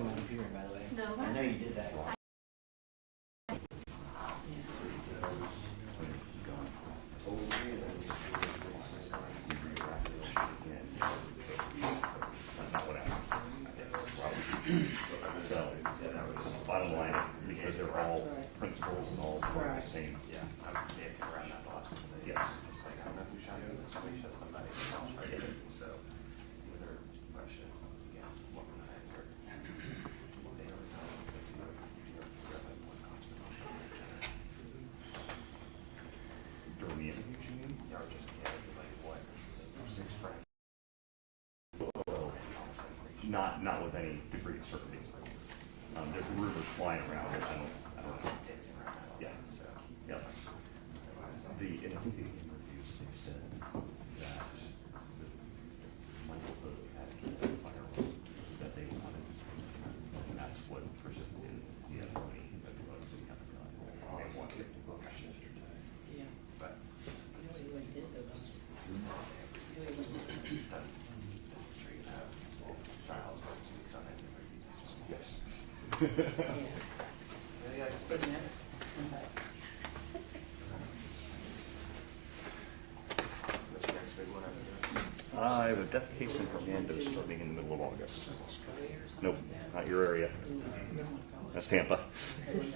on my computer, by the way. No. I know you did that. So, bottom line, because they're all principles and all the same. Yeah, I'm dancing around that a lot. Yes. Just like, I don't know who shot you, somebody shot somebody, I'll try to get it. So, either question, yeah, what would I answer? They don't know. During the interviews, you mean? Yeah, or just, yeah, like what? Six friends. Not with any degree of certainty. There's rumors flying around, which I don't know. Dancing around that a lot. Yeah. So, Yep. In I think the interviews, they said that Michael had a firearm that they wanted, and that's what precipitated the money that the others didn't have a gun. They wanted it to go yesterday. Yeah. but You know what you went did though? I'm sure you have trials, but it's weeks on it. Yes. Yeah, it's good. What's your next big one after this? I have a death case in Hernando starting in the middle of August. Nope, not your area. That's Tampa. Next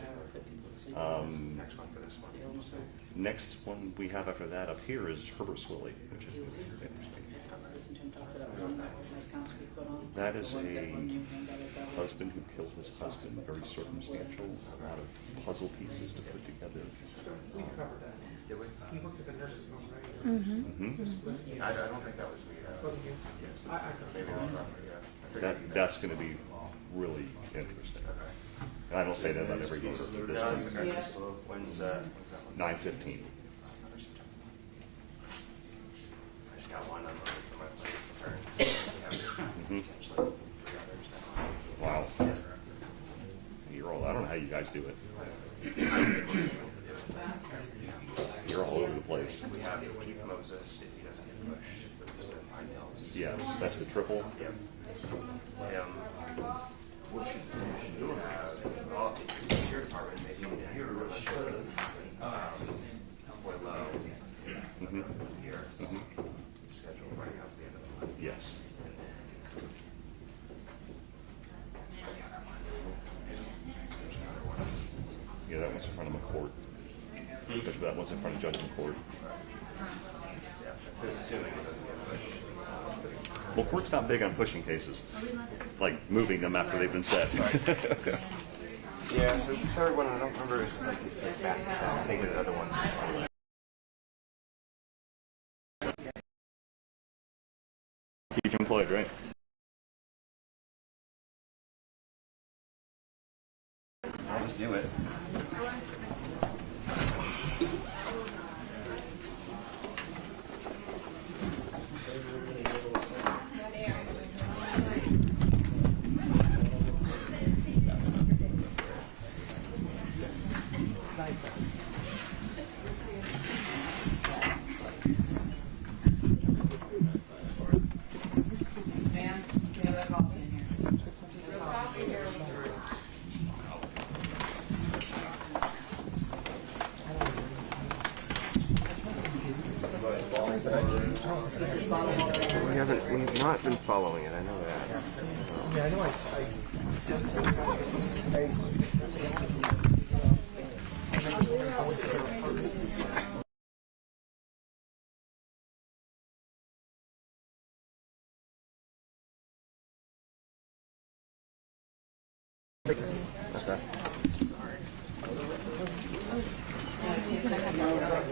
one for this one. Next one we have after that up here is Herbert Swilly, which is interesting. That is a husband who killed his husband, very circumstantial, a lot of puzzle pieces to put together. We covered that. Did we? He worked at the nurse's home, right? I don't think that was me. Yes. Maybe not. Yeah. That's going to be really interesting. Okay. And I don't say that about every year. This No, one, it's okay. When's that one? 9/15. I just got one on my plate. It starts. We have potentially 3 others now. Wow. You're all, I don't know how you guys do it. You're all over the place. We have Keith Moses if he doesn't get pushed. There's the Pine Hills. Yes, that's the triple. Yep. What should do have? Well, it's the sheriff department. Maybe here will low here. Schedule right out the end of the month. Yes. Yeah, that one's in front of a court. That one's in front of judgment court. Yeah, assuming it doesn't get pushed. Well, court's not big on pushing cases, like moving them after they've been set. Okay. Yeah, so the third one I don't remember is like it's like back. I think the other one's. Keep you employed, right? I'll just do it. We've not been following it, I know that. Yeah, I know. Okay.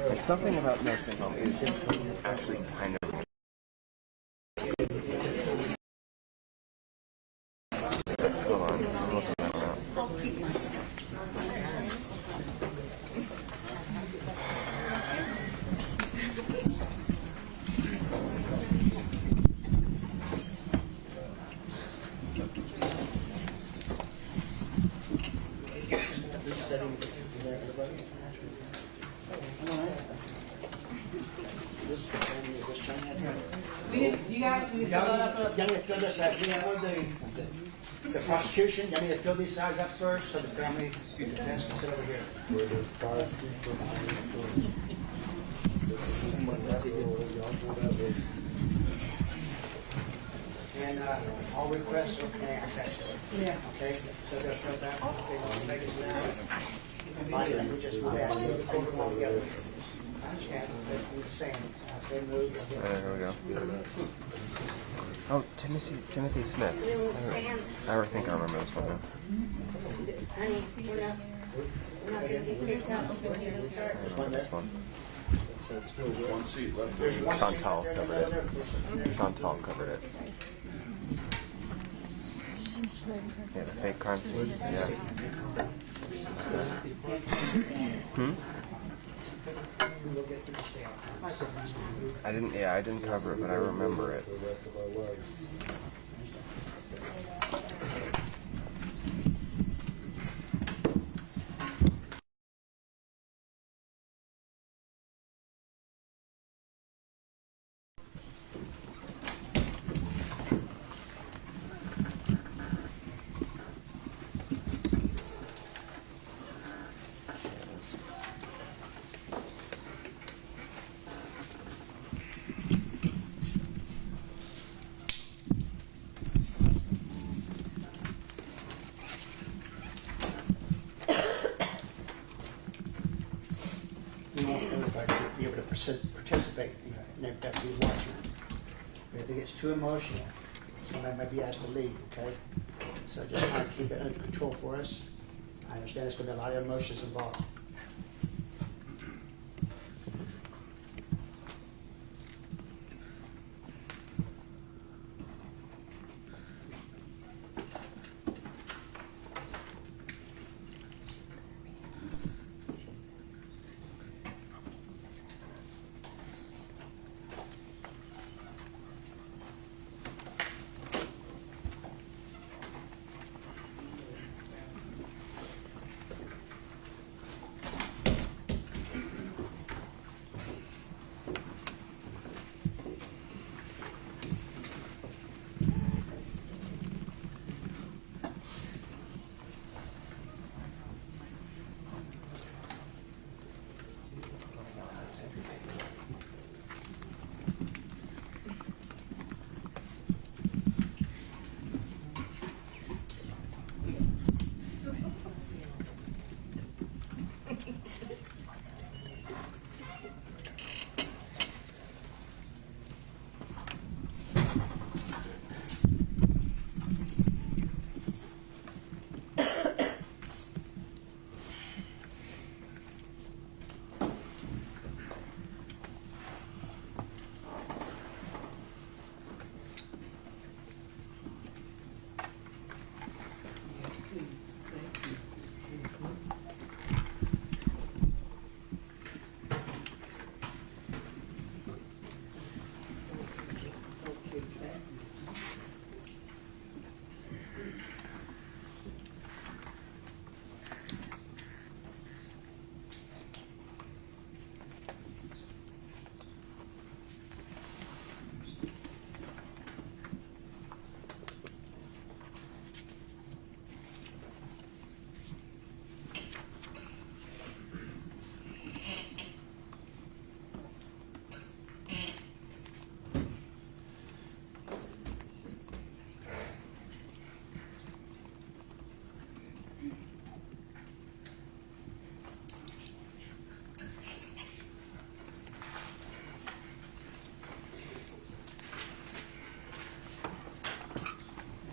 Like something about nursing home is actually kind of. Hold on, I'm looking that one up. You guys need to fill that up. Yeah, fill that back. We have one day. The prosecution, you need to fill these sides up first so the family, the defense can sit over here. Where there's 5 people behind the And all requests are connected, actually. Yeah. Okay, so there's no back, okay, we'll make it now. Body language, just move that, move the program all together. I understand, but we're the same, same move. There we go. Oh, Timothy Smith. I think I remember this one now. Honey, we're not getting these picked out before you start. This one. one seat left. There's one seat Chantal there, covered it. Chantal covered it. Yeah, the fake crime scene. Yeah. We'll get through the sale. I didn't cover it, but I remember it. The rest of our lives. We want everybody to be able to participate in that be watching. If it gets too emotional, somebody might be asked to leave, okay? So just try to keep it under control for us. I understand there's going to be a lot of emotions involved.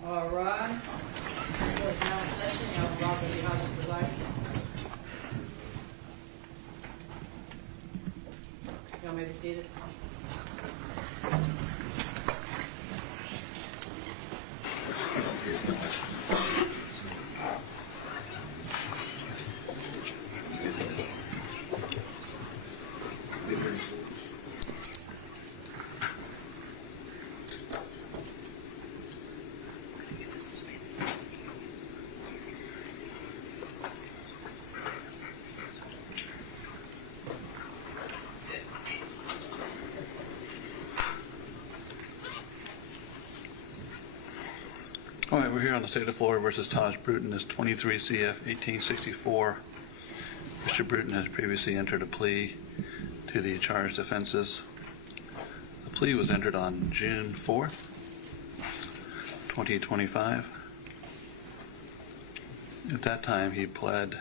All right. Court now in session. Y'all Robert the House presiding. Y'all may be seated. right, we're here on the state of Florida versus Tahj Brewton. It's 23 CF 1864. Mr. Brewton has previously entered a plea to the charged offenses. The plea was entered on June 4th, 2025. At that time, he pled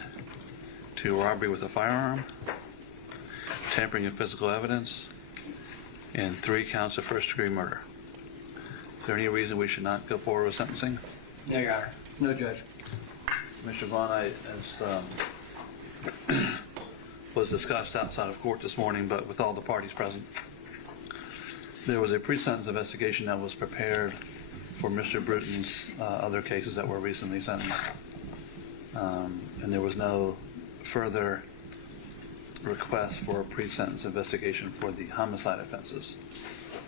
to robbery with a firearm, tampering of physical evidence, and 3 counts of first-degree murder. Is there any reason we should not go forward with sentencing? No, Your Honor. No, Judge. Mr. Vaughn, as was discussed outside of court this morning, but with all the parties present, there was a pre-sentence investigation that was prepared for Mr. Brewton's other cases that were recently sentenced. And there was no further request for a pre-sentence investigation for the homicide offenses.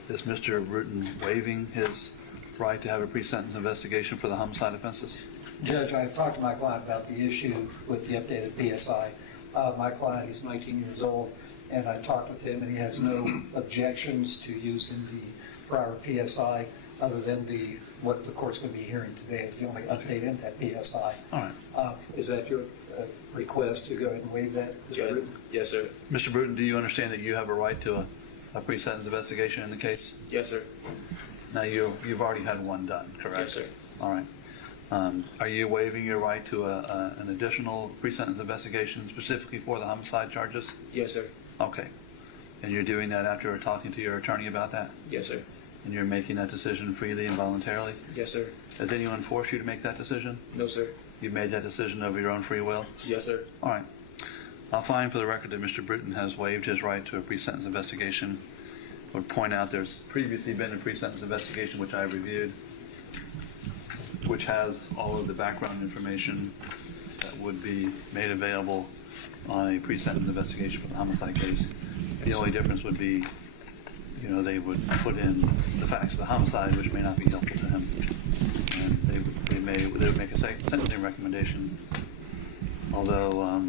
Is Mr. Brewton waiving his right to have a pre-sentence investigation for the homicide offenses? Judge, I've talked to my client about the issue with the updated PSI. My client, he's 19 years old, and I talked with him, and he has no objections to using the prior PSI other than what the court's going to be hearing today is the only update in that PSI. All right. Is that your request to go ahead and waive that, Mr. Judge, Brewton? yes, sir. Mr. Brewton, do you understand that you have a right to a pre-sentence investigation in the case? Yes, sir. Now, you've already had one done, correct? Yes, sir. All right. Are you waiving your right to an additional pre-sentence investigation specifically for the homicide charges? Yes, sir. Okay. And you're doing that after talking to your attorney about that? Yes, sir. And you're making that decision freely and voluntarily? Yes, sir. Has anyone forced you to make that decision? No, sir. You made that decision of your own free will? Yes, sir. All right. I'll find for the record that Mr. Brewton has waived his right to a pre-sentence investigation. I would point out there's previously been a pre-sentence investigation which I reviewed, which has all of the background information that would be made available on a pre-sentence investigation for the homicide case. The only difference would be, they would put in the facts of the homicide, which may not be helpful to him. And they would make a sentencing recommendation. Although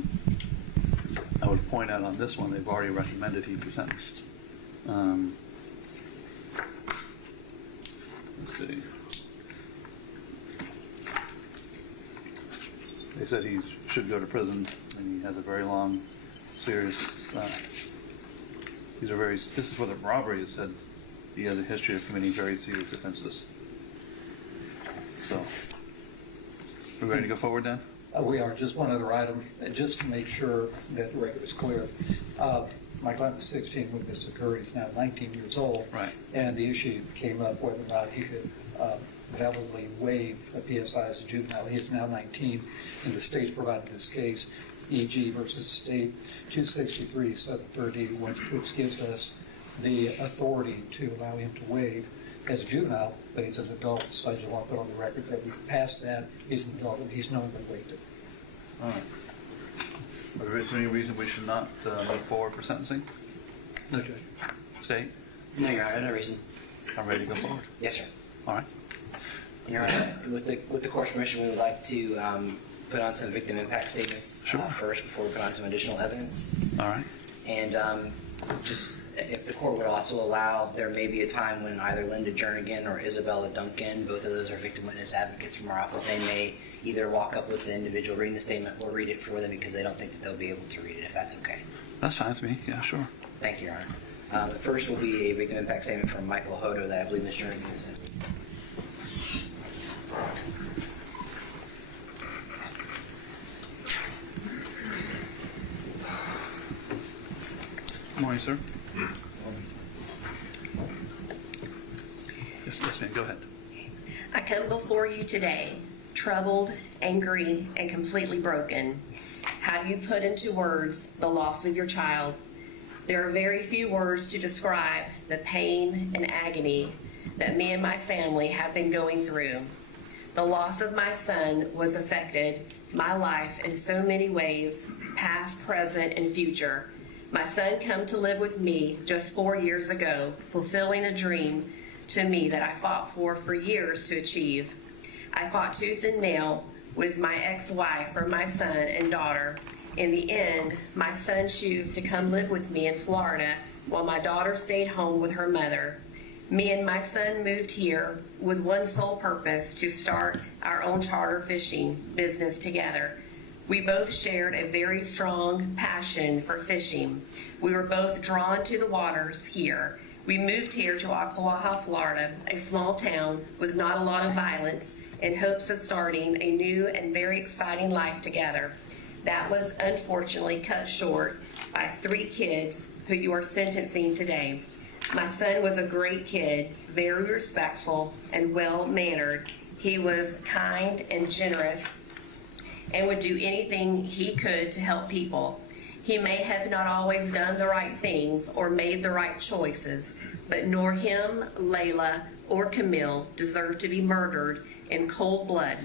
I would point out on this one, they've already recommended he be sentenced. Let's see. They said he should go to prison, and he has a very long, serious. This is for the robbery. It said he has a history of committing very serious offenses. So, we ready to go forward then? We are. Just one other item, just to make sure that the record is clear. My client was 16 when this occurred. He's now 19 years old. Right. And the issue came up whether or not he could validly waive a PSI as a juvenile. He is now 19, and the state's provided this case, EG versus State 263-730, which gives us the authority to allow him to waive as a juvenile, but he's an adult, so I just want to put on the record that we've passed that. He's an adult, and he's knowingly waived it. All right. But is there any reason we should not move forward for sentencing? No, Judge. State? No, Your Honor, no reason. I'm ready to go forward. Yes, sir. All right. Your Honor, with the court's permission, we would like to put on some victim impact statements Sure. first before we put on some additional evidence. All right. And just if the court would also allow, there may be a time when either Linda Jernigan or Isabella Duncan, both of those are victim witness advocates from our office, they may either walk up with the individual reading the statement or read it for them because they don't think that they'll be able to read it, if that's okay. That's fine with me. Yeah, sure. Thank you, Your Honor. The first will be a victim impact statement from Michael Hodo that I believe Ms. Jernigan is in. Good morning, sir. Yes, ma'am. Go ahead. I come before you today, troubled, angry, and completely broken. How do you put into words the loss of your child? There are very few words to describe the pain and agony that me and my family have been going through. The loss of my son was affected my life in so many ways, past, present, and future. My son came to live with me just 4 years ago, fulfilling a dream to me that I fought for years to achieve. I fought tooth and nail with my ex-wife for my son and daughter. In the end, my son chose to come live with me in Florida while my daughter stayed home with her mother. Me and my son moved here with one sole purpose: to start our own charter fishing business together. We both shared a very strong passion for fishing. We were both drawn to the waters here. We moved here to Ocklawaha, Florida, a small town with not a lot of violence, in hopes of starting a new and very exciting life together. That was unfortunately cut short by 3 kids who you are sentencing today. My son was a great kid, very respectful and well-mannered. He was kind and generous and would do anything he could to help people. He may have not always done the right things or made the right choices, but nor him, Layla, or Camille deserve to be murdered in cold blood.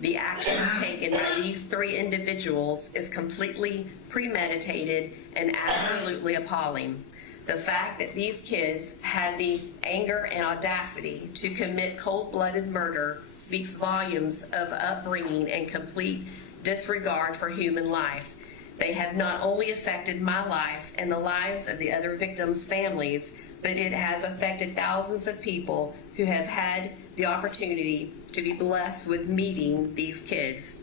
The actions taken by these 3 individuals is completely premeditated and absolutely appalling. The fact that these kids had the anger and audacity to commit cold-blooded murder speaks volumes of upbringing and complete disregard for human life. They have not only affected my life and the lives of the other victims' families, but it has affected thousands of people who have had the opportunity to be blessed with meeting these kids.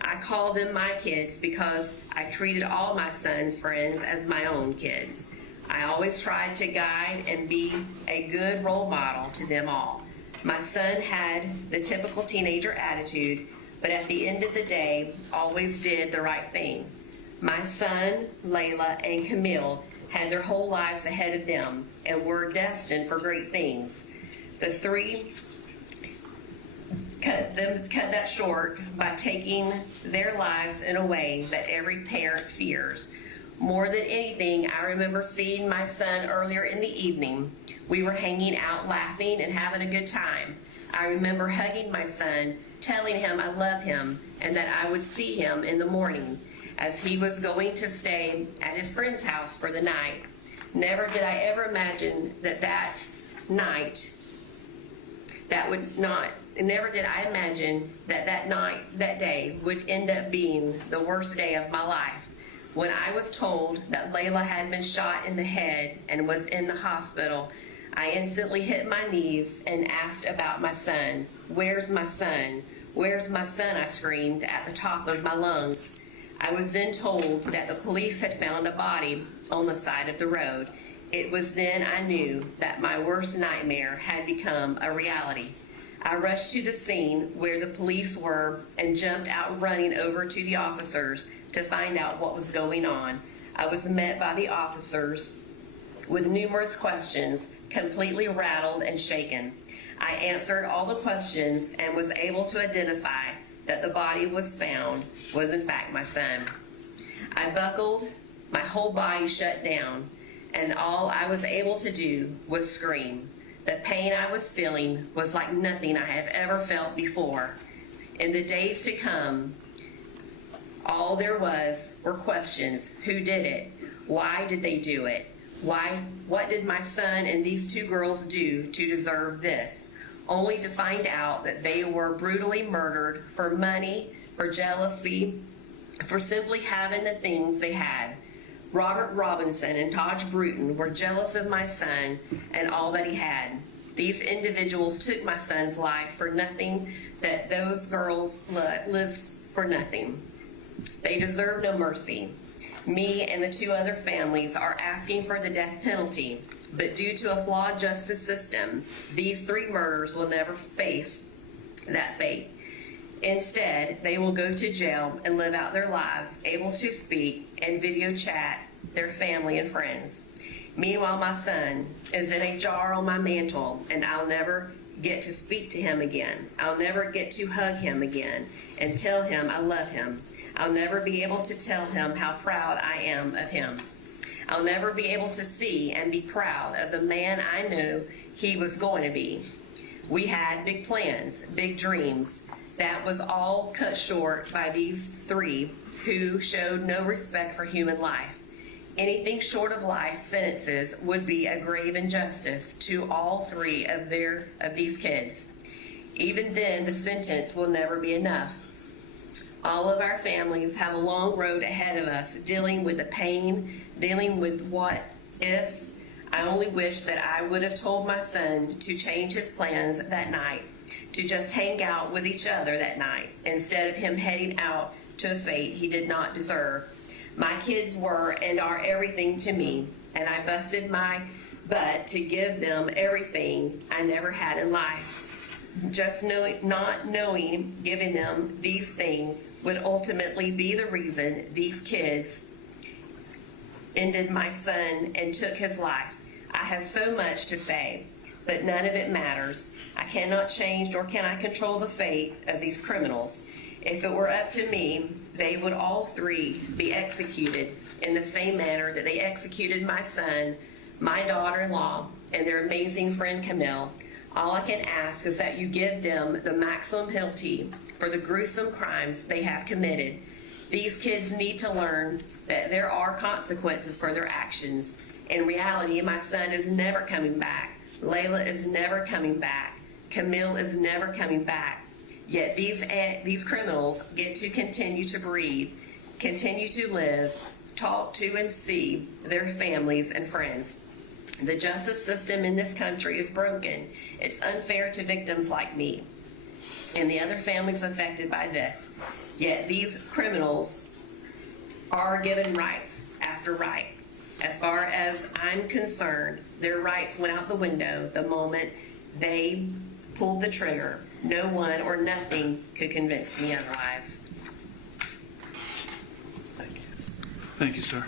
I call them my kids because I treated all my son's friends as my own kids. I always tried to guide and be a good role model to them all. My son had the typical teenager attitude, but at the end of the day, always did the right thing. My son, Layla, and Camille had their whole lives ahead of them and were destined for great things. The 3 cut that short by taking their lives in a way that every parent fears. More than anything, I remember seeing my son earlier in the evening. We were hanging out, laughing, and having a good time. I remember hugging my son, telling him I love him and that I would see him in the morning, as he was going to stay at his friend's house for the night. Never did I ever imagine that that day would end up being the worst day of my life. When I was told that Layla had been shot in the head and was in the hospital, I instantly hit my knees and asked about my son. Where's my son? Where's my son? I screamed at the top of my lungs. I was then told that the police had found a body on the side of the road. It was then I knew that my worst nightmare had become a reality. I rushed to the scene where the police were and jumped out running over to the officers to find out what was going on. I was met by the officers with numerous questions, completely rattled and shaken. I answered all the questions and was able to identify that the body was found was in fact my son. I buckled, my whole body shut down, and all I was able to do was scream. The pain I was feeling was like nothing I have ever felt before. In the days to come, all there were questions. Who did it? Why did they do it? What did my son and these 2 girls do to deserve this? Only to find out that they were brutally murdered for money, for jealousy, for simply having the things they had. Robert Robinson and Tahj Brewton were jealous of my son and all that he had. These individuals took my son's life for nothing, that those girls lives for nothing. They deserve no mercy. Me and the 2 other families are asking for the death penalty, but due to a flawed justice system, these 3 murders will never face that fate. Instead, they will go to jail and live out their lives, able to speak and video chat their family and friends. Meanwhile, my son is in a jar on my mantle, and I'll never get to speak to him again. I'll never get to hug him again and tell him I love him. I'll never be able to tell him how proud I am of him. I'll never be able to see and be proud of the man I knew he was going to be. We had big plans, big dreams. That was all cut short by these 3 who showed no respect for human life. Anything short of life sentences would be a grave injustice to all 3 of these kids. Even then, the sentence will never be enough. All of our families have a long road ahead of us, dealing with the pain, dealing with what ifs. I only wish that I would have told my son to change his plans that night, to just hang out with each other that night, instead of him heading out to a fate he did not deserve. My kids were and are everything to me, and I busted my butt to give them everything I never had in life. Just not knowing giving them these things would ultimately be the reason these kids ended my son and took his life. I have so much to say, but none of it matters. I cannot change nor can I control the fate of these criminals. If it were up to me, they would all three be executed in the same manner that they executed my son, my daughter-in-law, and their amazing friend Camille. All I can ask is that you give them the maximum penalty for the gruesome crimes they have committed. These kids need to learn that there are consequences for their actions. In reality, my son is never coming back. Layla is never coming back. Camille is never coming back. Yet these criminals get to continue to breathe, continue to live, talk to and see their families and friends. The justice system in this country is broken. It's unfair to victims like me and the other families affected by this. Yet these criminals are given rights after right. As far as I'm concerned, their rights went out the window the moment they pulled the trigger. No one or nothing could convince me otherwise. Thank you. Thank you, sir.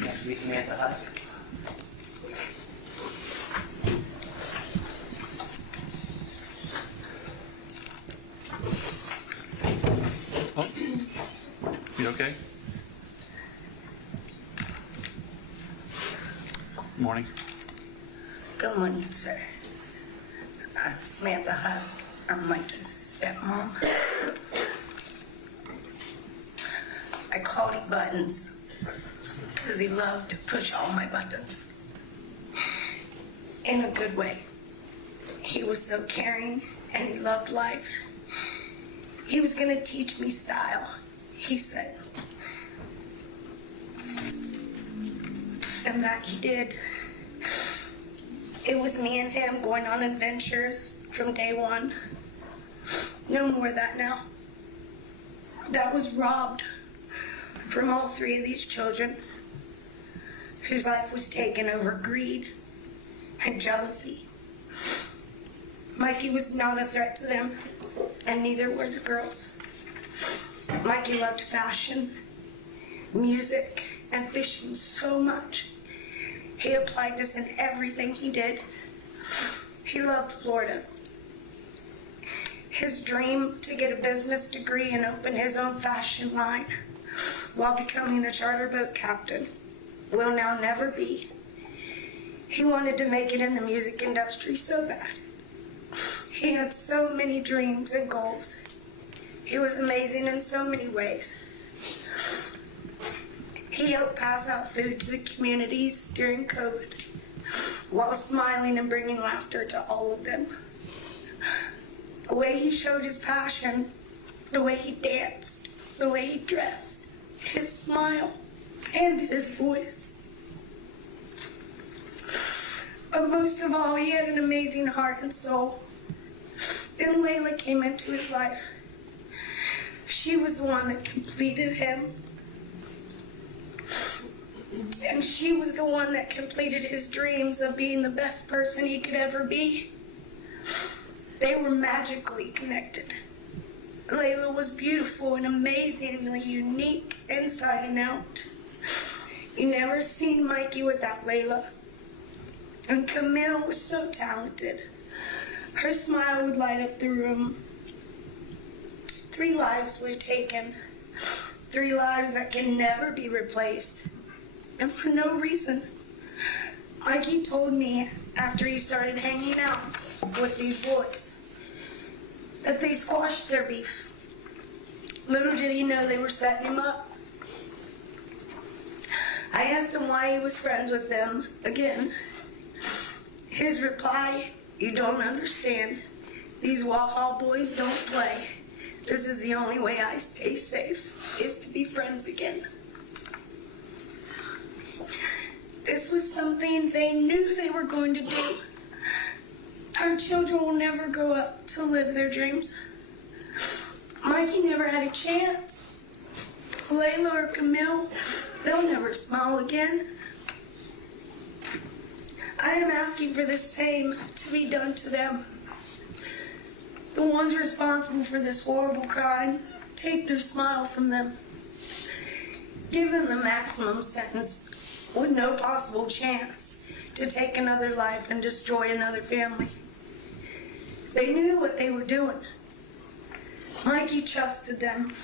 Next to be Samantha Husk. Oh, you okay? Morning. Good morning, sir. I'm Samantha Husk. I'm Mike's stepmom. I called him Buttons because he loved to push all my buttons. In a good way. He was so caring and he loved life. He was going to teach me style, he said. And that he did. It was me and him going on adventures from day one. No more of that now. That was robbed from all three of these children whose life was taken over greed and jealousy. Mikey was not a threat to them, and neither were the girls. Mikey loved fashion, music, and fishing so much. He applied this in everything he did. He loved Florida. His dream to get a business degree and open his own fashion line while becoming a charter boat captain will now never be. He wanted to make it in the music industry so bad. He had so many dreams and goals. He was amazing in so many ways. He helped pass out food to the communities during COVID while smiling and bringing laughter to all of them. The way he showed his passion, the way he danced, the way he dressed, his smile, and his voice. But most of all, he had an amazing heart and soul. Then Layla came into his life. She was the one that completed him. And she was the one that completed his dreams of being the best person he could ever be. They were magically connected. Layla was beautiful and amazingly unique inside and out. You never seen Mikey without Layla. And Camille was so talented. Her smile would light up the room. 3 lives were taken. 3 lives that can never be replaced. And for no reason. Mikey told me after he started hanging out with these boys that they squashed their beef. Little did he know they were setting him up. I asked him why he was friends with them again. His reply, "You don't understand. These Waha boys don't play. This is the only way I stay safe, is to be friends again." This was something they knew they were going to do. Our children will never grow up to live their dreams. Mikey never had a chance. Layla or Camille, they'll never smile again. I am asking for the same to be done to them. The ones responsible for this horrible crime, take their smile from them. Give them the maximum sentence with no possible chance to take another life and destroy another family. They knew what they were doing. Mikey trusted them.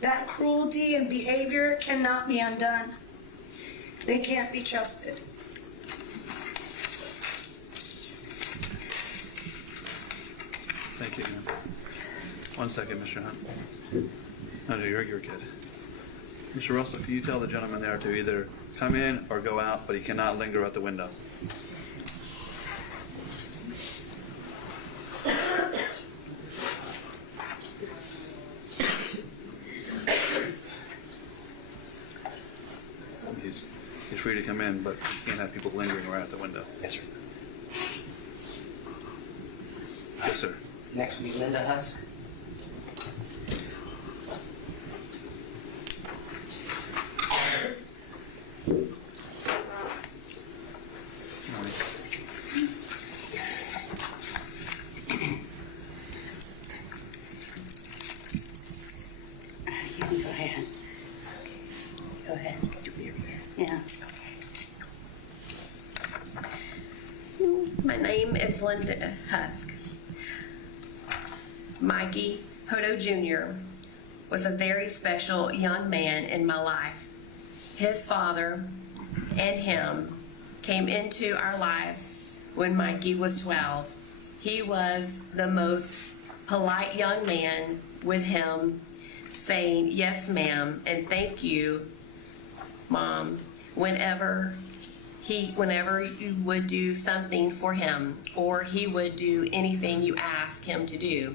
That cruelty and behavior cannot be undone. They can't be trusted. Thank you, ma'am. 1 second, Mr. Hunt. No, you're good. Mr. Russell, can you tell the gentleman there to either come in or go out, but he cannot linger at the window? He's free to come in, but you can't have people lingering right at the window. Yes, sir. Yes, sir. Next will be Linda Husk. You can go ahead. Go ahead. Yeah. My name is Linda Husk. Mikey Hodo Jr. was a very special young man in my life. His father and him came into our lives when Mikey was 12. He was the most polite young man with him, saying yes ma'am and thank you mom whenever you would do something for him, or he would do anything you ask him to do.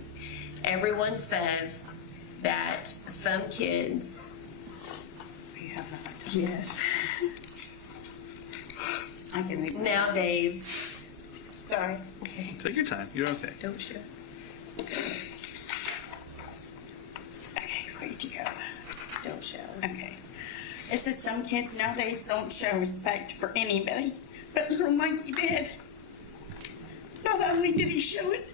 Everyone says that some kids, yes, I can read nowadays, sorry, okay, Take your time. You're okay. don't show. Okay, where'd you go? Don't show. Okay. It says some kids nowadays don't show respect for anybody, but little Mikey did. Not only did he show it,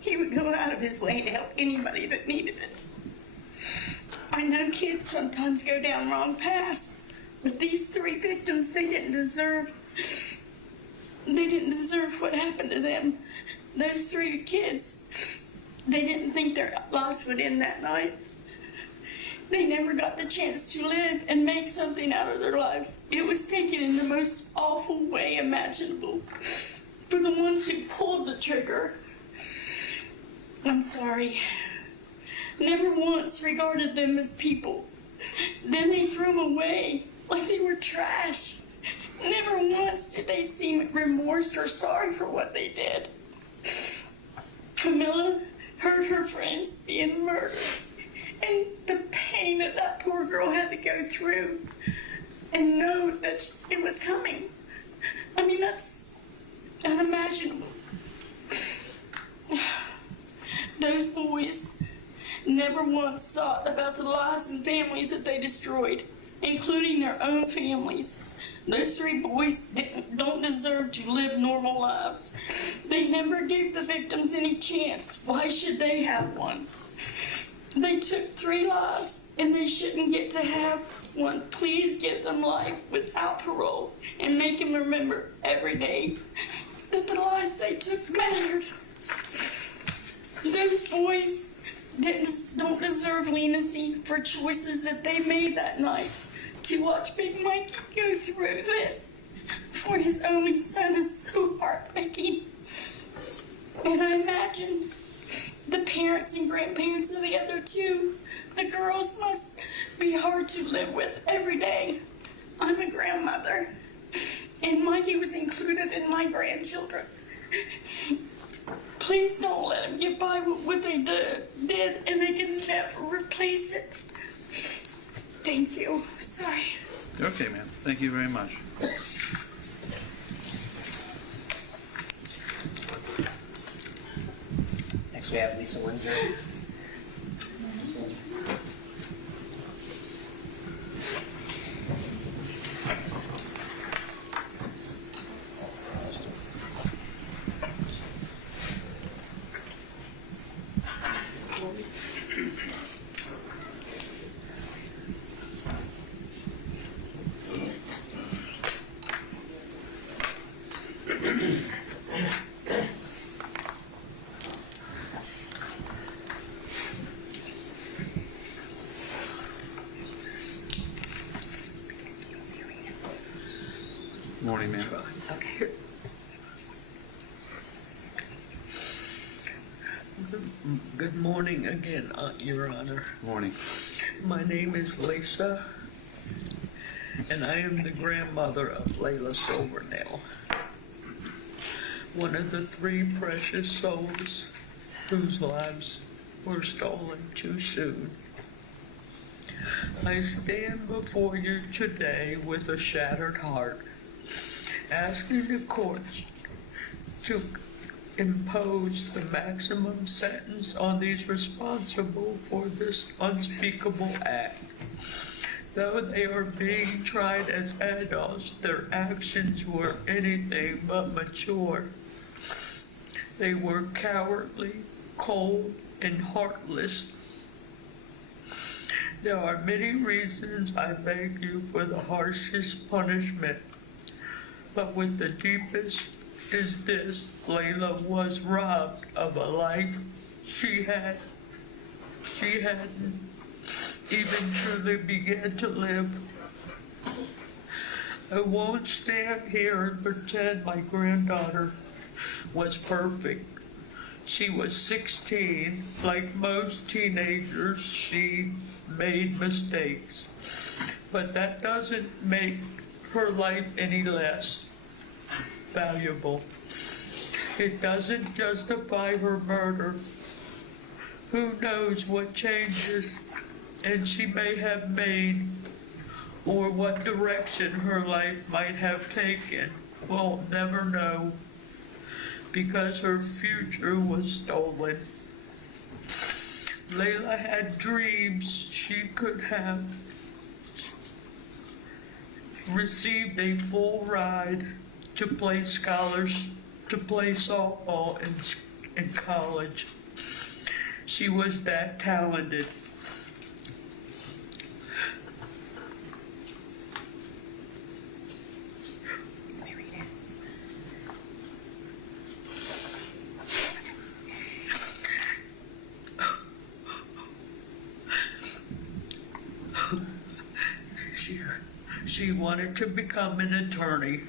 he would go out of his way to help anybody that needed it. I know kids sometimes go down wrong paths, but these 3 victims, they didn't deserve what happened to them. Those 3 kids, they didn't think their lives would end that night. They never got the chance to live and make something out of their lives. It was taken in the most awful way imaginable. For the ones who pulled the trigger, I'm sorry, never once regarded them as people. Then they threw them away like they were trash. Never once did they seem remorse or sorry for what they did. Camilla heard her friends being murdered, and the pain that that poor girl had to go through, and know that it was coming. I mean, that's unimaginable. Those boys never once thought about the lives and families that they destroyed, including their own families. Those 3 boys don't deserve to live normal lives. They never gave the victims any chance. Why should they have one? They took 3 lives, and they shouldn't get to have one. Please give them life without parole, and make them remember every day that the lives they took mattered. Those boys don't deserve leniency for choices that they made that night. To watch Big Mikey go through this for his only son is so heartbreaking. And I imagine the parents and grandparents of the other 2, the girls, must be hard to live with every day. I'm a grandmother, and Mikey was included in my grandchildren. Please don't let them get by with what they did, and they can never replace it. Thank you. Sorry. You're okay, ma'am. Thank you very much. Next, we have Lisa Windsor. Morning, ma'am. Okay. Good morning again, Your Honor. Morning. My name is Lisa, and I am the grandmother of Layla Silvernail, one of the 3 precious souls whose lives were stolen too soon. I stand before you today with a shattered heart, asking the courts to impose the maximum sentence on these responsible for this unspeakable act. Though they are being tried as adults, their actions were anything but mature. They were cowardly, cold, and heartless. There are many reasons I beg you for the harshest punishment, but with the deepest is this: Layla was robbed of a life she hadn't even truly began to live. I won't stand here and pretend my granddaughter was perfect. She was 16. Like most teenagers, she made mistakes. But that doesn't make her life any less valuable. It doesn't justify her murder. Who knows what changes and she may have made, or what direction her life might have taken. We'll never know, because her future was stolen. Layla had dreams. She could have received a full ride to play softball in college. She was that talented. She wanted to become an attorney.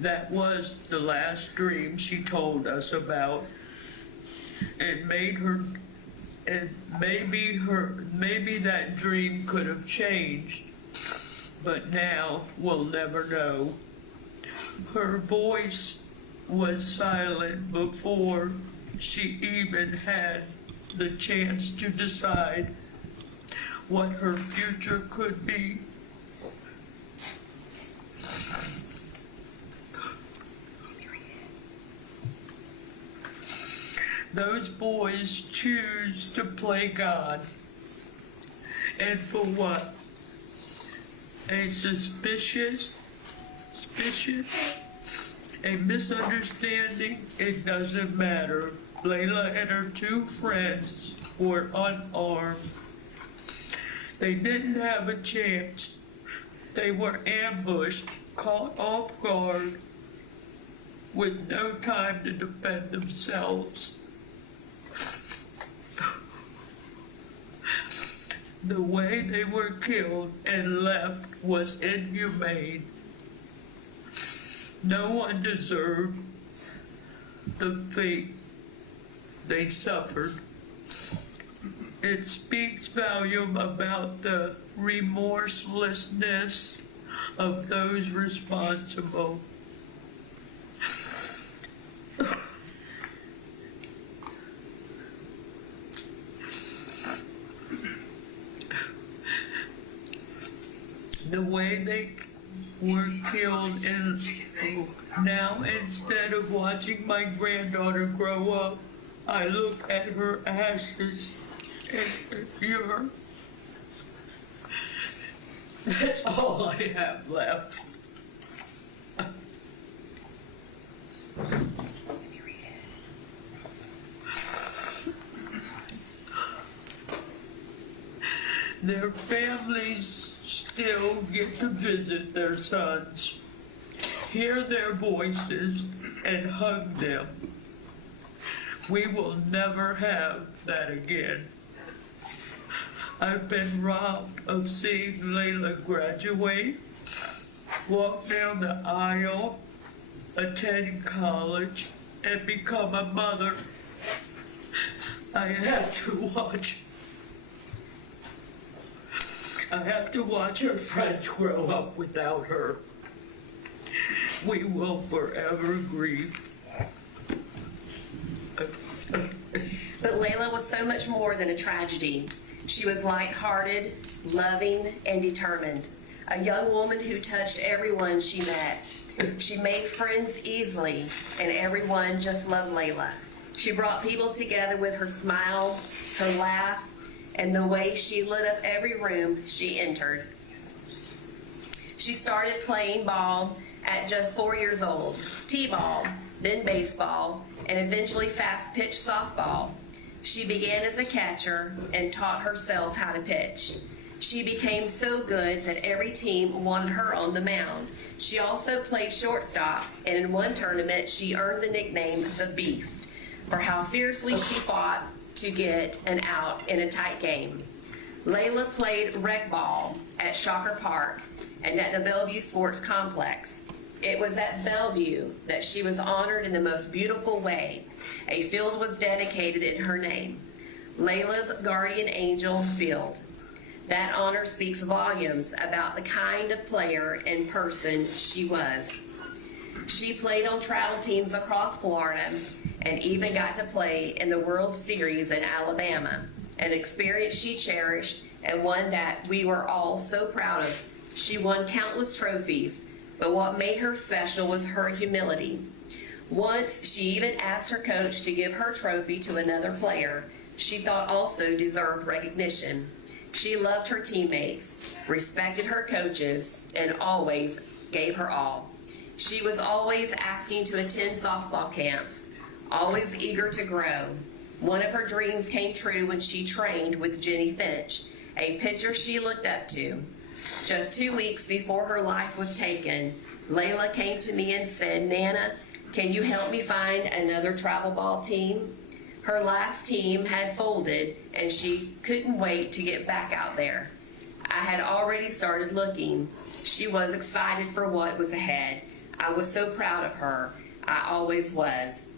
That was the last dream she told us about. It made her, and maybe that dream could have changed, but now we'll never know. Her voice was silent before she even had the chance to decide what her future could be. Those boys choose to play God. And for what? A a misunderstanding? It doesn't matter. Layla and her 2 friends were unarmed. They didn't have a chance. They were ambushed, caught off guard, with no time to defend themselves. The way they were killed and left was inhumane. No one deserved the fate they suffered. It speaks volume about the remorselessness of those responsible. The way they were killed, and now instead of watching my granddaughter grow up I look at her ashes and you're. That's all I have left. Their families still get to visit their sons, hear their voices, and hug them. We will never have that again. I've been robbed of seeing Layla graduate, walk down the aisle, attend college, and become a mother. I have to watch her friends grow up without her. We will forever grieve. But Layla was so much more than a tragedy. She was lighthearted, loving, and determined. A young woman who touched everyone she met. She made friends easily, and everyone just loved Layla. She brought people together with her smile, her laugh, and the way she lit up every room she entered. She started playing ball at just 4 years old, t-ball, then baseball, and eventually fast-pitch softball. She began as a catcher and taught herself how to pitch. She became so good that every team wanted her on the mound. She also played shortstop, and in one tournament she earned the nickname the Beast for how fiercely she fought to get an out in a tight game. Layla played rec ball at Shocker Park and at the Bellevue Sports Complex. It was at Bellevue that she was honored in the most beautiful way. A field was dedicated in her name, Layla's Guardian Angel Field. That honor speaks volumes about the kind of player and person she was. She played on travel teams across Florida and even got to play in the World Series in Alabama, an experience she cherished and one that we were all so proud of. She won countless trophies, but what made her special was her humility. Once, she even asked her coach to give her trophy to another player she thought also deserved recognition. She loved her teammates, respected her coaches, and always gave her all. She was always asking to attend softball camps, always eager to grow. One of her dreams came true when she trained with Jenny Finch, a pitcher she looked up to. Just 2 weeks before her life was taken, Layla came to me and said, "Nana, can you help me find another travel ball team?" Her last team had folded and she couldn't wait to get back out there. I had already started looking. She was excited for what was ahead. I was so proud of her. I always was.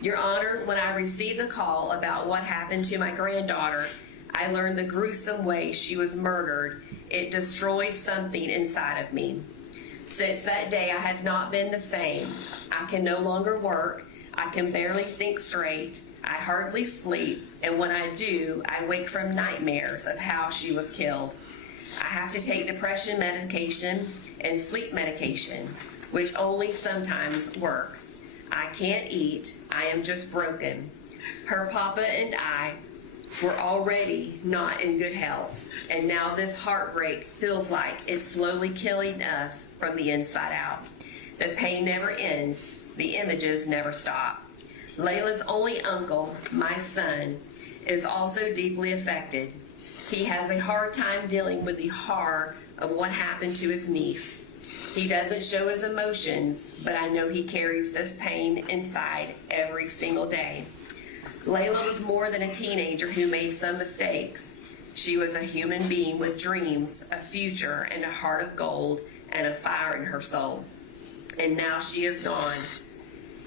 Your Honor, when I received the call about what happened to my granddaughter, I learned the gruesome way she was murdered. It destroyed something inside of me. Since that day, I have not been the same. I can no longer work. I can barely think straight. I hardly sleep, and when I do, I wake from nightmares of how she was killed. I have to take depression medication and sleep medication, which only sometimes works. I can't eat. I am just broken. Her papa and I were already not in good health, and now this heartbreak feels like it's slowly killing us from the inside out. The pain never ends. The images never stop. Layla's only uncle, my son, is also deeply affected. He has a hard time dealing with the horror of what happened to his niece. He doesn't show his emotions, but I know he carries this pain inside every single day. Layla was more than a teenager who made some mistakes. She was a human being with dreams, a future, and a heart of gold, and a fire in her soul. And now she is gone.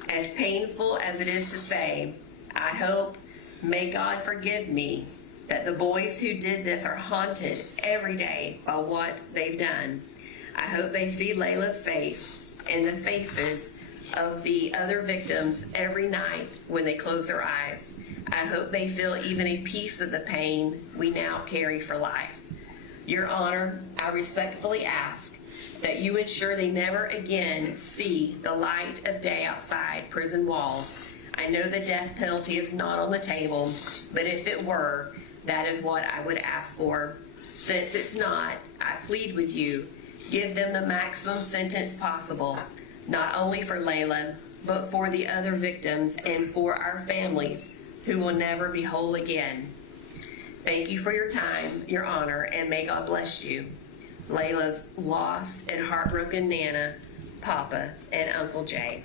As painful as it is to say, I hope, may God forgive me, that the boys who did this are haunted every day by what they've done. I hope they see Layla's face and the faces of the other victims every night when they close their eyes. I hope they feel even a piece of the pain we now carry for life. Your Honor, I respectfully ask that you ensure they never again see the light of day outside prison walls. I know the death penalty is not on the table, but if it were, that is what I would ask for. Since it's not, I plead with you, give them the maximum sentence possible, not only for Layla, but for the other victims and for our families who will never be whole again. Thank you for your time, your honor, and may God bless you. Layla's lost and heartbroken Nana, Papa, and Uncle Jay.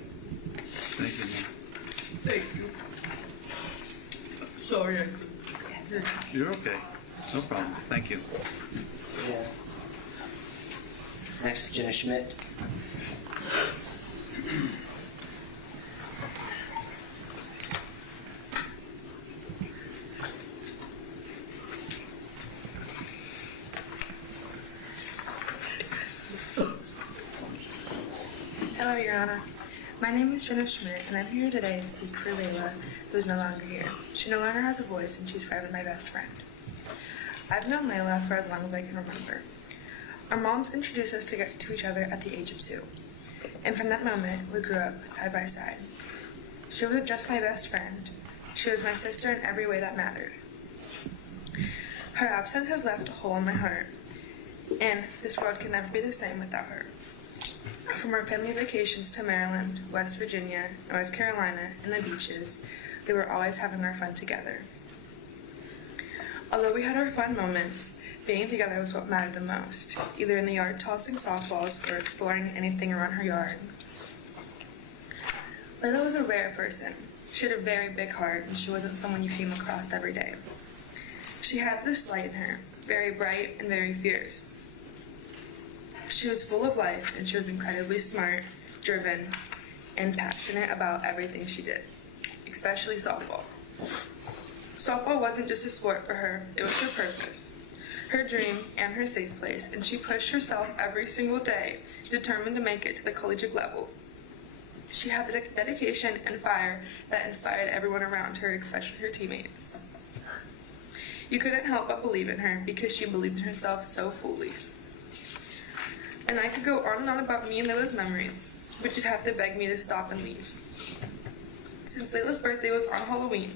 Thank you. Thank you. Sorry, I couldn't. You're okay. No problem. Thank you. Yeah. Next, Jenna Schmidt. Hello, Your Honor. My name is Jenna Schmidt, and I'm here today to speak for Layla, who is no longer here. She no longer has a voice, and she's forever my best friend. I've known Layla for as long as I can remember. Our moms introduced us to each other at the age of 2, and from that moment, we grew up side by side. She wasn't just my best friend, she was my sister in every way that mattered. Her absence has left a hole in my heart, and this world can never be the same without her. From our family vacations to Maryland, West Virginia, North Carolina, and the beaches, we were always having our fun together. Although we had our fun moments, being together was what mattered the most, either in the yard tossing softballs or exploring anything around her yard. Layla was a rare person. She had a very big heart, and she wasn't someone you came across every day. She had this light in her, very bright and very fierce. She was full of life, and she was incredibly smart, driven, and passionate about everything she did, especially softball. Softball wasn't just a sport for her, it was her purpose, her dream, and her safe place, and she pushed herself every single day, determined to make it to the collegiate level. She had the dedication and fire that inspired everyone around her, especially her teammates. You couldn't help but believe in her because she believed in herself so fully. And I could go on and on about me and Layla's memories, but you'd have to beg me to stop and leave. Since Layla's birthday was on Halloween,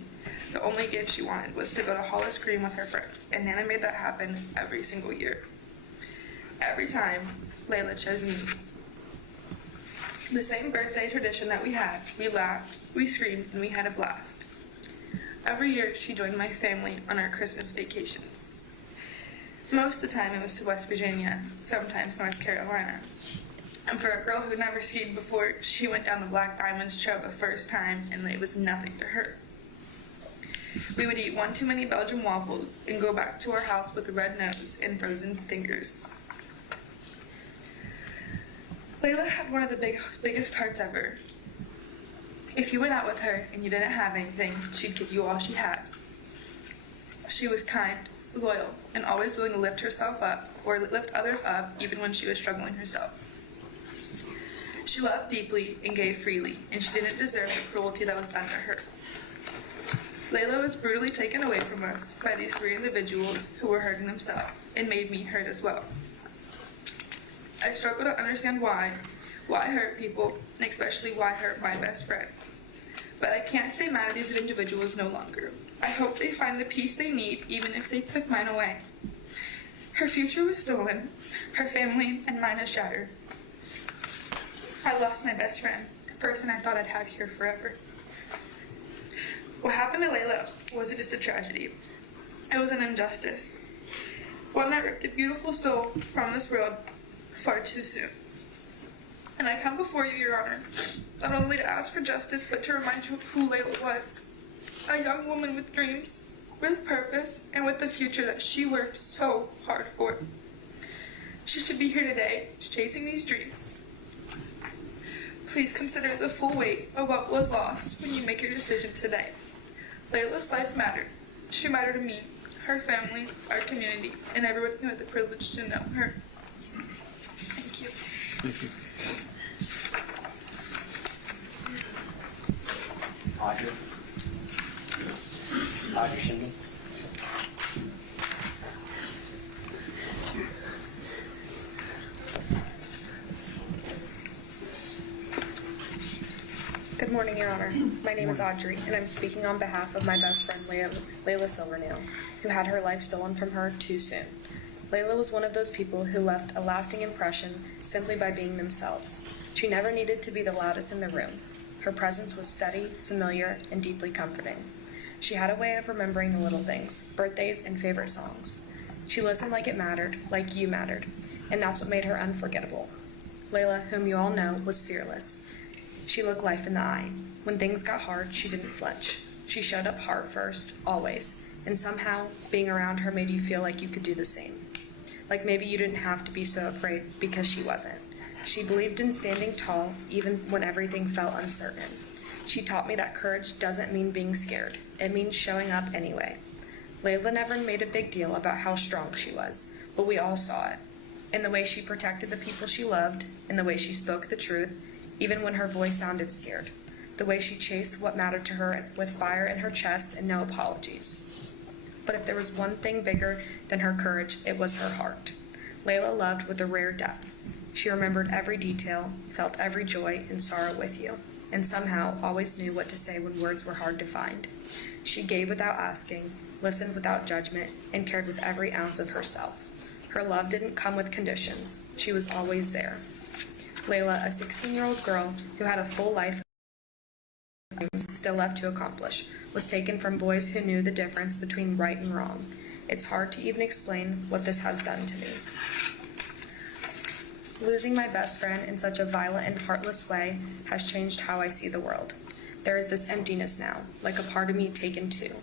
the only gift she wanted was to go to Holler Scream with her friends, and Nana made that happen every single year. Every time, Layla chose me. The same birthday tradition that we had, we laughed, we screamed, and we had a blast. Every year, she joined my family on our Christmas vacations. Most of the time it was to West Virginia, sometimes North Carolina. And for a girl who never skied before, she went down the Black Diamonds Trail the first time, and it was nothing to her. We would eat one too many Belgian waffles and go back to our house with a red nose and frozen fingers. Layla had one of the biggest hearts ever. If you went out with her and you didn't have anything, she'd give you all she had. She was kind, loyal, and always willing to lift herself up or lift others up even when she was struggling herself. She loved deeply and gave freely, and she didn't deserve the cruelty that was done to her. Layla was brutally taken away from us by these 3 individuals who were hurting themselves and made me hurt as well. I struggle to understand why hurt people, and especially why hurt my best friend. But I can't stay mad at these individuals no longer. I hope they find the peace they need, even if they took mine away. Her future was stolen, her family and mine is shattered. I lost my best friend, the person I thought I'd have here forever. What happened to Layla wasn't just a tragedy. It was an injustice. One that ripped a beautiful soul from this world far too soon. And I come before you, Your Honor, not only to ask for justice, but to remind you of who Layla was. A young woman with dreams, with purpose, and with the future that she worked so hard for. She should be here today, chasing these dreams. Please consider the full weight of what was lost when you make your decision today. Layla's life mattered. She mattered to me, her family, our community, and everyone who had the privilege to know her. Thank you. Thank you. Audrey Shindy. Good morning, Your Honor. My name is Audrey, and I'm speaking on behalf of my best friend, Layla Silvernail, who had her life stolen from her too soon. Layla was one of those people who left a lasting impression simply by being themselves. She never needed to be the loudest in the room. Her presence was steady, familiar, and deeply comforting. She had a way of remembering the little things, birthdays and favorite songs. She listened like it mattered, like you mattered, and that's what made her unforgettable. Layla, whom you all know, was fearless. She looked life in the eye. When things got hard, she didn't flinch. She showed up heart first, always, and somehow being around her made you feel like you could do the same. Like maybe you didn't have to be so afraid because she wasn't. She believed in standing tall even when everything felt uncertain. She taught me that courage doesn't mean being scared. It means showing up anyway. Layla never made a big deal about how strong she was, but we all saw it. In the way she protected the people she loved, in the way she spoke the truth, even when her voice sounded scared. The way she chased what mattered to her with fire in her chest and no apologies. But if there was one thing bigger than her courage, it was her heart. Layla loved with a rare depth. She remembered every detail, felt every joy and sorrow with you, and somehow always knew what to say when words were hard to find. She gave without asking, listened without judgment, and cared with every ounce of herself. Her love didn't come with conditions. She was always there. Layla, a 16-year-old girl who had a full life still left to accomplish, was taken from boys who knew the difference between right and wrong. It's hard to even explain what this has done to me. Losing my best friend in such a violent and heartless way has changed how I see the world. There is this emptiness now, like a part of me taken too.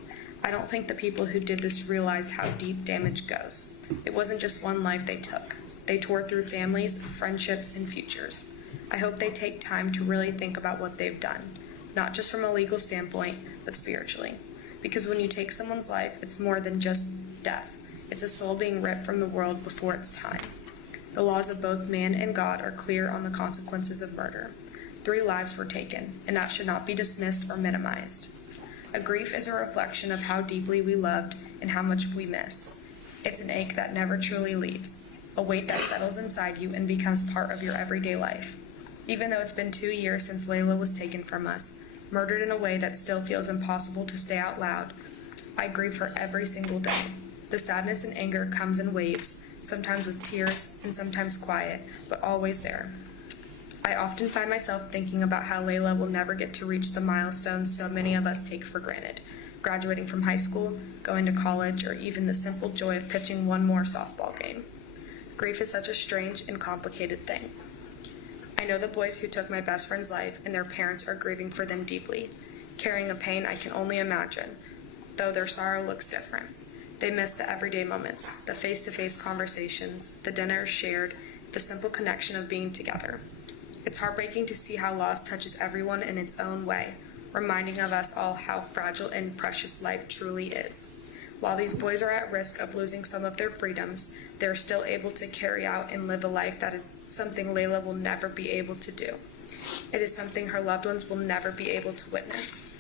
I don't think the people who did this realized how deep damage goes. It wasn't just one life they took. They tore through families, friendships, and futures. I hope they take time to really think about what they've done, not just from a legal standpoint, but spiritually. Because when you take someone's life, it's more than just death. It's a soul being ripped from the world before its time. The laws of both man and God are clear on the consequences of murder. 3 lives were taken, and that should not be dismissed or minimized. A grief is a reflection of how deeply we loved and how much we miss. It's an ache that never truly leaves, a weight that settles inside you and becomes part of your everyday life. Even though it's been 2 years since Layla was taken from us, murdered in a way that still feels impossible to say out loud, I grieve her every single day. The sadness and anger comes in waves, sometimes with tears and sometimes quiet, but always there. I often find myself thinking about how Layla will never get to reach the milestones so many of us take for granted, graduating from high school, going to college, or even the simple joy of pitching one more softball game. Grief is such a strange and complicated thing. I know the boys who took my best friend's life and their parents are grieving for them deeply, carrying a pain I can only imagine, though their sorrow looks different. They miss the everyday moments, the face-to-face conversations, the dinners shared, the simple connection of being together. It's heartbreaking to see how loss touches everyone in its own way, reminding of us all how fragile and precious life truly is. While these boys are at risk of losing some of their freedoms, they're still able to carry out and live a life that is something Layla will never be able to do. It is something her loved ones will never be able to witness.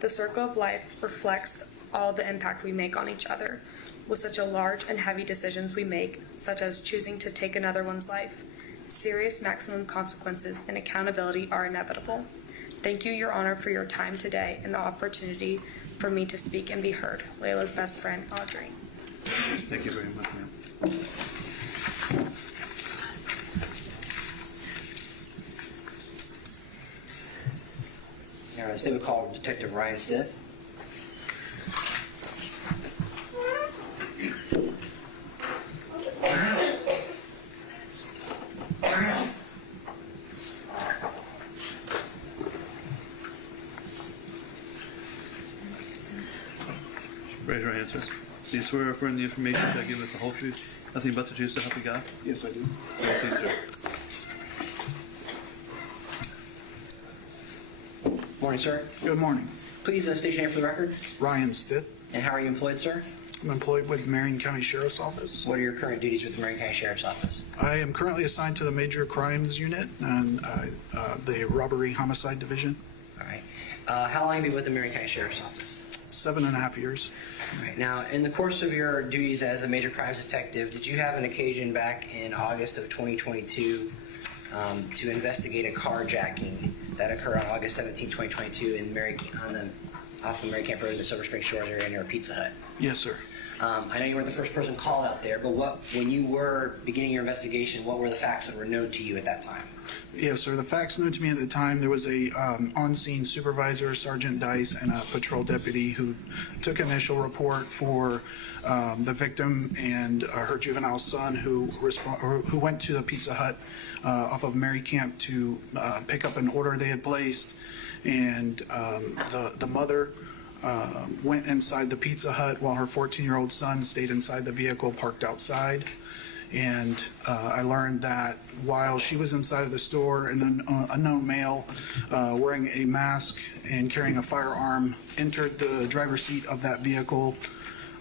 The circle of life reflects all the impact we make on each other. With such a large and heavy decisions we make, such as choosing to take another one's life, serious maximum consequences and accountability are inevitable. Thank you, Your Honor, for your time today and the opportunity for me to speak and be heard. Layla's best friend, Audrey. Thank you very much, ma'am. All right, so we call Detective Ryan Stith. Raise your hand, sir. Do you swear or affirm the information that give us the whole truth, nothing but the truth, so help you God? Yes, I do. Proceed, sir. Morning, sir. Good morning. Please state your name for the record. Ryan Stith. And how are you employed, sir? I'm employed with Marion County Sheriff's Office. What are your current duties with the Marion County Sheriff's Office? I am currently assigned to the Major Crimes Unit and the Robbery Homicide Division. All right. How long have you been with the Marion County Sheriff's Office? 7.5 years. All right. Now, in the course of your duties as a major crimes detective, did you have an occasion back in August of 2022 to investigate a carjacking that occurred on August 17, 2022 off of Mary Camp Road in the Silver Spring Shores area near a Pizza Hut. Yes, sir. I know you weren't the first person called out there, but when you were beginning your investigation, what were the facts that were known to you at that time? Yes, sir. The facts known to me at the time, there was a on-scene supervisor, Sergeant Dice, and a patrol deputy who took initial report for the victim and her juvenile son who went to the Pizza Hut off of Mary Camp to pick up an order they had placed, and the mother went inside the Pizza Hut while her 14-year-old son stayed inside the vehicle parked outside. And I learned that while she was inside of the store, an unknown male wearing a mask and carrying a firearm entered the driver's seat of that vehicle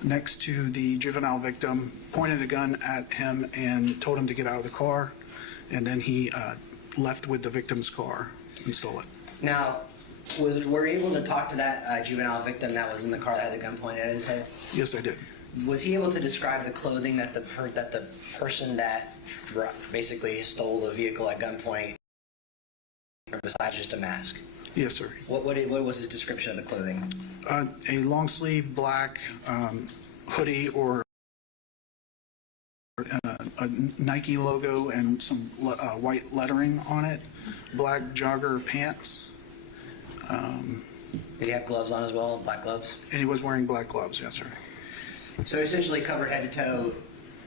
next to the juvenile victim, pointed a gun at him and told him to get out of the car, and then he left with the victim's car and stole it. Now, were you able to talk to that juvenile victim that was in the car that had the gun pointed at his head? Yes, I did. Was he able to describe the clothing that the person that basically stole the vehicle at gunpoint, besides just a mask? Yes, sir. What was his description of the clothing? A long sleeve black hoodie or a Nike logo and some white lettering on it, black jogger pants. Did he have gloves on as well, black gloves? And he was wearing black gloves, yes, sir. So essentially covered head to toe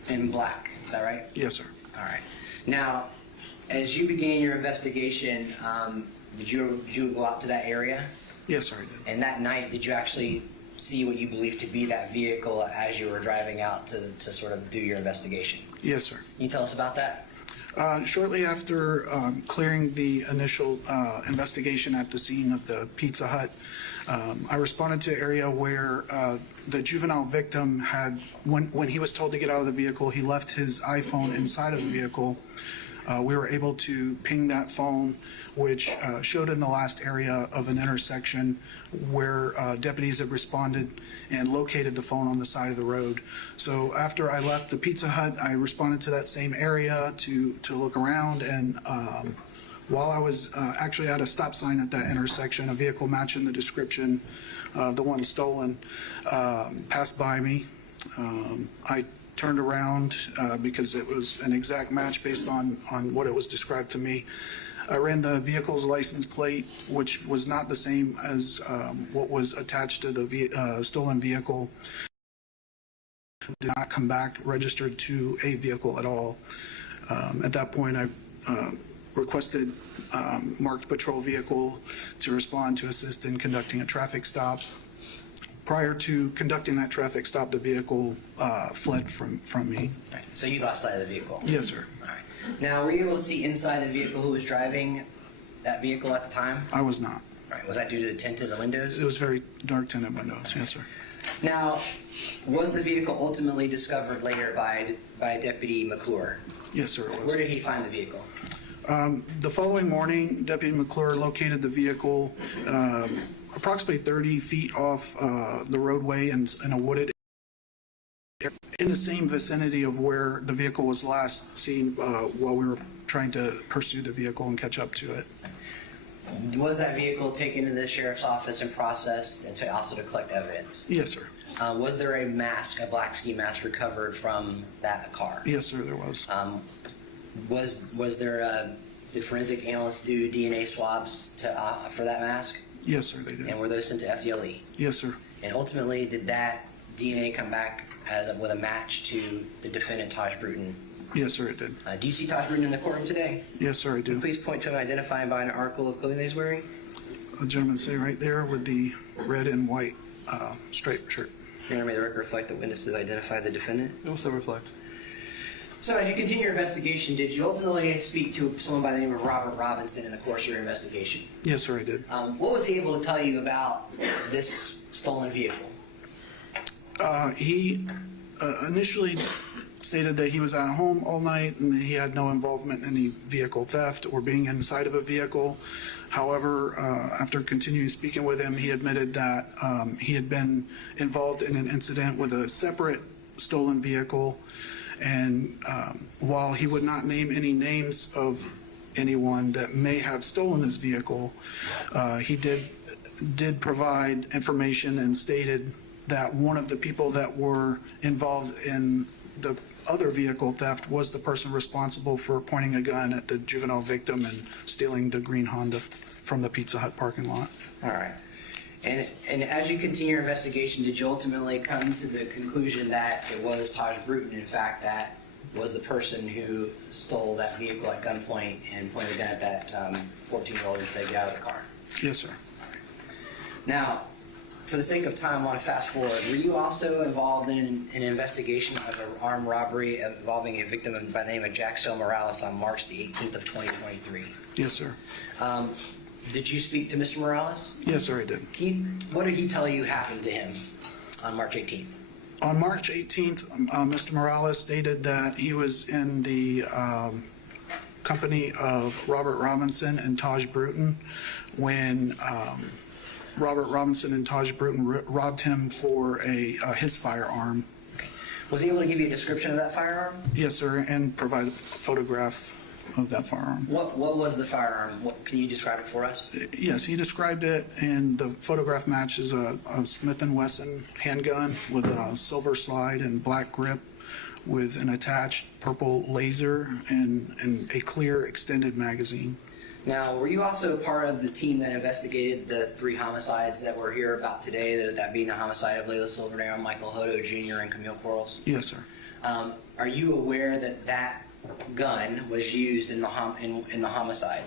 in black, is that right? Yes, sir. All right. Now, as you began your investigation, did you go out to that area? Yes, sir, I did. And that night, did you actually see what you believed to be that vehicle as you were driving out to sort of do your investigation? Yes, sir. Can you tell us about that? Shortly after clearing the initial investigation at the scene of the Pizza Hut, I responded to an area where the juvenile victim had, when he was told to get out of the vehicle, he left his iPhone inside of the vehicle. We were able to ping that phone, which showed in the last area of an intersection where deputies had responded and located the phone on the side of the road. So after I left the Pizza Hut, I responded to that same area to look around, and while I was actually at a stop sign at that intersection, a vehicle matching the description of the one stolen passed by me. I turned around because it was an exact match based on what it was described to me. I ran the vehicle's license plate, which was not the same as what was attached to the stolen vehicle. Did not come back registered to a vehicle at all. At that point, I requested marked patrol vehicle to respond to assist in conducting a traffic stop. Prior to conducting that traffic stop, the vehicle fled from me. Right. So you lost sight of the vehicle? Yes, sir. All right. Now, were you able to see inside the vehicle who was driving that vehicle at the time? I was not. Right. Was that due to the tint of the windows? It was very dark tinted windows, yes, sir. Now, was the vehicle ultimately discovered later by Deputy McClure? Yes, sir, it was. Where did he find the vehicle? The following morning, Deputy McClure located the vehicle approximately 30 feet off the roadway in a wooded area, in the same vicinity of where the vehicle was last seen while we were trying to pursue the vehicle and catch up to it. Was that vehicle taken to the sheriff's office and processed, and also to collect evidence? Yes, sir. Was there a mask, a black ski mask, recovered from that car? Yes, sir, there was. Was there did forensic analysts do DNA swabs for that mask? Yes, sir, they did. And were those sent to FDLE? Yes, sir. And ultimately, did that DNA come back with a match to the defendant, Tahj Brewton? Yes, sir, it did. Do you see Tahj Brewton in the courtroom today? Yes, sir, I do. Please point to him, identify him by an article of clothing that he's wearing. A gentleman sitting right there with the red and white striped shirt. May the record reflect that witnesses identified the defendant? It will still reflect. So as you continue your investigation, did you ultimately speak to someone by the name of Robert Robinson in the course of your investigation? Yes, sir, I did. What was he able to tell you about this stolen vehicle? He initially stated that he was at home all night and that he had no involvement in any vehicle theft or being inside of a vehicle. However, after continuing speaking with him, he admitted that he had been involved in an incident with a separate stolen vehicle. And while he would not name any names of anyone that may have stolen his vehicle. He did provide information and stated that one of the people that were involved in the other vehicle theft was the person responsible for pointing a gun at the juvenile victim and stealing the green Honda from the Pizza Hut parking lot. All right. And as you continue your investigation, did you ultimately come to the conclusion that it was Tahj Brewton, in fact, that was the person who stole that vehicle at gunpoint and pointed a gun at that 14-year-old and said, "Get out of the car"? Yes, sir. Now, for the sake of time, I want to fast forward. Were you also involved in an investigation of an armed robbery involving a victim by the name of Jaxel Morales on March the 18th of 2023? Yes, sir. Did you speak to Mr. Morales? Yes, sir, I did. What did he tell you happened to him on March 18th? On March 18th, Mr. Morales stated that he was in the company of Robert Robinson and Tahj Brewton when Robert Robinson and Tahj Brewton robbed him for his firearm. Was he able to give you a description of that firearm? Yes, sir, and provide a photograph of that firearm. What was the firearm? Can you describe it for us? Yes, he described it, and the photograph matches a Smith & Wesson handgun with a silver slide and black grip with an attached purple laser and a clear extended magazine. Now, were you also part of the team that investigated the 3 homicides that we're here about today, that being the homicide of Layla Silverdale, Michael Hodo Jr., and Camille Quarles? Yes, sir. Are you aware that that gun was used in the homicide?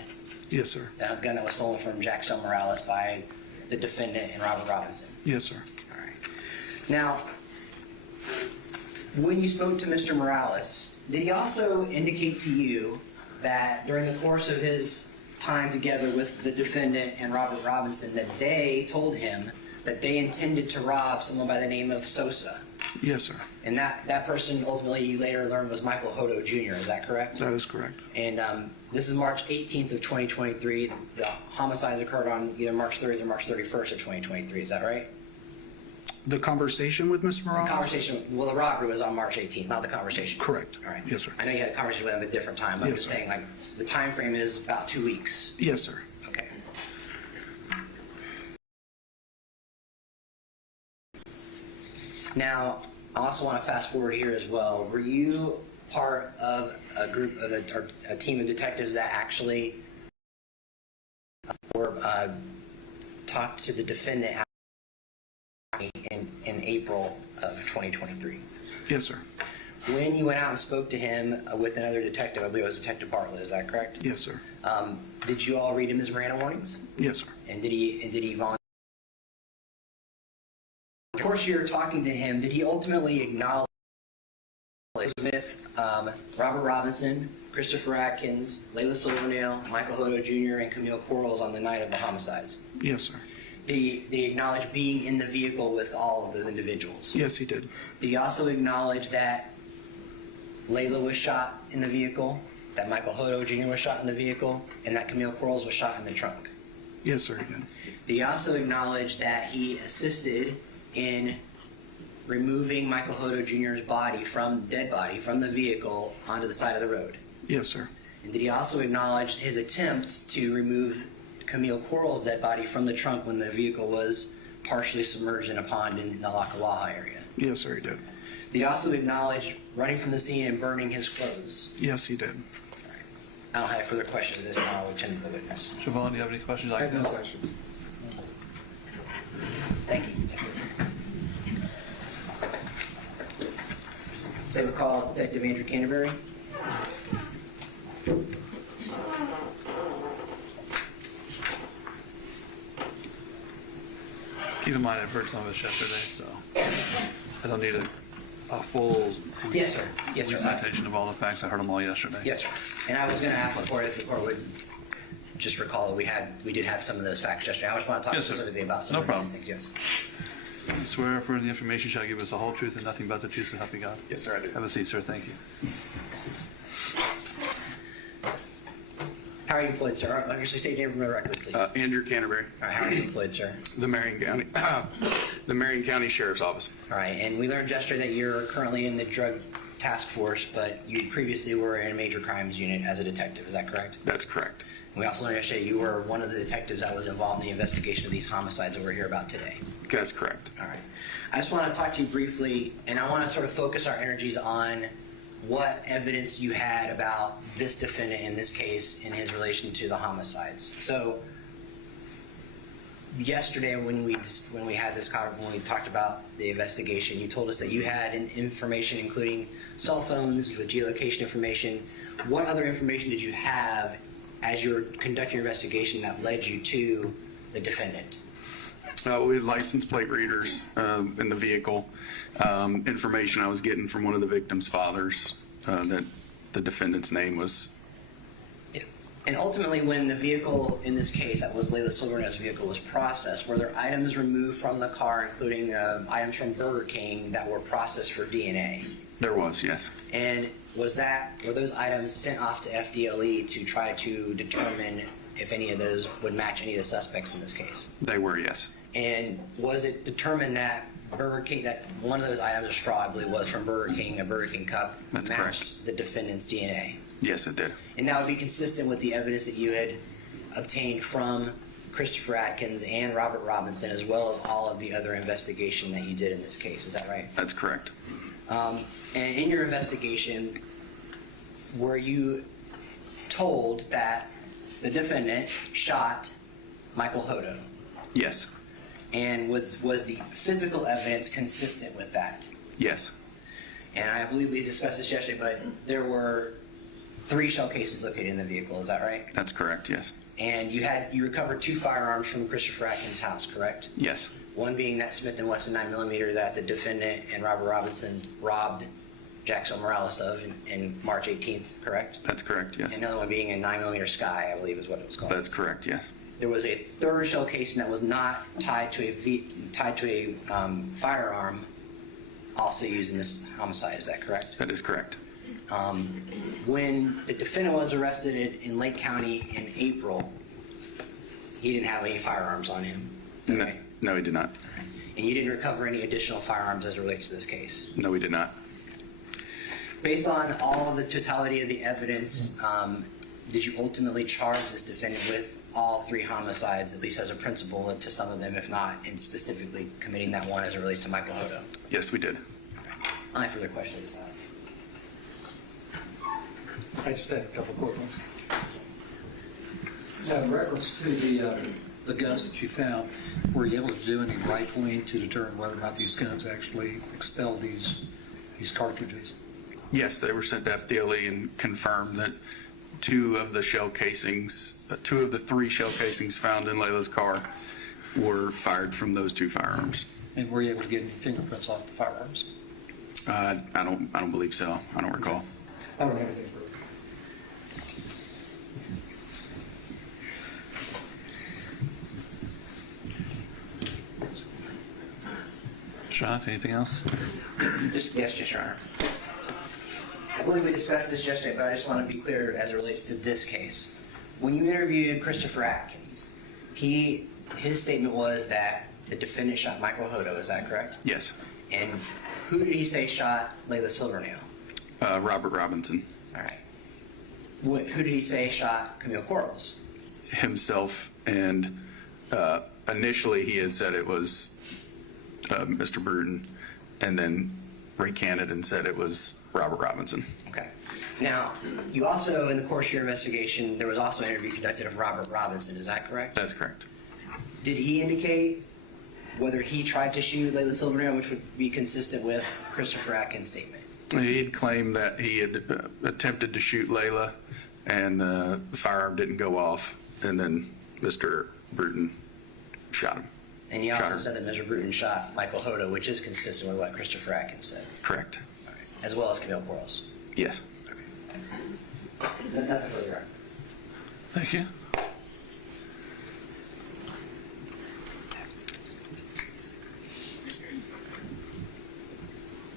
Yes, sir. That gun that was stolen from Jaxel Morales by the defendant and Robert Robinson? Yes, sir. All right. Now, when you spoke to Mr. Morales, did he also indicate to you that during the course of his time together with the defendant and Robert Robinson that they told him that they intended to rob someone by the name of Sosa? Yes, sir. And that person ultimately you later learned was Michael Hodo Jr., is that correct? That is correct. And this is March 18th of 2023. The homicides occurred on either March 30th or March 31st of 2023, is that right? The conversation with Mr. Morales? The robbery was on March 18th, not the conversation. Correct. All right. Yes, sir. I know you had a conversation with him at a different time, but I'm just saying, like, the time frame is about 2 weeks. Yes, sir. Okay. Now, I also want to fast forward here as well. Were you part of a group of a team of detectives that actually talked to the defendant in April of 2023? Yes, sir. When you went out and spoke to him with another detective, I believe it was Detective Bartlett, is that correct? Yes, sir. Did you all read him his Miranda warnings? Yes, sir. And did he volunteer? Of course, you're talking to him. Did he ultimately acknowledge Smith, Robert Robinson, Christopher Atkins, Layla Silverdale, Michael Hodo Jr., and Camille Quarles on the night of the homicides? Yes, sir. Did he acknowledge being in the vehicle with all of those individuals? Yes, he did. Did he also acknowledge that Layla was shot in the vehicle, that Michael Hodo Jr. was shot in the vehicle, and that Camille Quarles was shot in the trunk? Yes, sir, he did. Did he also acknowledge that he assisted in removing Michael Hodo Jr.'s dead body from the vehicle onto the side of the road? Yes, sir. And did he also acknowledge his attempt to remove Camille Quarles' dead body from the trunk when the vehicle was partially submerged in a pond in the Ocklawaha area? Yes, sir, he did. Did he also acknowledge running from the scene and burning his clothes? Yes, he did. I don't have further questions of this now. I'll attend to the witness. Siobhan, do you have any questions? I have no questions. Thank you. So we call Detective Andrew Canterbury. Keep in mind, I've heard some of this yesterday, so I don't need a full Yes, sir. Yes, sir. presentation of all the facts. I heard them all yesterday. Yes, sir. And I was going to ask the court if the court would just recall that we did have some of those facts yesterday. I just want to talk specifically about some of these things. Yes. I swear for the information shall give us the whole truth and nothing but the truth, so help you God. Yes, sir, I do. Have a seat, sir. Thank you. How are you employed, sir? Actually, state your name from the record, please. Andrew Canterbury. All right, how are you employed, sir? The Marion County Sheriff's Office. All right, and we learned yesterday that you're currently in the drug task force, but you previously were in a major crimes unit as a detective. Is that correct? That's correct. We also learned yesterday you were one of the detectives that was involved in the investigation of these homicides that we're here about today. That's correct. All right. I just want to talk to you briefly, and I want to sort of focus our energies on what evidence you had about this defendant in this case in his relation to the homicides. So yesterday when we had this conversation, when we talked about the investigation, you told us that you had information including cell phones with geolocation information. What other information did you have as you were conducting your investigation that led you to the defendant? We had license plate readers in the vehicle. Information I was getting from one of the victim's fathers that the defendant's name was. And ultimately, when the vehicle, in this case, that was Layla Silvernail's vehicle, was processed, were there items removed from the car, including items from Burger King, that were processed for DNA? There was, yes. And were those items sent off to FDLE to try to determine if any of those would match any of the suspects in this case? They were, yes. And was it determined that Burger King, that one of those items, a straw, I believe, was from Burger King, a Burger King cup, That's matched correct. the defendant's DNA? Yes, it did. And that would be consistent with the evidence that you had obtained from Christopher Atkins and Robert Robinson, as well as all of the other investigation that you did in this case. Is that right? That's correct. And in your investigation, were you told that the defendant shot Michael Hodo? Yes. And was the physical evidence consistent with that? Yes. And I believe we discussed this yesterday, but there were 3 shell cases located in the vehicle. Is that right? That's correct, yes. And you recovered 2 firearms from Christopher Atkins' house, correct? Yes. One being that Smith & Wesson 9mm that the defendant and Robert Robinson robbed Jackson Morales of in March 18th, correct? That's correct, yes. Another one being a 9mm Sky, I believe is what it was called. That's correct, yes. There was a 3rd shell casing that was not tied to a firearm, also used in this homicide. Is that correct? That is correct. When the defendant was arrested in Lake County in April, he didn't have any firearms on him. Is that right? No, he did not. And you didn't recover any additional firearms as it relates to this case? No, we did not. Based on all of the totality of the evidence, did you ultimately charge this defendant with all 3 homicides, at least as a principal, to some of them, if not in specifically committing that one as it relates to Michael Hodo? Yes, we did. Any further questions? I just had a couple quick ones. In reference to the guns that you found, were you able to do any rifling to determine whether or not these guns actually expel these cartridges? Yes, they were sent to FDLE and confirmed that 2 of the 3 shell casings found in Layla's car were fired from those 2 firearms. And were you able to get any fingerprints off the firearms? I don't believe so. I don't recall. I don't have anything. Sean, anything else? Yes, Your Honor. I believe we discussed this yesterday, but I just want to be clear as it relates to this case. When you interviewed Christopher Atkins, his statement was that the defendant shot Michael Hodo. Is that correct? Yes. And who did he say shot Layla Silvernail? Robert Robinson. All right. Who did he say shot Camille Quarles? Himself, and initially he had said it was Mr. Brewton, and then recanted and said it was Robert Robinson. Okay. Now, you also, in the course of your investigation, there was also an interview conducted of Robert Robinson. Is that correct? That's correct. Did he indicate whether he tried to shoot Layla Silvernail, which would be consistent with Christopher Atkins' statement? He had claimed that he had attempted to shoot Layla, and the firearm didn't go off, and then Mr. Brewton shot him. And he also said that Mr. Brewton shot Michael Hodo, which is consistent with what Christopher Atkins said. Correct. All right. As well as Camille Quarles. Yes. Okay. Nothing further. Thank you.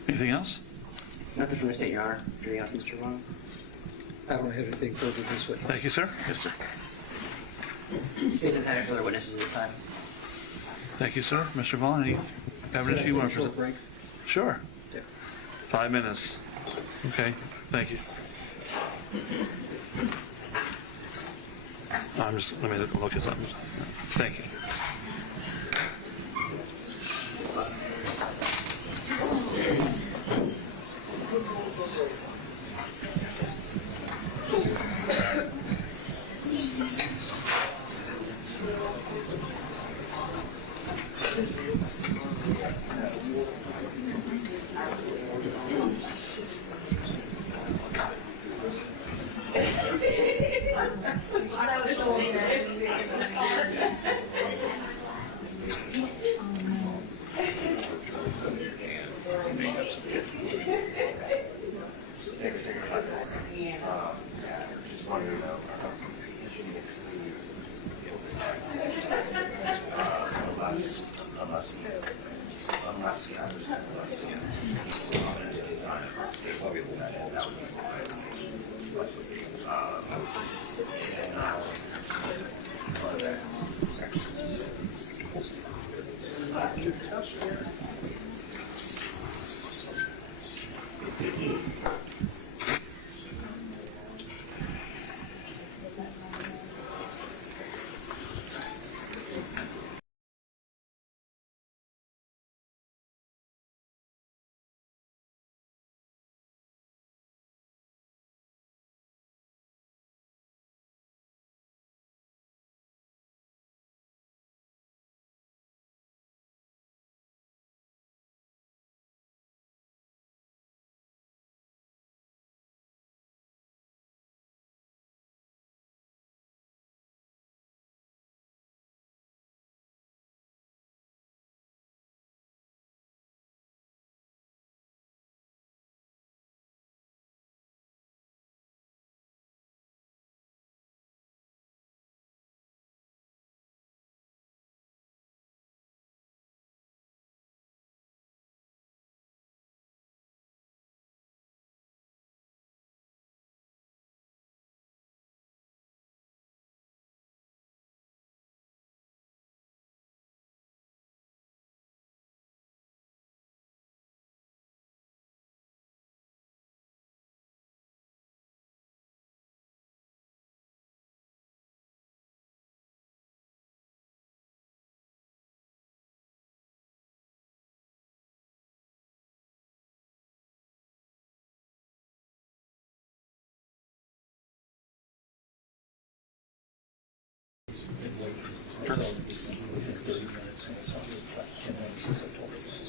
Anything else? Nothing from the state, Your Honor. Anything else, Mr. Vaughn? I don't have anything further this witness. Thank you, sir. Yes, sir. State doesn't have any further witnesses at this time. Thank you, sir. Mr. Vaughn, any evidence you want to short break? Sure. Yeah. 5 minutes. Okay, thank you. Let me look at something. Thank you.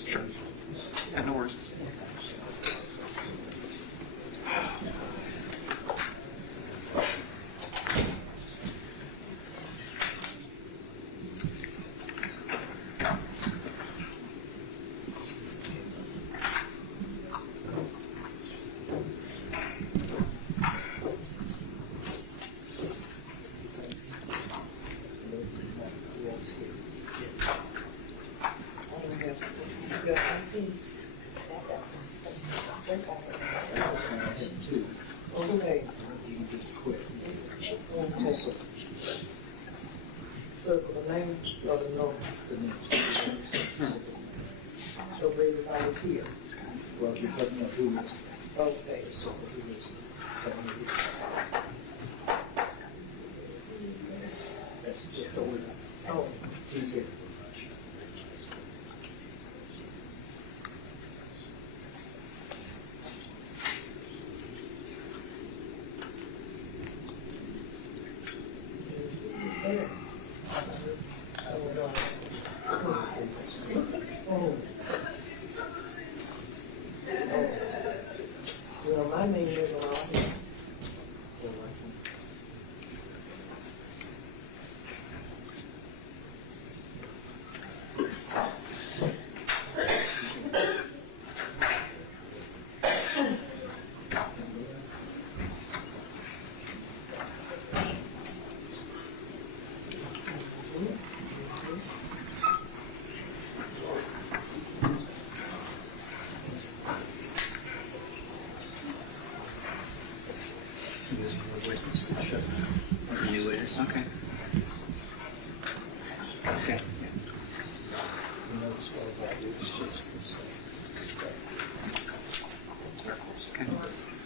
Sure. Yeah, no worries. So for the name of the note, so everybody's here. Well, just let me know who is. Okay, so who is? That's just the order. Oh, he's here. Well, my name is Alana. New witness, okay. Okay. You know as well as I do, it's just this. Okay.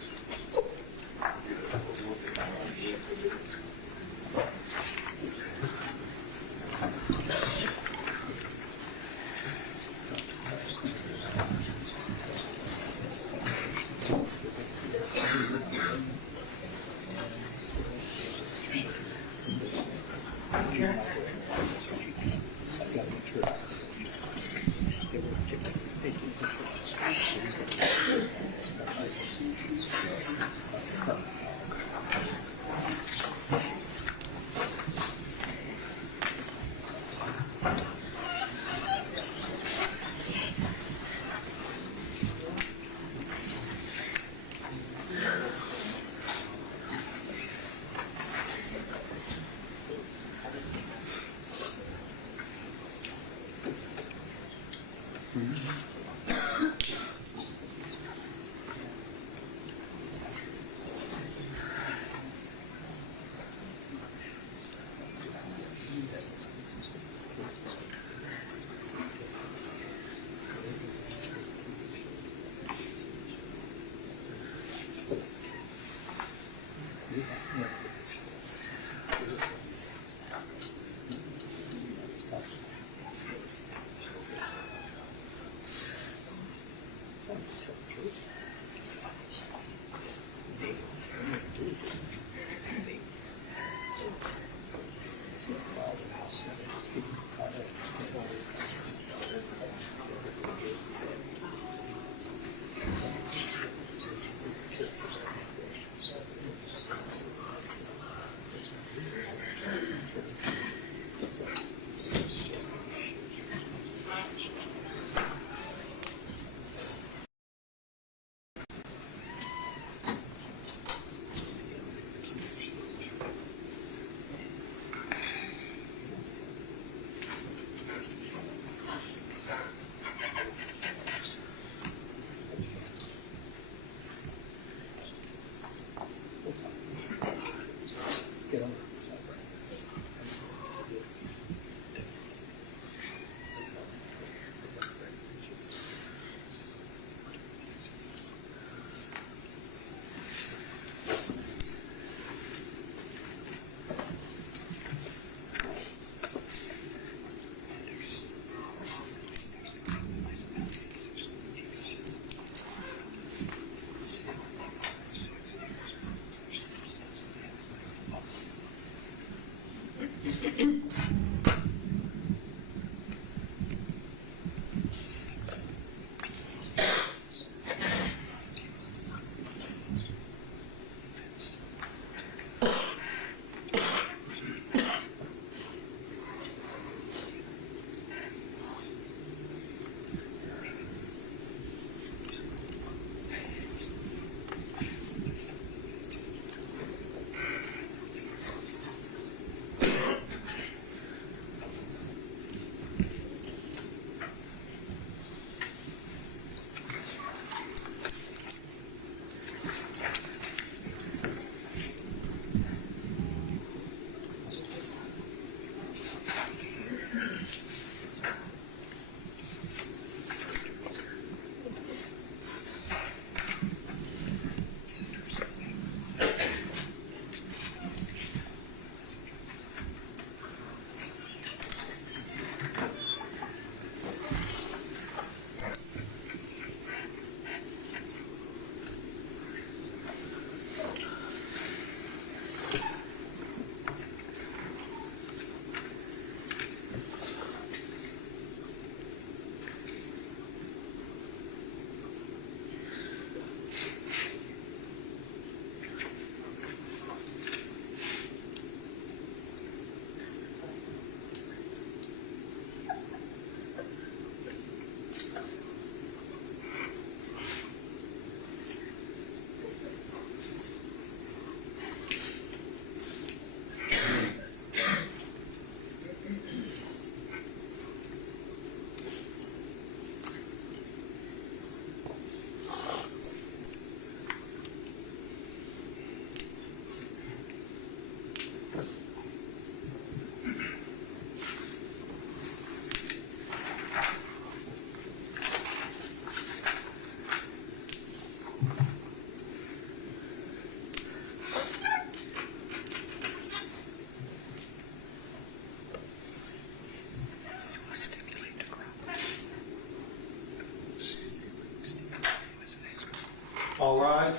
All rise.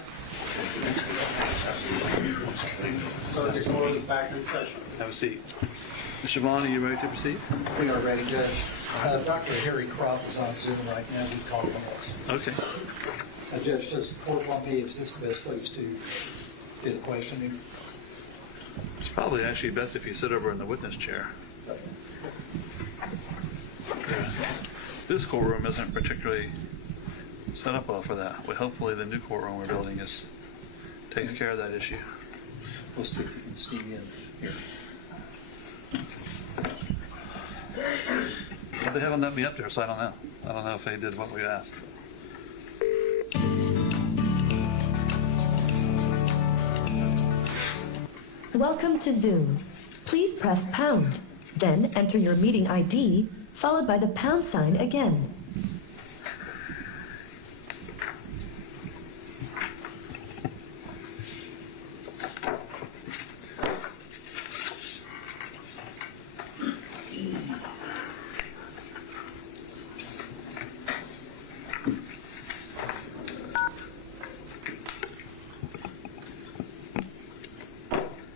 Circuit Court is back in session. Have a seat. Mr. Vaughn, are you ready to proceed? We are ready, Judge. Dr. Harry Kropp is on Zoom right now. We called him us. Okay. Judge, does the court want me, is this the best place to do the questioning? It's probably actually best if you sit over in the witness chair. Yeah. This courtroom isn't particularly set up well for that. Well, hopefully the new courtroom we're building takes care of that issue. We'll see if we can see you in here. Well, they haven't let me up there, so I don't know. I don't know if they did what we asked. Welcome to Zoom. Please press pound, then enter your meeting ID, followed by the pound sign again.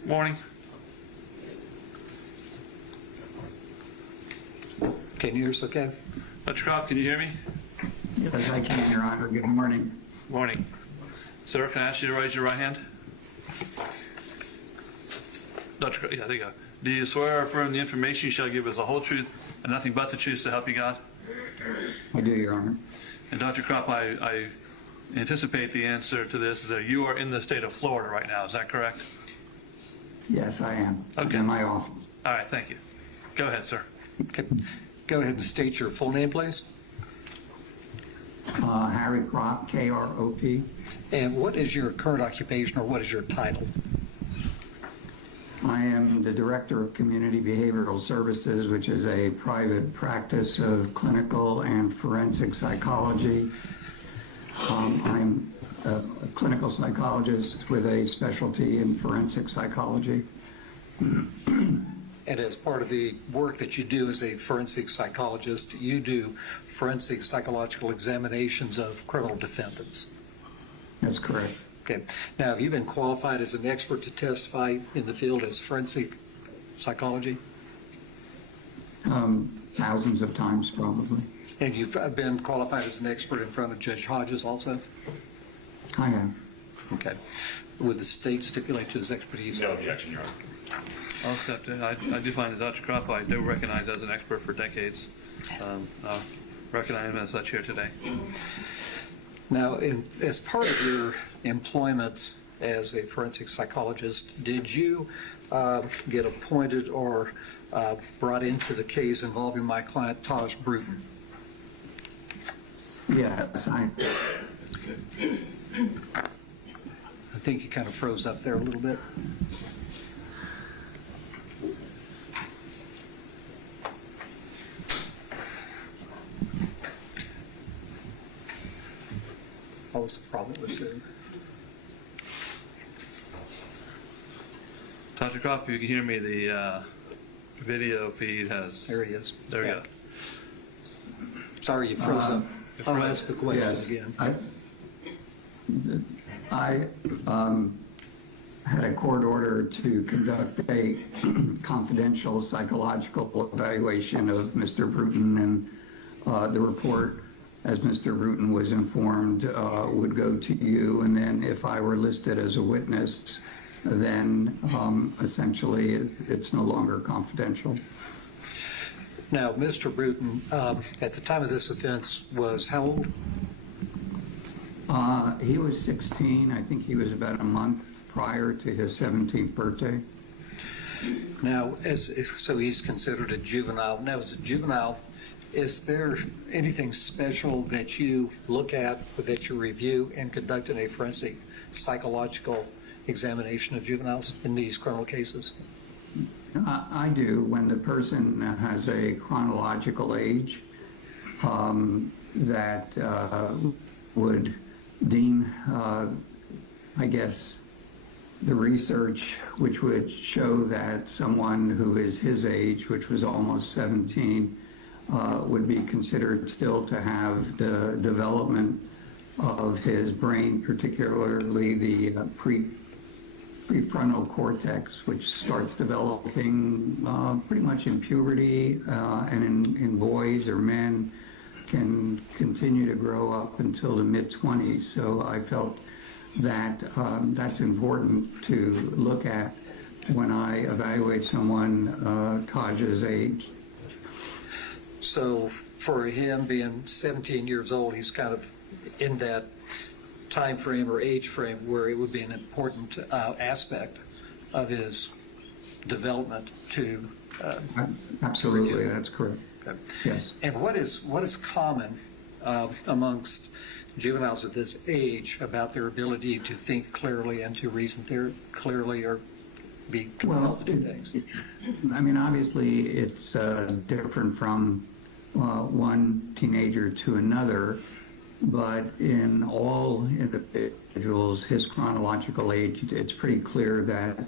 Morning. Can you hear us okay? Dr. Croft, can you hear me? Yes, I can, Your Honor. Good morning. Morning. Sir, can I ask you to raise your right hand? Dr. Croft, yeah, there you go. Do you swear or affirm the information you shall give us the whole truth and nothing but the truth to help you God? I do, Your Honor. And Dr. Croft, I anticipate the answer to this is that you are in the state of Florida right now. Is that correct? Yes, I am. Okay. In my office. All right, thank you. Go ahead, sir. Okay. Go ahead and state your full name, please. Harry Kropp, K-R-O-P. And what is your current occupation, or what is your title? I am the Director of Community Behavioral Services, which is a private practice of clinical and forensic psychology. I'm a clinical psychologist with a specialty in forensic psychology. And as part of the work that you do as a forensic psychologist, you do forensic psychological examinations of criminal defendants. That's correct. Okay. Now, have you been qualified as an expert to testify in the field as forensic psychology? Thousands of times, probably. And you've been qualified as an expert in front of Judge Hodges also? I have. Okay. Would the state stipulate to his expertise? No objection, Your Honor. I'll accept it. I do find that Dr. Kropp, I do recognize as an expert for decades. I'll recognize him as such here today. Now, as part of your employment as a forensic psychologist, did you get appointed or brought into the case involving my client, Tahj Brewton? Yes, I think you kind of froze up there a little bit. It's always a problem with Zoom. Dr. Kropp, if you can hear me, the video feed has... There he is. There we go. Sorry, you froze up. I'll ask the question yes, again. I had a court order to conduct a confidential psychological evaluation of Mr. Brewton, and the report, as Mr. Brewton was informed, would go to you, and then if I were listed as a witness, then essentially it's no longer confidential. Now, Mr. Brewton, at the time of this offense, was how old? He was 16. I think he was about a month prior to his 17th birthday. Now, so he's considered a juvenile. Now, as a juvenile, is there anything special that you look at, that you review, and conduct in a forensic psychological examination of juveniles in these criminal cases? I do. When the person has a chronological age that would deem, I guess, the research which would show that someone who is his age, which was almost 17, would be considered still to have the development of his brain, particularly the prefrontal cortex, which starts developing pretty much in puberty, and in boys or men can continue to grow up until the mid-20s. So I felt that that's important to look at when I evaluate someone Tahj's age. So for him being 17 years old, he's kind of in that time frame or age frame where it would be an important aspect of his development to Absolutely, review. that's correct. Okay. Yes. And what is common amongst juveniles at this age about their ability to think clearly and to reason clearly or be compelled to do things? I mean, obviously, it's different from one teenager to another, but in all individuals, his chronological age, it's pretty clear that,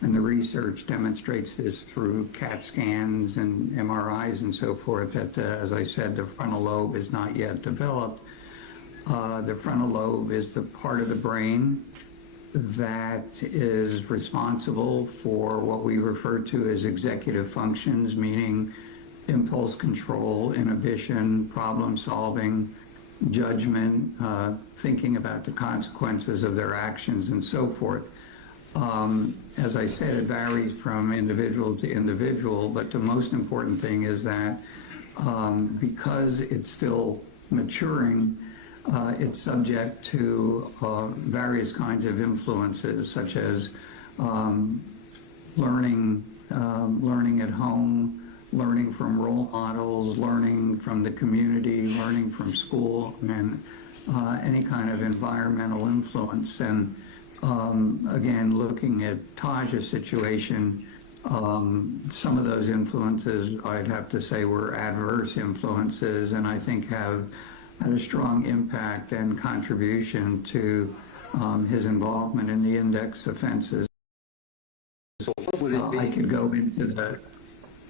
and the research demonstrates this through CAT scans and MRIs and so forth, that, as I said, the frontal lobe is not yet developed. The frontal lobe is the part of the brain that is responsible for what we refer to as executive functions, meaning impulse control, inhibition, problem solving, judgment, thinking about the consequences of their actions and so forth. As I said, it varies from individual to individual, but the most important thing is that because it's still maturing, it's subject to various kinds of influences, such as learning at home, learning from role models, learning from the community, learning from school, and any kind of environmental influence. And again, looking at Tahj's situation, some of those influences, I'd have to say, were adverse influences, and I think have had a strong impact and contribution to his involvement in the index offenses. I could go into the,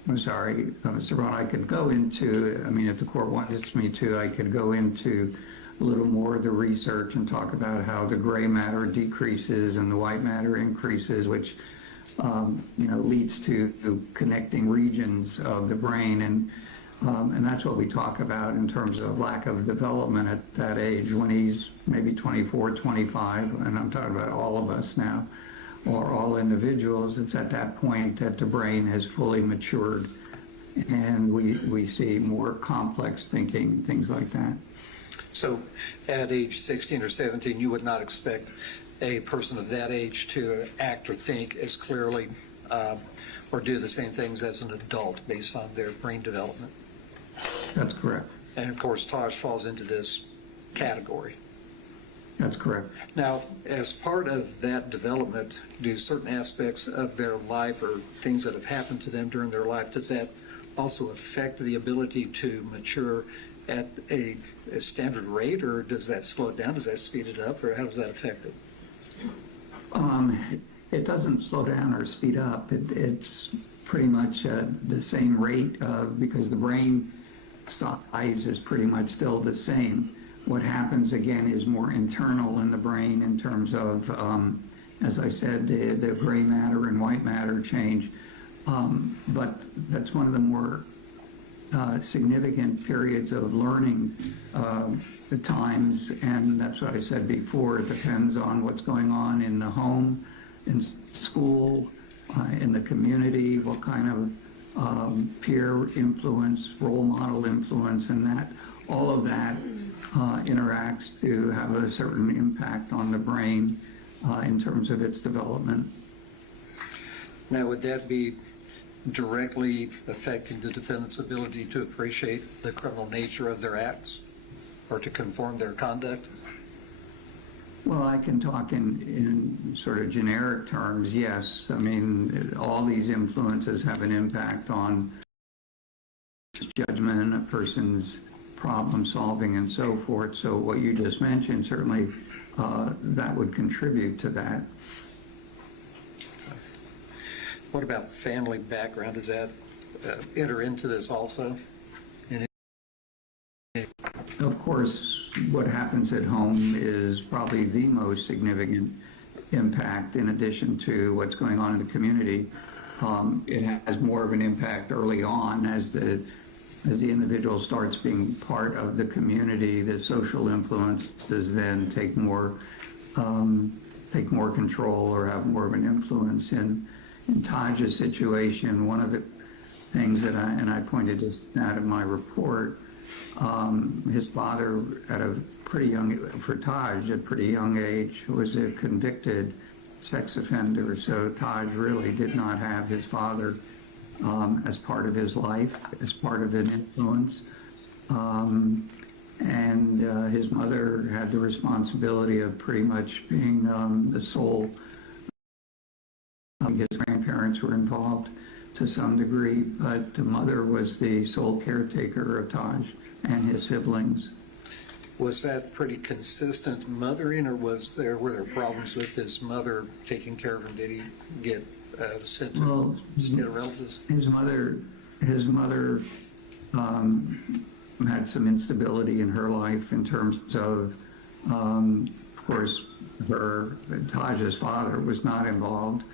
I'm sorry, Mr. Ron, I could go into, I mean, if the court wants me to, I could go into a little more of the research and talk about how the gray matter decreases and the white matter increases, which leads to connecting regions of the brain, and that's what we talk about in terms of lack of development at that age when he's maybe 24, 25, and I'm talking about all of us now, or all individuals. It's at that point that the brain has fully matured, and we see more complex thinking, things like that. So at age 16 or 17, you would not expect a person of that age to act or think as clearly or do the same things as an adult based on their brain development. That's correct. And of course, Tahj falls into this category. That's correct. Now, as part of that development, do certain aspects of their life or things that have happened to them during their life, does that also affect the ability to mature at a standard rate, or does that slow it down? Does that speed it up, or how does that affect it? It doesn't slow down or speed up. It's pretty much the same rate because the brain size is pretty much still the same. What happens again is more internal in the brain in terms of, as I said, the gray matter and white matter change. But that's one of the more significant periods of learning times, and that's what I said before. It depends on what's going on in the home, in school, in the community, what kind of peer influence, role model influence, and that all of that interacts to have a certain impact on the brain in terms of its development. Now, would that be directly affecting the defendant's ability to appreciate the criminal nature of their acts or to conform their conduct? Well, I can talk in sort of generic terms, yes. I mean, all these influences have an impact on judgment, a person's problem solving and so forth. So what you just mentioned, certainly that would contribute to that. What about family background? Does that enter into this also? Of course, what happens at home is probably the most significant impact in addition to what's going on in the community. It has more of an impact early on as the individual starts being part of the community. The social influences then take more control or have more of an influence. In Tahj's situation, one of the things that I pointed this out in my report, his father at a pretty young, for Tahj, at a pretty young age, was a convicted sex offender. So Tahj really did not have his father as part of his life, as part of an influence. And his mother had the responsibility of pretty much being the sole. His grandparents were involved to some degree, but the mother was the sole caretaker of Tahj and his siblings. Was that pretty consistent mothering, or were there problems with his mother taking care of him? Did he get sent to state relatives? His mother had some instability in her life in terms of course, Tahj's father was not involved,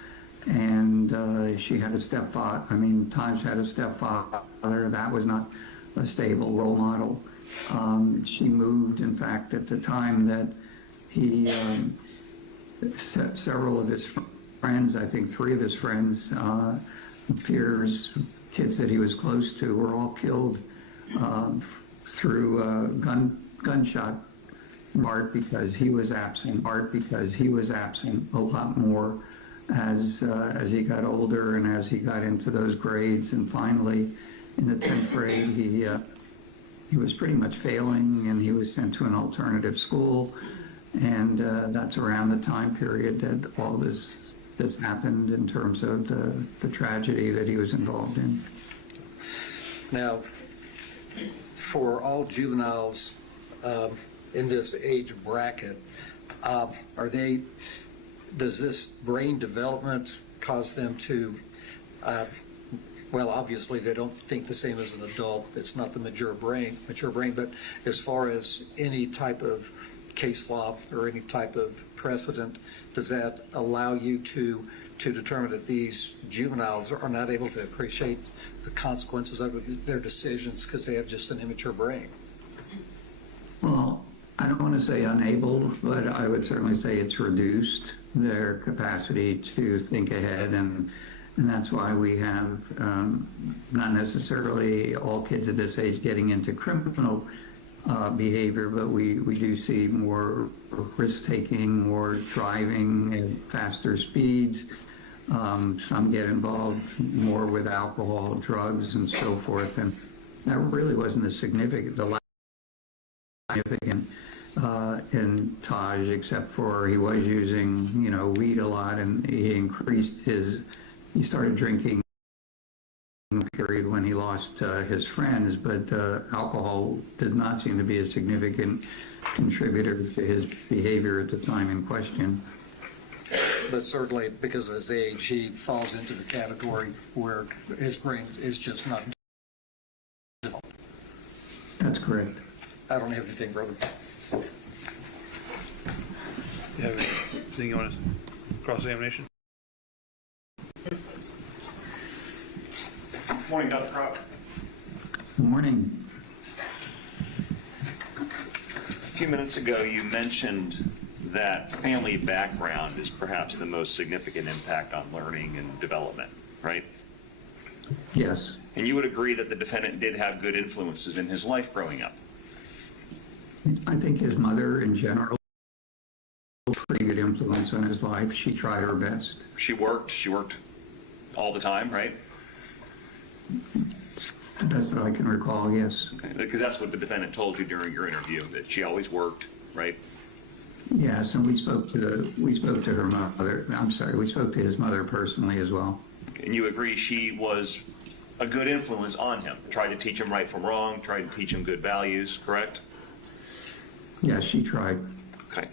and she had a stepfather. I mean, Tahj had a stepfather. That was not a stable role model. She moved, in fact, at the time that he several of his friends, I think 3 of his friends, peers, kids that he was close to, were all killed through gunshot, in part because he was absent, a lot more as he got older and as he got into those grades. And finally, in the 10th grade, he was pretty much failing, and he was sent to an alternative school. And that's around the time period that all this happened in terms of the tragedy that he was involved in. Now, for all juveniles in this age bracket, does this brain development cause them to, well, obviously they don't think the same as an adult. It's not the mature brain, but as far as any type of case law or any type of precedent, does that allow you to determine that these juveniles are not able to appreciate the consequences of their decisions because they have just an immature brain? Well, I don't want to say unable, but I would certainly say it's reduced their capacity to think ahead, and that's why we have not necessarily all kids at this age getting into criminal behavior, but we do see more risk-taking, more driving at faster speeds. Some get involved more with alcohol, drugs, and so forth, and that really wasn't significant in Tahj, except for he was using, weed a lot, and he started drinking period when he lost his friends, but alcohol did not seem to be a significant contributor to his behavior at the time in question. But certainly, because of his age, he falls into the category where his brain is just not developed. That's correct. I don't have anything, brother. You have anything you want to cross-examination? Morning, Dr. Crop. Good morning. A few minutes ago, you mentioned that family background is perhaps the most significant impact on learning and development, right? Yes. And you would agree that the defendant did have good influences in his life growing up? I think his mother, in general, pretty good influence on his life. She tried her best. She worked all the time, right? The best that I can recall, yes. Okay. Because that's what the defendant told you during your interview, that she always worked, right? Yes, and we spoke to her mother. I'm sorry, we spoke to his mother personally as well. And you agree she was a good influence on him, tried to teach him right from wrong, tried to teach him good values, correct? Yes, she tried. Okay.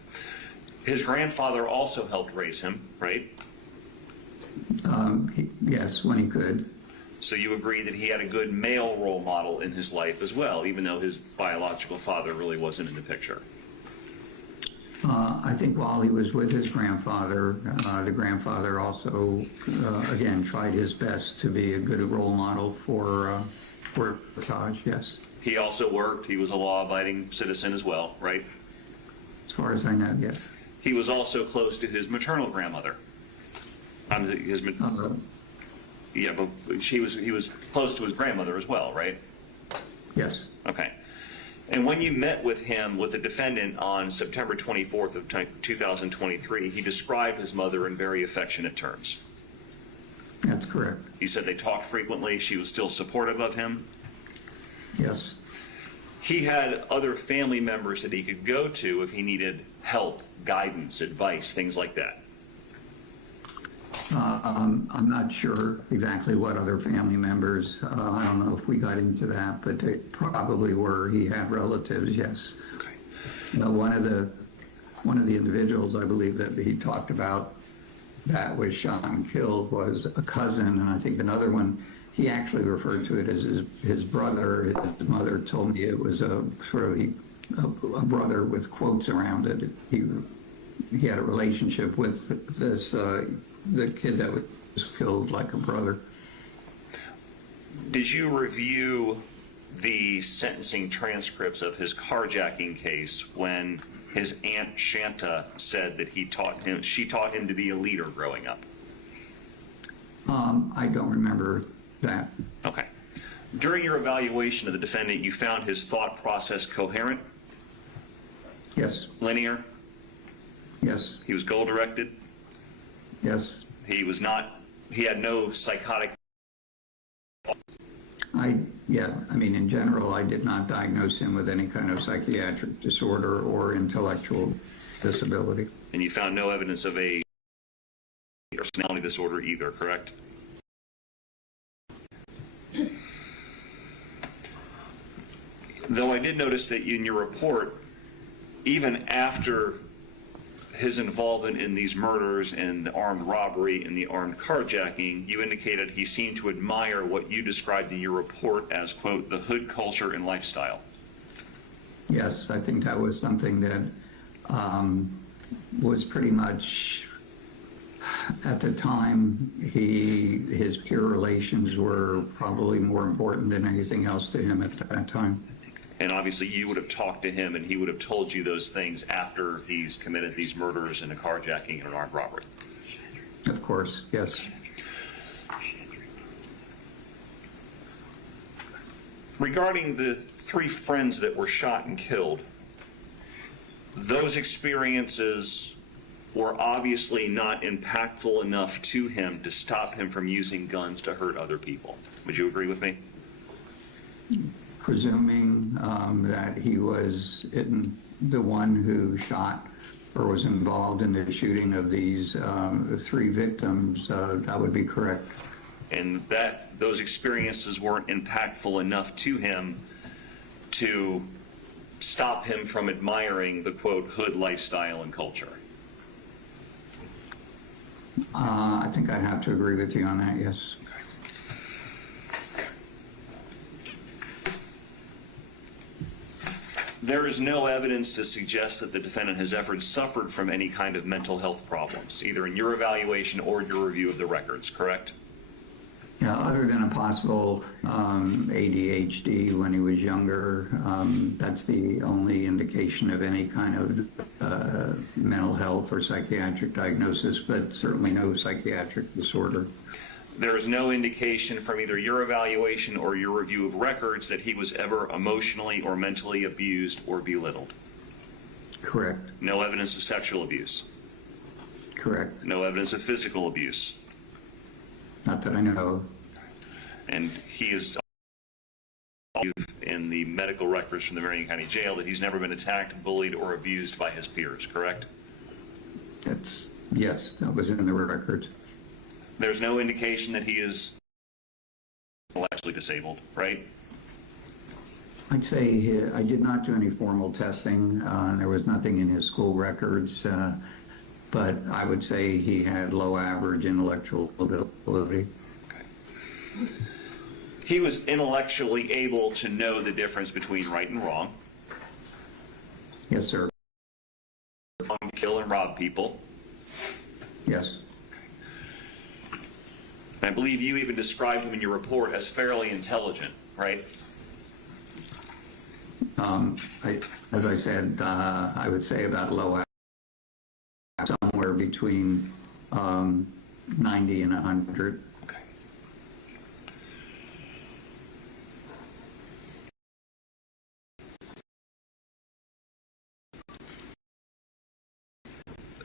His grandfather also helped raise him, right? Yes, when he could. So you agree that he had a good male role model in his life as well, even though his biological father really wasn't in the picture? I think while he was with his grandfather, the grandfather also, again, tried his best to be a good role model for Tahj, yes. He also worked. He was a law-abiding citizen as well, right? As far as I know, yes. He was also close to his maternal grandmother. Yeah, but he was close to his grandmother as well, right? Yes. Okay. And when you met with him, with the defendant, on September 24th of 2023, he described his mother in very affectionate terms. That's correct. He said they talked frequently. She was still supportive of him. Yes. He had other family members that he could go to if he needed help, guidance, advice, things like that. I'm not sure exactly what other family members, I don't know if we got into that, but they probably were. He had relatives, yes. Okay. One of the individuals I believe that he talked about that was shot and killed was a cousin, and I think another one, he actually referred to it as his brother. His mother told me it was a sort of a brother with quotes around it. He had a relationship with this the kid that was killed like a brother. Did you review the sentencing transcripts of his carjacking case when his Aunt Shanta said that she taught him to be a leader growing up? I don't remember that. Okay. During your evaluation of the defendant, you found his thought process coherent? Yes. Linear? Yes. He was goal-directed? Yes. He had no psychotic. In general, I did not diagnose him with any kind of psychiatric disorder or intellectual disability. And you found no evidence of a personality disorder either, correct? Though I did notice that in your report, even after his involvement in these murders and the armed robbery and the armed carjacking, you indicated he seemed to admire what you described in your report as, quote, the hood culture and lifestyle. Yes, I think that was something that was pretty much, at the time, his peer relations were probably more important than anything else to him at that time. And obviously you would have talked to him and he would have told you those things after he's committed these murders and a carjacking and an armed robbery. Of course, yes. Regarding the 3 friends that were shot and killed, those experiences were obviously not impactful enough to him to stop him from using guns to hurt other people. Would you agree with me? Presuming that he was the one who shot or was involved in the shooting of these 3 victims, that would be correct. And that those experiences weren't impactful enough to him to stop him from admiring the, quote, hood lifestyle and culture. I think I'd have to agree with you on that, yes. There is no evidence to suggest that the defendant has ever suffered from any kind of mental health problems, either in your evaluation or your review of the records, correct? Yeah, other than a possible ADHD when he was younger, that's the only indication of any kind of mental health or psychiatric diagnosis, but certainly no psychiatric disorder. There is no indication from either your evaluation or your review of records that he was ever emotionally or mentally abused or belittled. Correct. No evidence of sexual abuse. Correct. No evidence of physical abuse. Not that I know of. And he is in the medical records from the Marion County Jail that he's never been attacked, bullied, or abused by his peers, correct? Yes, that was in the records. There's no indication that he is intellectually disabled, right? I'd say I did not do any formal testing. There was nothing in his school records, but I would say he had low average intellectual ability. Okay. he was intellectually able to know the difference between right and wrong. Yes, sir. Wrong to kill and rob people. Yes. And I believe you even described him in your report as fairly intelligent, right? As I said, I would say about low, somewhere between 90 and 100. Okay.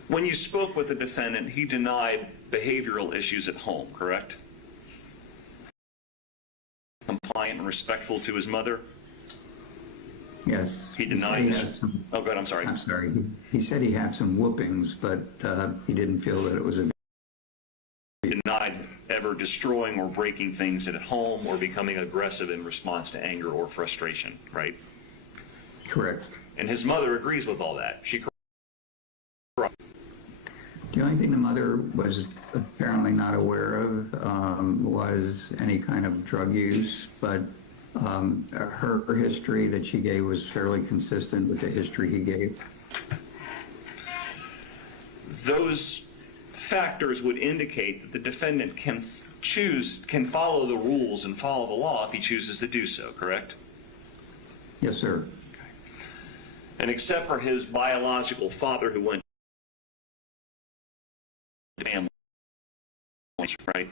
When you spoke with the defendant, he denied behavioral issues at home, correct? Compliant and respectful to his mother? Yes. He denied this. Oh, good. I'm sorry. I'm sorry. He said he had some whoopings, but he didn't feel that it was a. He denied ever destroying or breaking things at home or becoming aggressive in response to anger or frustration, right? Correct. And his mother agrees with all that. She. The only thing the mother was apparently not aware of was any kind of drug use, but her history that she gave was fairly consistent with the history he gave. Those factors would indicate that the defendant can follow the rules and follow the law if he chooses to do so, correct? Yes, sir. Okay. And except for his biological father who went to family, right?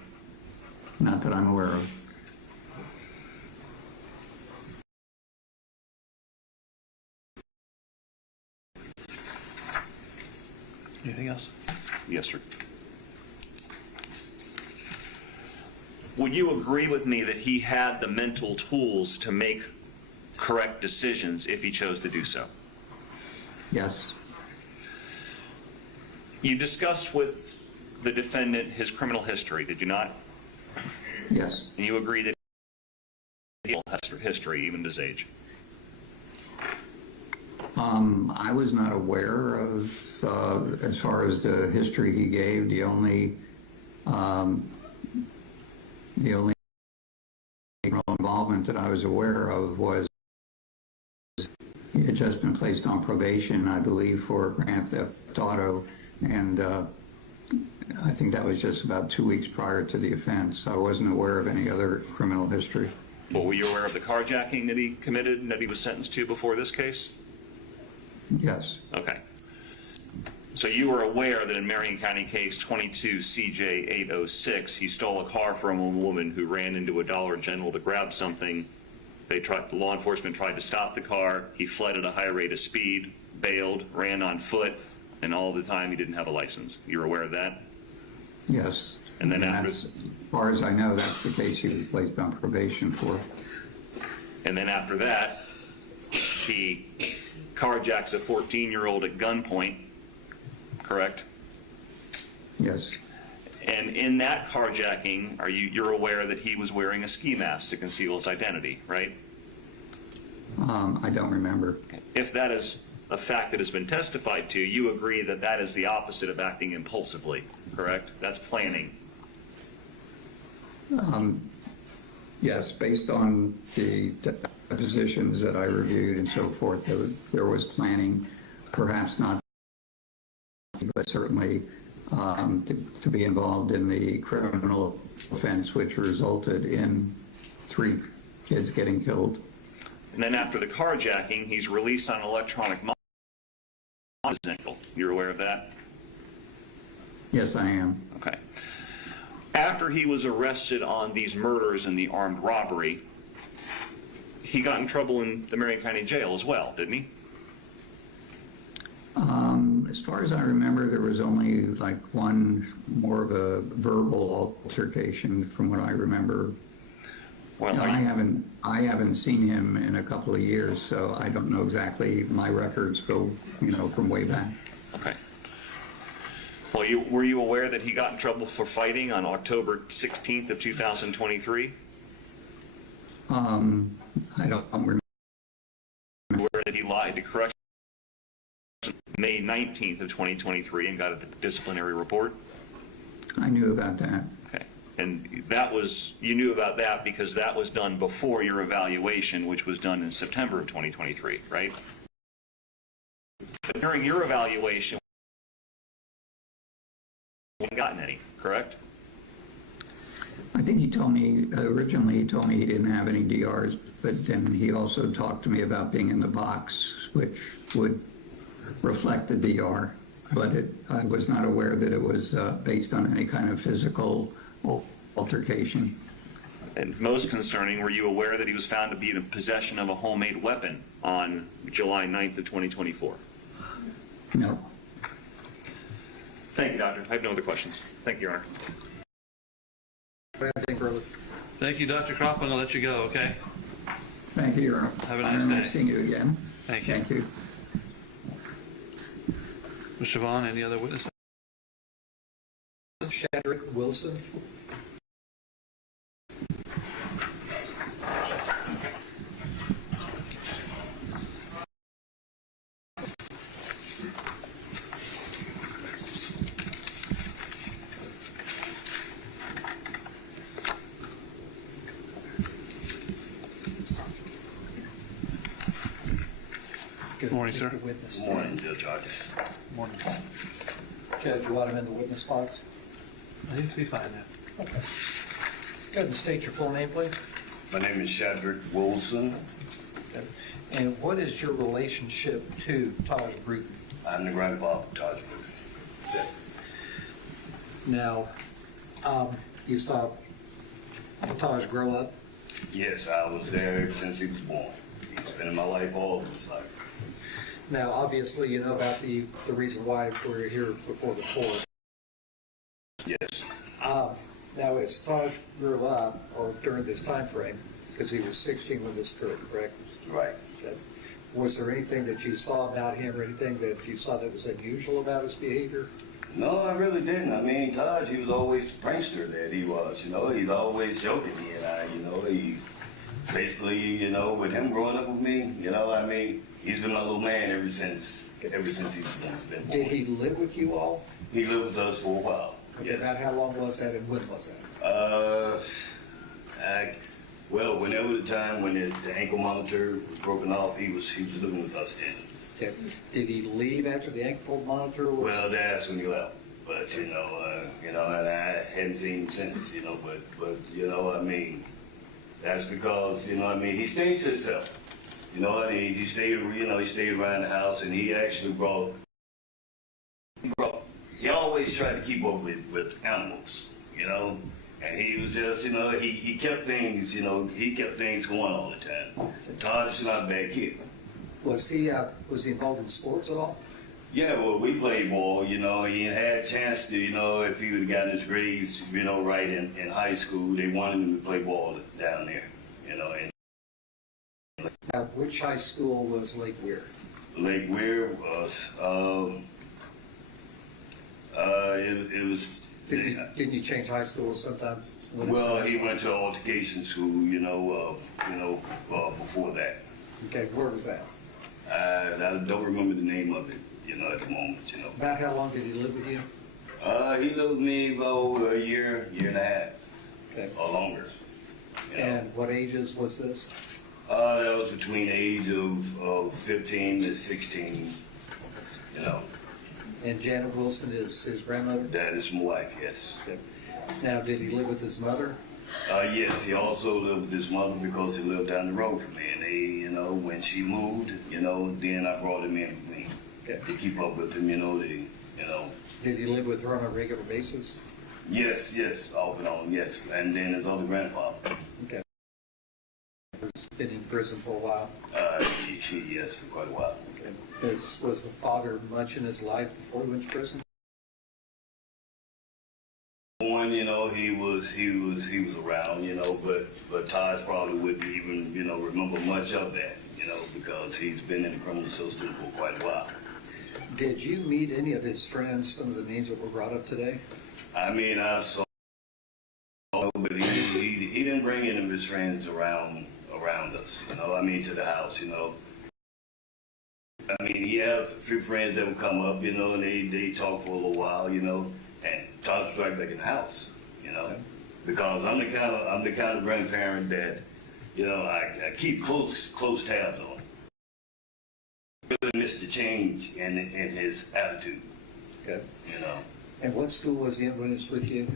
Not that I'm aware of. Anything else? Yes, sir. Would you agree with me that he had the mental tools to make correct decisions if he chose to do so? Yes. You discussed with the defendant his criminal history, did you not? Yes. And you agree that he has history, even at his age? I was not aware of, as far as the history he gave, the only involvement that I was aware of was he had just been placed on probation, I believe, for grand theft auto, and I think that was just about 2 weeks prior to the offense. I wasn't aware of any other criminal history. Well, were you aware of the carjacking that he committed and that he was sentenced to before this case? Yes. Okay. So you were aware that in Marion County case 22 CJ 806, he stole a car from a woman who ran into a Dollar General to grab something. The law enforcement tried to stop the car. He fled at a high rate of speed, bailed, ran on foot, and all the time he didn't have a license. You're aware of that? Yes. And then after, as far as I know, that's the case he was placed on probation for. And then after that, he carjacks a 14-year-old at gunpoint, correct? Yes. And in that carjacking, you're aware that he was wearing a ski mask to conceal his identity, right? I don't remember. If that is a fact that has been testified to, you agree that that is the opposite of acting impulsively, correct? That's planning. Yes, based on the depositions that I reviewed and so forth, there was planning, perhaps not, but certainly to be involved in the criminal offense, which resulted in 3 kids getting killed. And then after the carjacking, he's released on electronic monitoring on his ankle. You're aware of that? Yes, I am. Okay. After he was arrested on these murders and the armed robbery, he got in trouble in the Marion County Jail as well, didn't he? As far as I remember, there was only like one more of a verbal altercation from what I remember. Well, I haven't seen him in a couple of years, so I don't know exactly. My records go, from way back. Okay. Well, were you aware that he got in trouble for fighting on October 16th of 2023? I don't remember. Aware that he lied to corrections May 19th of 2023 and got a disciplinary report? I knew about that. Okay. And that was, you knew about that because that was done before your evaluation, which was done in September of 2023, right? But during your evaluation, you haven't gotten any, correct? I think he told me, originally he told me he didn't have any DRs, but then he also talked to me about being in the box, which would reflect the DR. But I was not aware that it was based on any kind of physical altercation. And most concerning, were you aware that he was found to be in possession of a homemade weapon on July 9th of 2024? No. Thank you, Doctor. I have no other questions. Thank you, Your Honor. Thank you, Dr. Kropp. I'm going to let you go, okay? Thank you, Your Honor. Have a nice day. Seeing you again. Thank you. Thank you. Mr. Vaughn, any other witnesses? Shadrick Wilson. Good morning, sir. Witness. Morning, Judge Hodges. Morning. Judge, you want him in the witness box? I think we'll be fine now. Okay. Go ahead and state your full name, please. My name is Shadrick Wilson. Okay. And what is your relationship to Tahj Brewton? I'm the grandpa of Tahj Brewton. Okay. Now, you saw Tahj grow up? Yes, I was there ever since he was born. He's been in my life all of his life. Now, obviously, you know about the reason why we're here before the court. Yes. Now, as Tahj grew up, or during this time frame, because he was 16 when this occurred, correct? Right. Okay. Was there anything that you saw about him, or anything that you saw that was unusual about his behavior? No, I really didn't. I mean, Tahj, he was always the prankster that he was. You know, he's always joking. He and I, you know, he basically, you know, with him growing up with me, you know, I mean, he's been my little man ever since he's been born. Did he live with you all? He lived with us for a while. Okay, Yes. about how long was that, and when was that? Well, whenever the time when the ankle monitor was broken off, he was living with us then. Okay. Did he leave after the ankle monitor was? Well, that's when he left. But you know, and I hadn't seen him since. You know, but you know, I mean, that's because you know, I mean, he stayed to himself. You know, and he stayed. You know, he stayed around the house, and he actually he always tried to keep up with animals. You know. And he was just, you know, he kept things, you know, he kept things going all the time. Tahj is not a bad kid. Was he involved in sports at all? Yeah, well, we played ball, you know. He had a chance to, you know, if he would have gotten his grades, you know, right in high school, they wanted him to play ball down there, you know. And Now, which high school was Lake Weir? Lake Weir was, it was. Didn't you change high school sometime? Well, he went to altercation school, you know, before that. Okay, where was that? I don't remember the name of it, you know, at the moment, you know. About how long did he live with you? He lived with me about a year and a half, okay, or longer. You know? And what ages was this? That was between the age of 15 to 16, you know. And Janet Wilson is his grandmother? That is my wife, yes. Okay. Now, did he live with his mother? Yes, he also lived with his mother because he lived down the road from me. And they, you know, when she moved, you know, then I brought him in with me to keep up with him, you know. Did he live with her on a regular basis? Yes, off and on, yes. And then his other grandpa. Okay. He's been in prison for a while? Yes, for quite a while. Okay. Was the father much in his life before he went to prison? One, you know, he was around, you know, but Tahj probably wouldn't even, you know, remember much of that, you know, because he's been in the criminal system for quite a while. Did you meet any of his friends, some of the names that were brought up today? I mean, I saw, but he didn't bring any of his friends around us, you know, I mean, to the house, you know. I mean, he had a few friends that would come up, you know, and they talk for a little while, you know, and Tahj was right back in the house, you know. because I'm the kind of grandparent that, you know, I keep close tabs on. Really missed the change in his attitude. Okay. You know. And what school was he in when he was with you?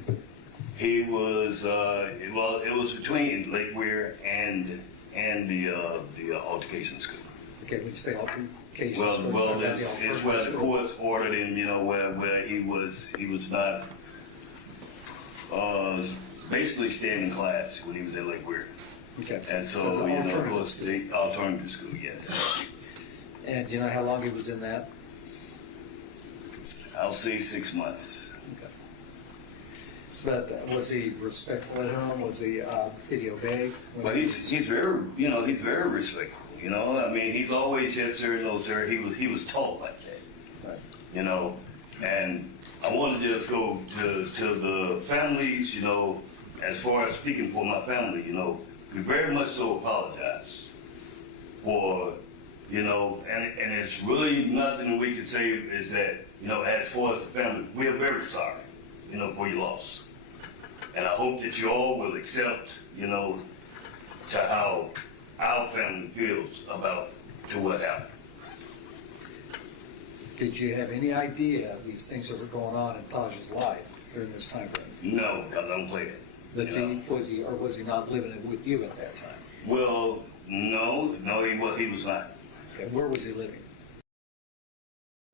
He was well, it was between Lake Weir and the altercation school. Okay, when you say altercation Well, school, well, you're talking it's about the where the school? courts ordered him, you know, where he was not basically staying in class when he was in Lake Weir. Okay. And So so, the you know, of alternative course, the alternative school, yes. And do you know how long he was in that? I'll say 6 months. Okay. But was he respectful at home? Was he, did he obey? Well, he's very, you know, he's very respectful. You know, I mean, he's always yes sir, no sir. He was taught like that. Right. You know, and I want to just go to the families. You know, as far as speaking for my family, you know, we very much so apologize for, you know, and it's really nothing we can say is that, you know, as far as the family, we are very sorry, you know, for your loss. And I hope that you all will accept, you know, to how our family feels about to what happened. Did you have any idea of these things that were going on in Tahj's life during this time frame? No, because I don't play it. But was he not living with you at that time? Well, no, he was not. Okay, where was he living?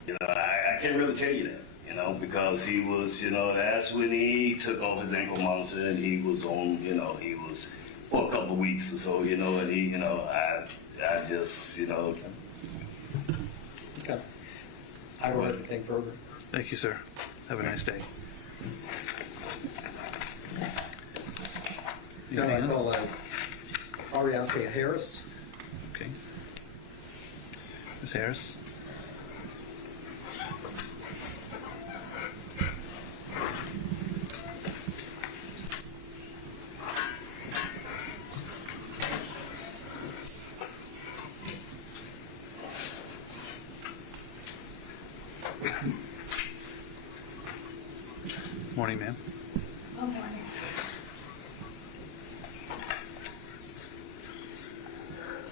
You know, I can't really tell you that, you know, because he was, you know, that's when he took off his ankle monitor and he was on, you know, he was for a couple of weeks or so, you know, and he, you know, I just, you know. Okay. I don't have anything further. Thank you, sir. Have a nice day. Now I call Ariante Harris. Okay. Ms. Harris? Morning, ma'am. Good morning.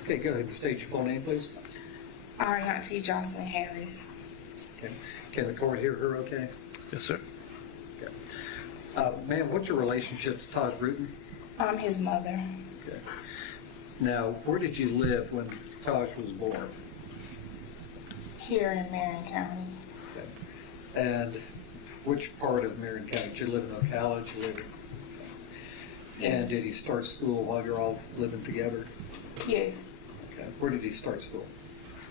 Okay, go ahead and state your full name, please. Ariante Jocelyn Harris. Okay. Can the court hear her okay? Yes, sir. Okay. Ma'am, what's your relationship to Tahj Brewton? I'm his mother. Okay. Now, where did you live when Tahj was born? Here in Marion County. Okay. And which part of Marion County? Did you live in Ocklawaha? Did you live in... And did he start school while you're all living together? Yes. Okay. Where did he start school?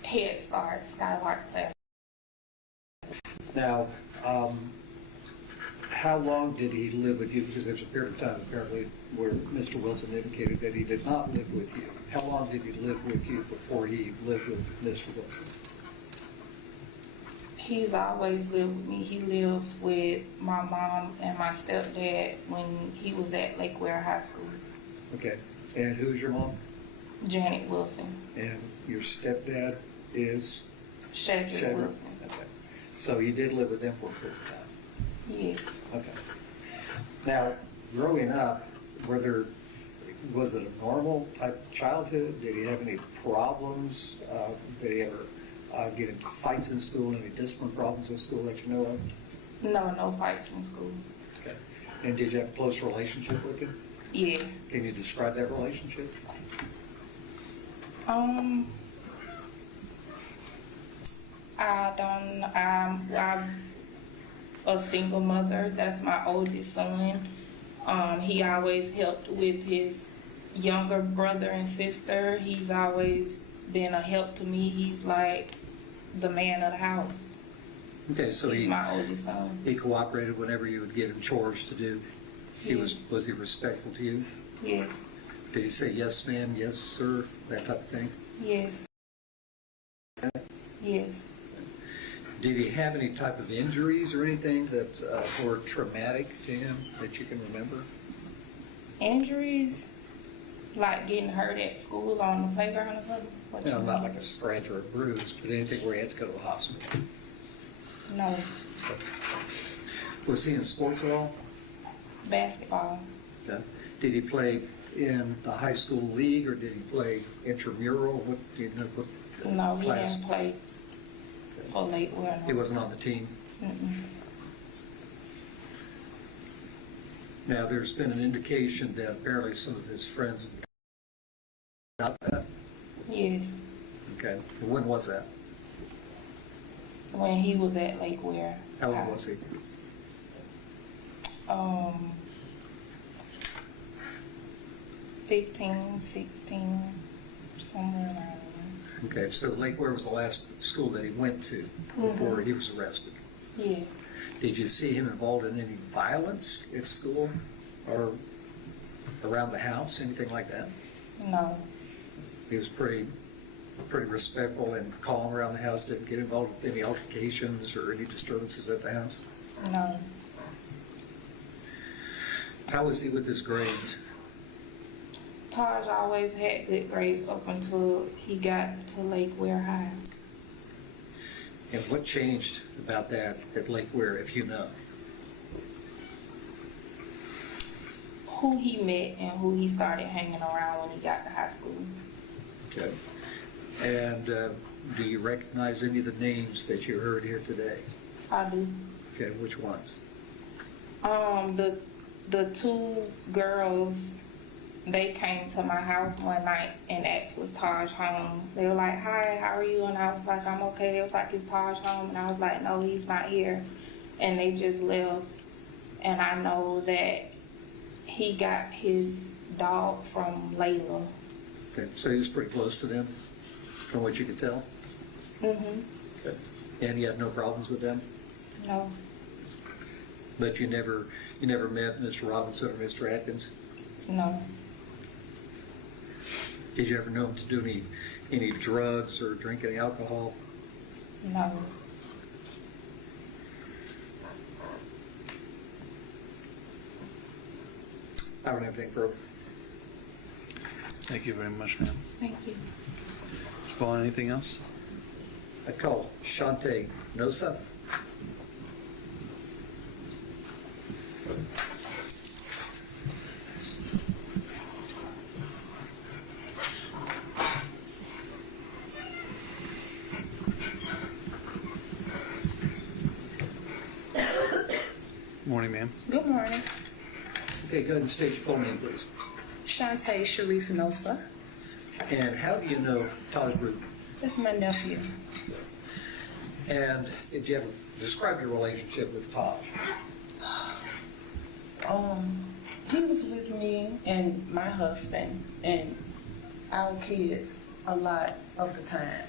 Head Start, Skylark class. Now, how long did he live with you? Because there's a period of time apparently where Mr. Wilson indicated that he did not live with you. How long did he live with you before he lived with Mr. Wilson? He's always lived with me. He lived with my mom and my stepdad when he was at Lake Weir High School. Okay. And who's your mom? Janet Wilson. And your stepdad is? Shedrick Wilson. Okay. So you did live with them for a period of time? Yes. Okay. Now, growing up, was it a normal type of childhood? Did he have any problems? Did he ever get into fights in school? Any discipline problems in school that you know of? No fights in school. Okay. And did you have a close relationship with him? Yes. Can you describe that relationship? I don't. I'm a single mother. That's my oldest son. He always helped with his younger brother and sister. He's always been a help to me. He's like the man of the house. Okay, so he's my oldest son. He cooperated whenever you would give him chores to do. Yes. Was he respectful to you? Yes. Did he say yes, ma'am, yes, sir, that type of thing? Yes. Yes. Did he have any type of injuries or anything that were traumatic to him that you can remember? Injuries, like getting hurt at school on the playground or something? What you No, mean? not like a scratch or a bruise, but anything where he had to go to the hospital. No. Was he in sports at all? Basketball. Okay. Did he play in the high school league, or did he play intramural? What do you know? What No, he class? didn't play for Lakeware. He wasn't on the team. Now, there's been an indication that apparently some of his friends not that. Yes, Okay. When was that? when he was at Lakeware. How old was he? 15, 16, somewhere around there. Okay, so Lakeware was the last school that he went to before he was arrested. Yes. Did you see him involved in any violence at school or around the house, anything like that? No. He was pretty respectful and calm around the house, didn't get involved with any altercations or any disturbances at the house? No. How was he with his grades? Tahj always had good grades up until he got to Lakeware High. And what changed about that at Lakeware, if you know? Who he met and who he started hanging around when he got to high school. Okay. And do you recognize any of the names that you heard here today? I do. Okay, which ones? The two girls, they came to my house one night and asked was Tahj home. They were like, "Hi, how are you?" And I was like, "I'm okay." They was like, "Is Tahj home?" And I was like, "No, he's not here." And they just left. And I know that he got his dog from Layla. Okay, so he was pretty close to them, from what you could tell? Mm-hmm. Okay. And he had no problems with them? No. But you never met Mr. Robinson or Mr. Atkins? No. Did you ever know him to do any drugs or drink any alcohol? No. I don't have anything further. Thank you very much, ma'am. Thank you. Mr. Vaughn, anything else? I call Shante Nosa. Morning, ma'am. Good morning. Okay, go ahead and state your full name, please. Shantae Sharice Nosa. And how do you know Tahj Brewton? That's my nephew. And did you ever describe your relationship with Tahj? He was with me and my husband and our kids a lot of the time.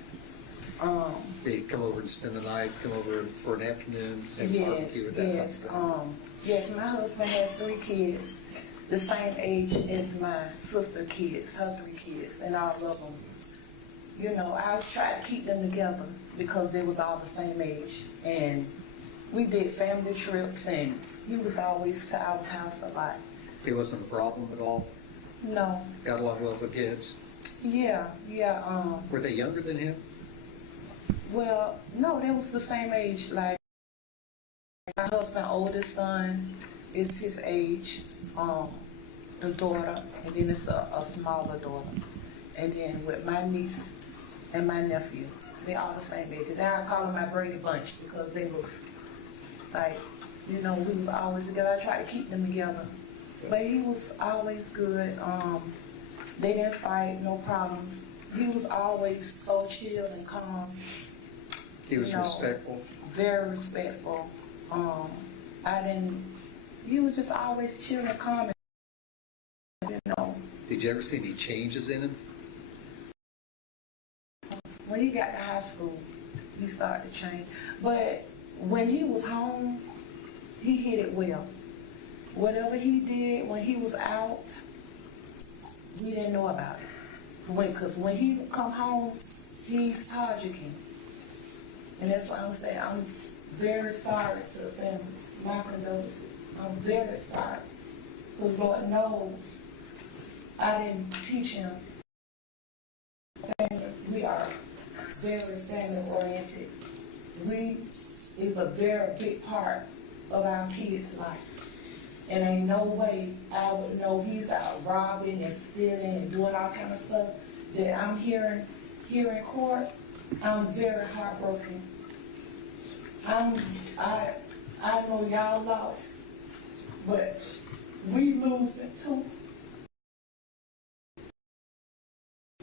Did he come over and spend the night, come over for an afternoon, have Yes, barbecue or that type of thing? yes, my husband has 3 kids, the same age as my sister kids, her 3 kids, and all of them. You know, I tried to keep them together because they was all the same age. And we did family trips, and he was always to our house a lot. He wasn't a problem at all? No. Got along well with the kids? Yeah. Were they younger than him? Well, no, they was the same age. Like, my husband's oldest son is his age, the daughter, and then it's a smaller daughter. And then with my niece and my nephew, they all the same age. Then I call them my Brady Bunch because they was like, you know, we was always together. I tried to keep them together. But he was always good. They didn't fight, no problems. He was always so chill and calm. He was respectful? Very respectful. He was just always chill and calm, you know. Did you ever see any changes in him? When he got to high school, he started to change. But when he was home, he hit it well. Whatever he did when he was out, we didn't know about it. Because when he would come home, he's Tajican. And that's why I'm saying I'm very sorry to the families. My condolences. I'm very sorry. Because Lord knows I didn't teach him. We are very family oriented. We is a very big part of our kids' life. and ain't no way I would know he's out robbing and stealing and doing all kind of stuff that I'm hearing here in court. I'm very heartbroken. I know y'all lost, but we losing too.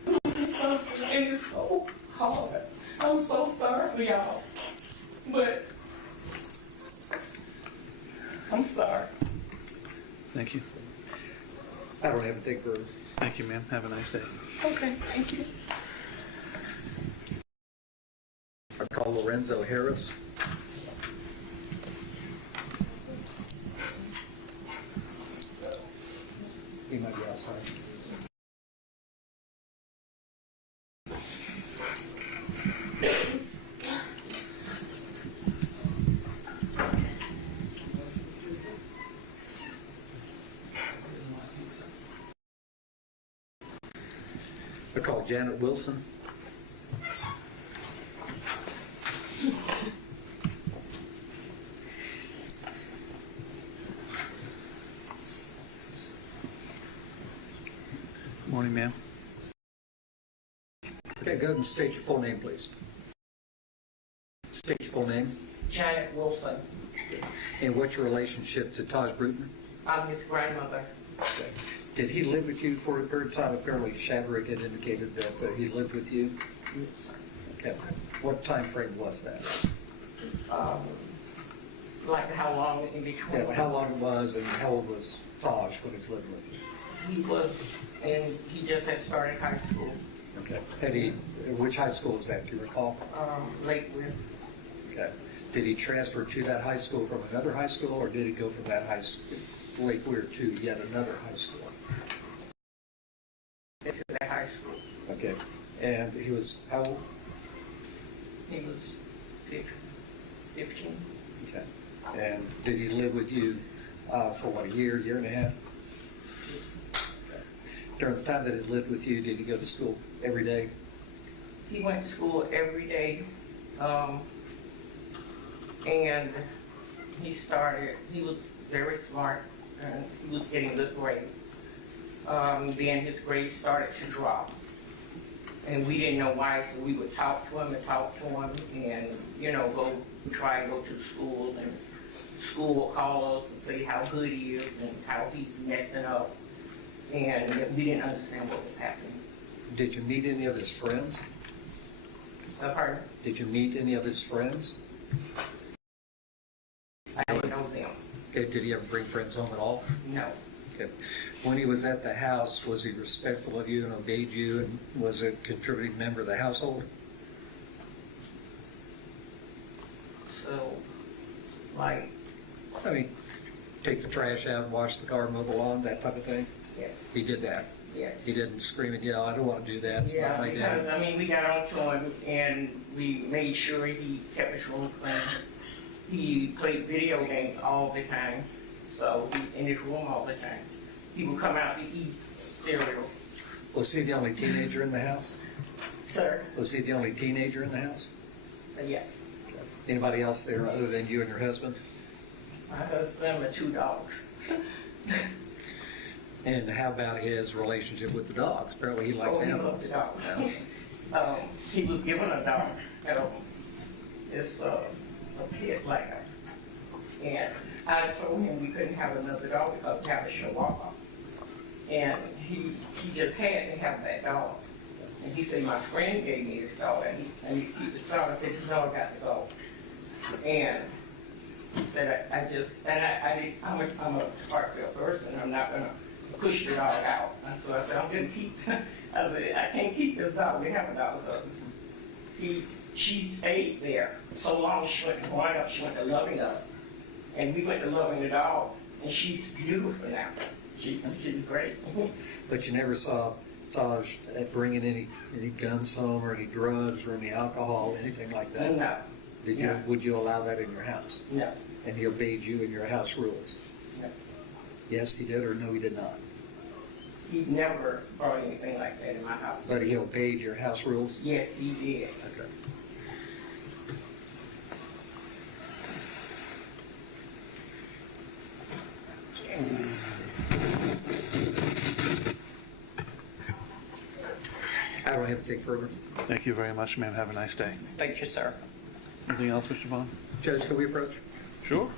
And it's so hard. I'm so sorry for y'all, but I'm sorry. Thank you. I don't have anything further. Thank you, ma'am. Have a nice day. Okay, thank you. I call Lorenzo Harris. He might be outside. I call Janet Wilson. Morning, ma'am. Okay, go ahead and state your full name, please. State your full name. Janet Wilson. And what's your relationship to Tahj Brewton? I'm his grandmother. Okay. Did he live with you for a period of time? Apparently Shadrick had indicated that he lived with you. Okay. What time frame was that? Like how long in between? Yeah, how long it was and how old was Tahj when he was living with you? He was, and he just had started high school. Okay. Had he, which high school was that, do you recall? Lakewood. Okay. Did he transfer to that high school from another high school, or did he go from that high school, Lakewood, to yet another high school? To that high school. Okay. And he was how old? He was 15. Okay. And did he live with you for what, a year and a half? Okay. During the time that he lived with you, did he go to school every day? He went to school every day, and he was very smart, and he was getting good grades. Then his grades started to drop, and we didn't know why, so we would talk to him, and try and go to school, and school will call us and say how good he is and how he's messing up, and we didn't understand what was happening. Did you meet any of his friends? Pardon? Did you meet any of his friends? I didn't know them. Okay. Did he ever bring friends home at all? No. Okay. When he was at the house, was he respectful of you and obeyed you, and was a contributing member of the household? So, like, I mean, take the trash out, wash the car, mow the lawn, that type of thing? yes. He did that? Yes. He didn't scream and yell, I don't want to do that, it's Yeah, not like because, that? I mean, we got on to him, and we made sure he kept his room clean. He played video games all the time, so he in his room all the time. He would come out to eat cereal. Was he the only teenager in the house? Sir? Was he the only teenager in the house? Yes. Anybody else there other than you and your husband? My husband and 2 dogs. And how about his relationship with the dogs? Apparently he likes Oh, he animals. loves dogs. He was given a dog. It's a pit like that. And I told him we couldn't have another dog because we have a Chihuahua. And he just had to have that dog. And he said, my friend gave me this dog, and he keep this dog. I said, no, I got to go. And he said, I'm a heartfelt person. I'm not going to push the dog out. And so I said, I'm going to keep, I said, I can't keep this dog. We have a dog. So she stayed there so long. She went to Growing Up. She went to Loving Up. And we went to Loving the dog. And she's beautiful now. She's great. But you never saw Tahj bringing any guns home or any drugs or any alcohol, anything like that? No. Did you? Would you allow that in your house? No. And he obeyed you and your house rules? No. Yes, he did, or no, he did not? He never brought anything like that in my house. But he obeyed your house rules? Yes, he did. Okay. have anything further. Thank you very much, ma'am. Have a nice day. Thank you, sir. Anything else, Mr. Bond? Judge, can we approach? Sure.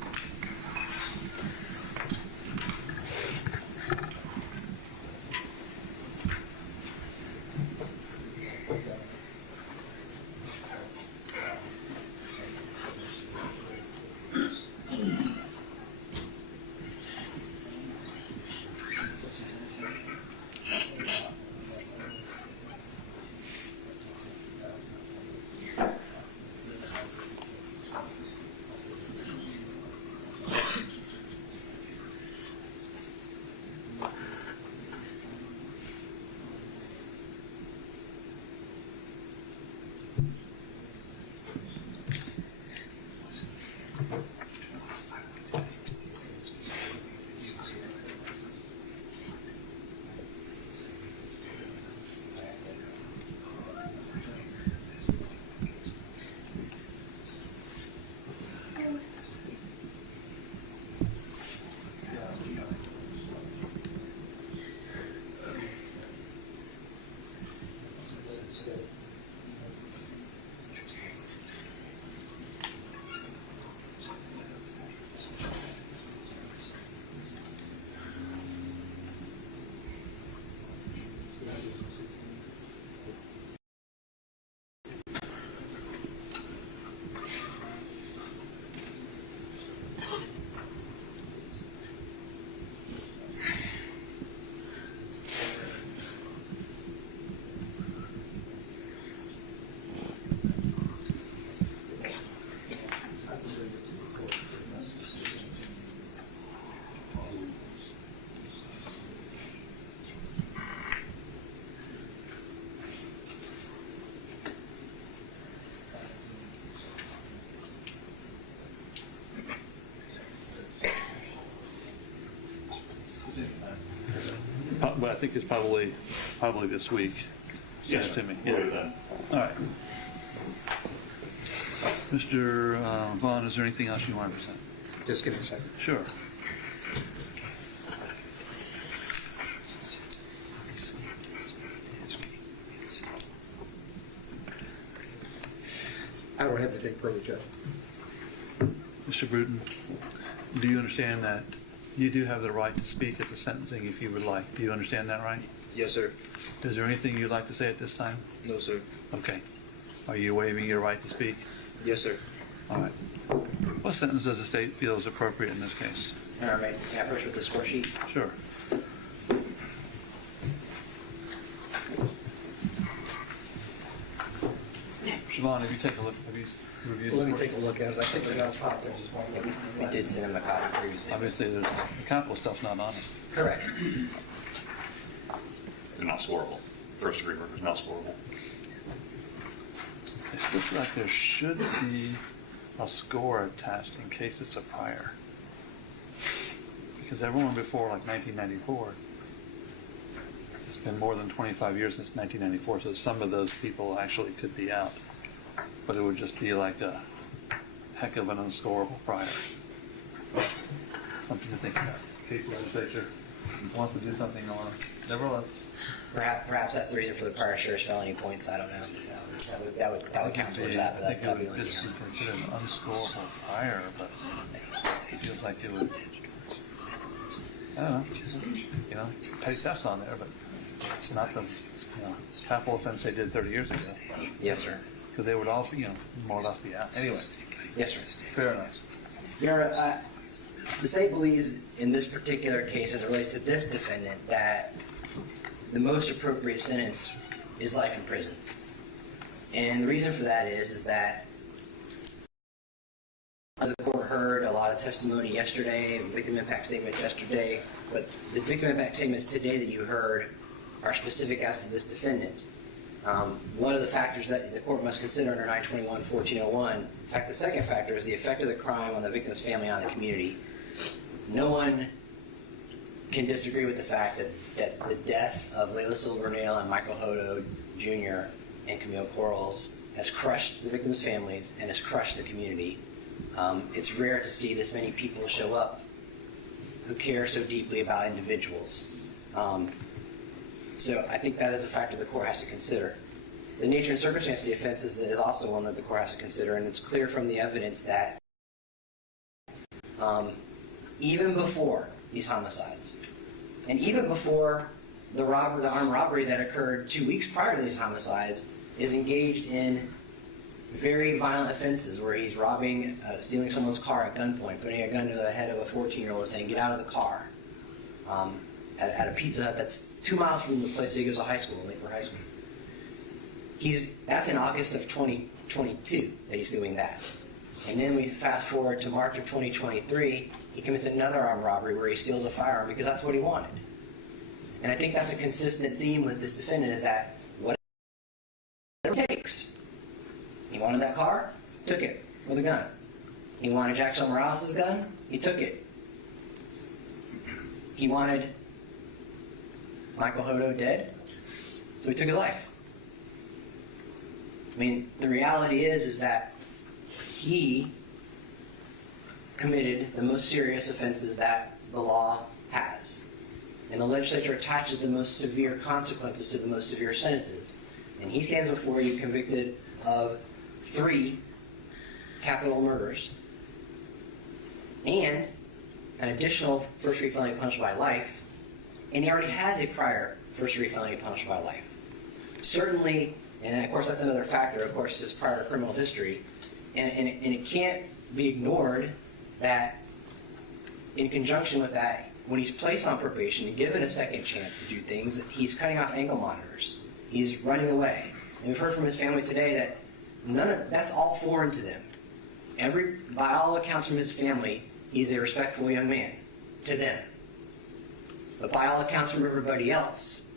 But I think it's probably this week. Send it to me. Yeah. All right. Mr. Vaughn, is there anything else you want to present? Just give me a second. Sure. I don't have anything further, Judge. Mr. Brewton, do you understand that you do have the right to speak at the sentencing if you would like? Do you understand that, right? Yes, sir. Is there anything you'd like to say at this time? No, sir. Okay. Are you waiving your right to speak? Yes, sir. All right. What sentence does the state feel is appropriate in this case? May I approach with the score sheet? Sure. Siobhan, have you taken a look? Have you reviewed? Let me take a look at it. I think I got a copy. I just want to look. We did send him a copy previously. Obviously, there's the capital stuff's not on it. Correct. They're not scoreable. First degree murder is not scoreable. It looks like there should be a score attached in case it's a prior. Because everyone before, like 1994, it's been more than 25 years since 1994, so some of those people actually could be out. But it would just be like a heck of an unscorable prior. Something to think about. Case legislature wants to do something on it. Nevertheless. Perhaps that's the reason for the prior sheriff's felony points. I don't know. That would count towards that, but I think that'd it be would only just be considered an unscorable prior, but it feels like it would. I don't know. You know, petty theft's on there, but it's not the capital offense they did 30 years ago. Yes, sir. Because they would all, more or less be out. Anyway. Yes, sir. Fair enough. Your Honor, the state believes in this particular case, as it relates to this defendant, that the most appropriate sentence is life in prison. And the reason for that is that the court heard a lot of testimony yesterday, victim impact statement yesterday, but the victim impact statements today that you heard are specific as to this defendant. One of the factors that the court must consider under 921-1401, in fact, the second factor is the effect of the crime on the victim's family and on the community. No one can disagree with the fact that the death of Layla Silvernail and Michael Hodo Jr. and Camille Quarles has crushed the victims' families and has crushed the community. It's rare to see this many people show up who care so deeply about individuals. So I think that is a factor the court has to consider. the nature and circumstance of the offense is also one that the court has to consider, and it's clear from the evidence that even before these homicides, and even before the armed robbery that occurred 2 weeks prior to these homicides, is engaged in very violent offenses where he's robbing, stealing someone's car at gunpoint, putting a gun to the head of a 14-year-old and saying, "Get out of the car," at a Pizza Hut that's 2 miles from the place that he goes to high school, Lakewood High School. That's in August of 2022 that he's doing that. And then we fast forward to March of 2023, he commits another armed robbery where he steals a firearm because that's what he wanted. And I think that's a consistent theme with this defendant, is that whatever it takes. He wanted that car, took it with a gun. He wanted Jackson Morales' gun, he took it. He wanted Michael Hodo dead, so he took his life. I mean, the reality is that he committed the most serious offenses that the law has. And the legislature attaches the most severe consequences to the most severe sentences. And he stands before you convicted of 3 capital murders and an additional first-degree felony punishable by life, and he already has a prior first-degree felony punishable by life. Certainly, and of course that's another factor, of course, his prior criminal history, and it can't be ignored that in conjunction with that, when he's placed on probation and given a second chance to do things, he's cutting off ankle monitors. He's running away. And we've heard from his family today that that's all foreign to them. By all accounts from his family, he's a respectful young man to them. But by all accounts from everybody else,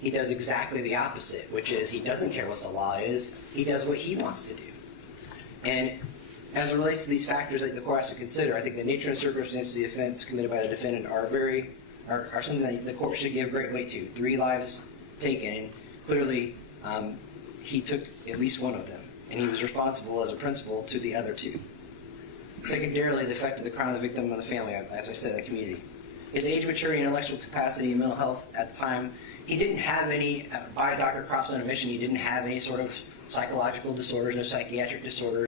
he does exactly the opposite, which is he doesn't care what the law is, he does what he wants to do. And as it relates to these factors that the court has to consider, I think the nature and circumstances of the offense committed by the defendant are something that the court should give great weight to. 3 lives taken, and clearly he took at least one of them, and he was responsible as a principal to the other 2. Secondarily, the effect of the crime on the victim and the family, as I said, the community. His age, maturity, intellectual capacity, and mental health at the time, he didn't have any, by Dr. Crop's own admission, he didn't have any sort of psychological disorders, no psychiatric disorders.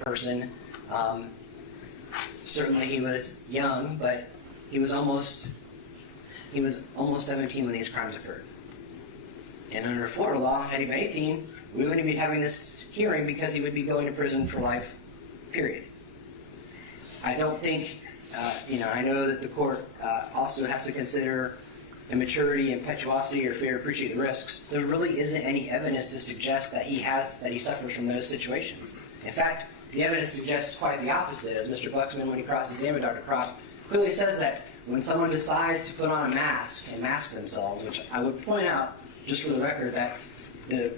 Person. Certainly he was young, but he was almost 17 when these crimes occurred. And under Florida law, had he been 18, we wouldn't be having this hearing because he would be going to prison for life, period. I don't think, I know that the court also has to consider immaturity, impetuosity, or failure to appreciate the risks. There really isn't any evidence to suggest that he suffers from those situations. In fact, the evidence suggests quite the opposite, as Mr. Buxman, when he cross-examined Dr. Crop, clearly says that when someone decides to put on a mask and mask themselves, which I would point out, just for the record, that the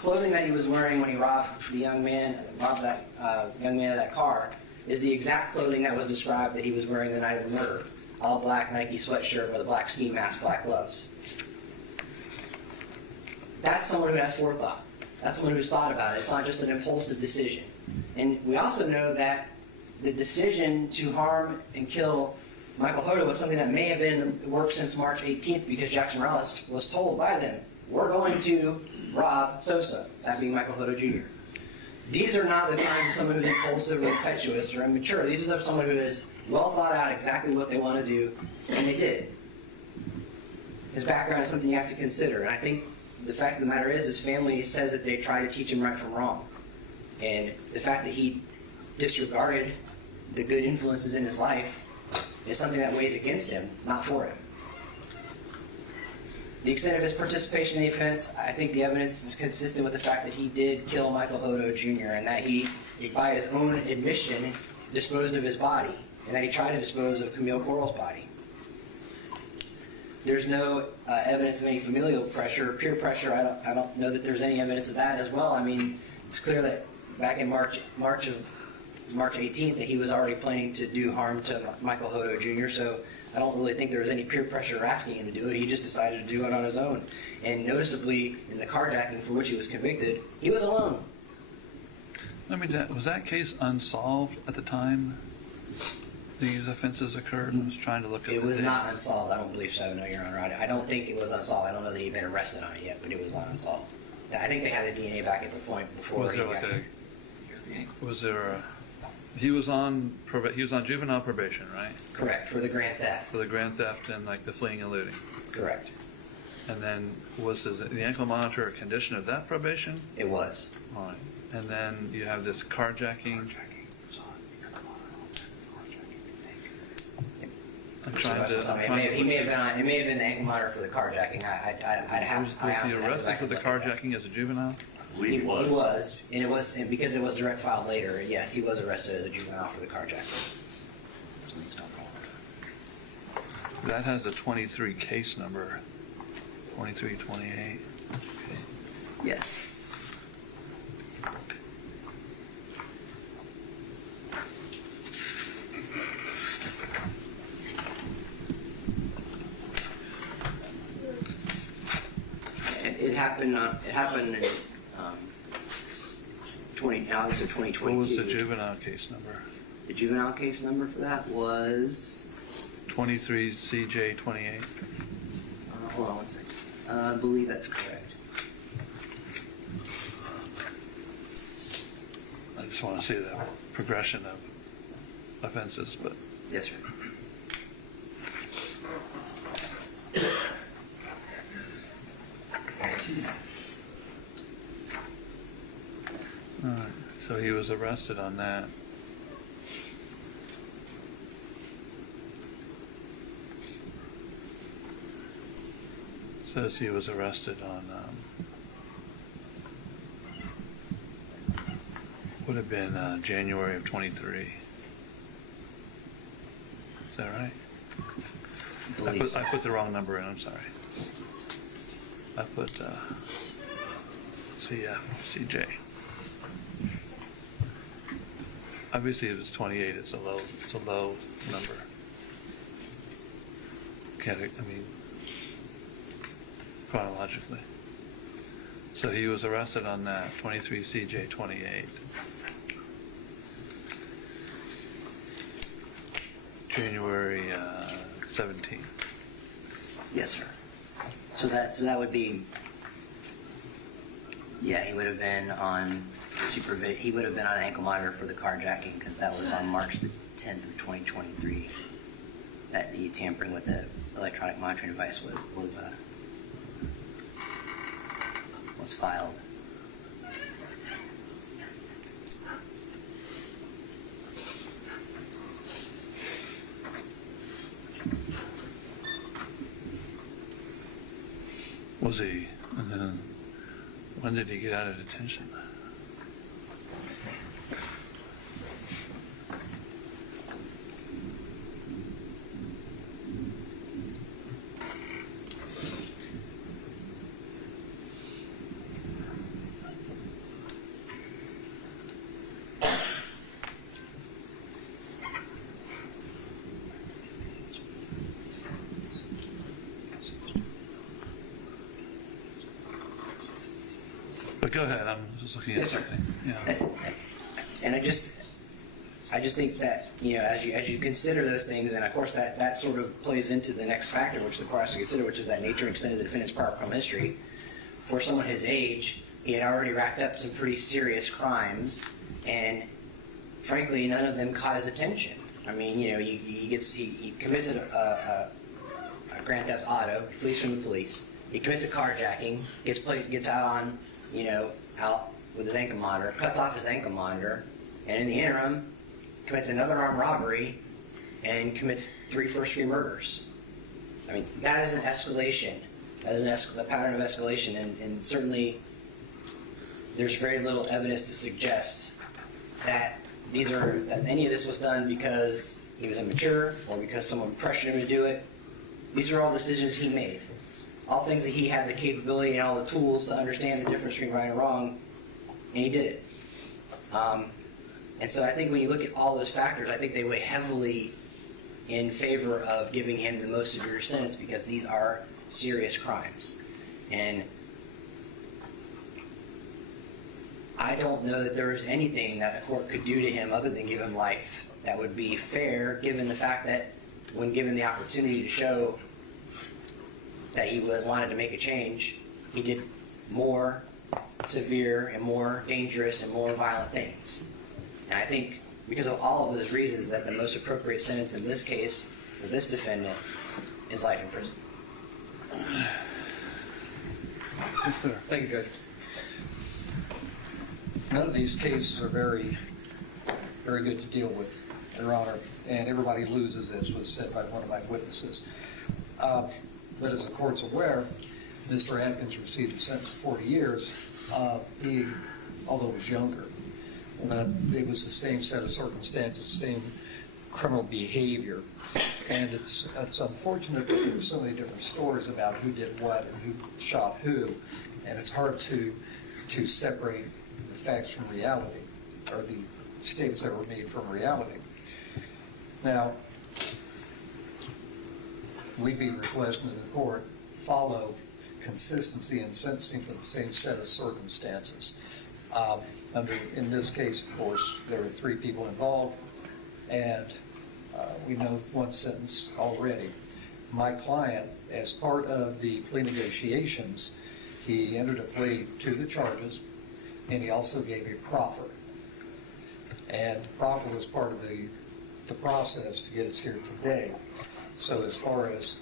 clothing that he was wearing when he robbed that young man of that car, is the exact clothing that was described that he was wearing the night of the murder. All black Nike sweatshirt with a black ski mask, black gloves. That's someone who has forethought. That's someone who's thought about it. It's not just an impulsive decision. And we also know that the decision to harm and kill Michael Hodo was something that may have been in the works since March 18th, because Jackson Morales was told by them, we're going to rob Sosa, that being Michael Hodo Jr. These are not the kinds of someone who's impulsive or impetuous or immature. These are someone who has well thought out exactly what they want to do, and they did. His background is something you have to consider, and I think the fact of the matter is his family says that they try to teach him right from wrong. And the fact that he disregarded the good influences in his life is something that weighs against him, not for him. The extent of his participation in the offense, I think the evidence is consistent with the fact that he did kill Michael Hodo Jr. and that he, by his own admission, disposed of his body, and that he tried to dispose of Camille Coral's body. There's no evidence of any familial pressure, peer pressure. I don't know that there's any evidence of that as well. I mean, it's clear that back in March 18th that he was already planning to do harm to Michael Hodo Jr., so I don't really think there was any peer pressure asking him to do it. He just decided to do it on his own. And noticeably, in the carjacking for which he was convicted, he was alone. I mean, was that case unsolved at the time? these offenses occurred? I was trying to look at It the was date. not unsolved. I don't believe so, no, Your Honor. I don't think it was unsolved. I don't know that he'd been arrested on it yet, but it was not unsolved. I think they had the DNA back at the point before Was he there got... like was there a, he was on juvenile probation, right? Correct, for the grand theft. For the grand theft and like the fleeing and looting. Correct. And then was the ankle monitor a condition of that probation? It was. All right. And then you have this carjacking. I'm trying to. It may have been the ankle monitor for the carjacking. I'd have. Was he arrested for the carjacking as a juvenile? He was, and because it was direct filed later. Yes, he was arrested as a juvenile for the carjacking. That has a 23 case number. 2328. Yes. It happened. It happened in 2022. What was the juvenile case number? The juvenile case number for that was 23 CJ 28. Hold on one second. I believe that's correct. I just want to see the progression of offenses, but. Yes, sir. All right. So he was arrested on that. Says he was arrested on, would have been January of 23. Is that right? I put the wrong number in, I'm sorry. I put CJ. Obviously, if it's 28, it's a low number. Chronologically. So he was arrested on that, 23 CJ 28. January 17th. Yes, sir. So that would be. Yeah, he would have been on supervision. He would have been on an ankle monitor for the carjacking because that was on March the 10th of 2023. That the tampering with the electronic monitoring device was filed. Was he? And then when did he get out of detention? But go ahead, I'm just looking at something. Yeah. And I just think that, as you consider those things, and of course that sort of plays into the next factor, which the court has to consider, which is that nature and extent of the defendant's prior criminal history. For someone his age, he had already racked up some pretty serious crimes, and frankly, none of them caught his attention. I mean, he commits a grand theft auto, he flees from the police, he commits a carjacking, gets out on, out with his ankle monitor, cuts off his ankle monitor, and in the interim, commits another armed robbery and commits 3 first-degree murders. I mean, that is an escalation. That is a pattern of escalation, and certainly there's very little evidence to suggest that any of this was done because he was immature or because someone pressured him to do it. These are all decisions he made. All things that he had the capability and all the tools to understand the difference between right and wrong, and he did it. And so I think when you look at all those factors, I think they weigh heavily in favor of giving him the most severe sentence because these are serious crimes. And I don't know that there is anything that a court could do to him other than give him life that would be fair, given the fact that when given the opportunity to show that he wanted to make a change, he did more severe and more dangerous and more violent things. And I think because of all of those reasons that the most appropriate sentence in this case for this defendant is life in prison. Yes, sir. Thank you, Judge. None of these cases are very good to deal with, Your Honor, and everybody loses, as was said by one of my witnesses. But as the court's aware, Mr. Atkins received a sentence of 40 years, although he was younger. It was the same set of circumstances, same criminal behavior. And it's unfortunate that there are so many different stories about who did what and who shot who. And it's hard to separate the facts from reality, or the statements that were made from reality. Now, we'd be requesting that the court follow consistency in sentencing for the same set of circumstances. In this case, of course, there were 3 people involved, and we know one sentence already. My client, as part of the plea negotiations, he entered a plea to the charges, and he also gave a proffer. And the proffer was part of the process to get us here today. So as far as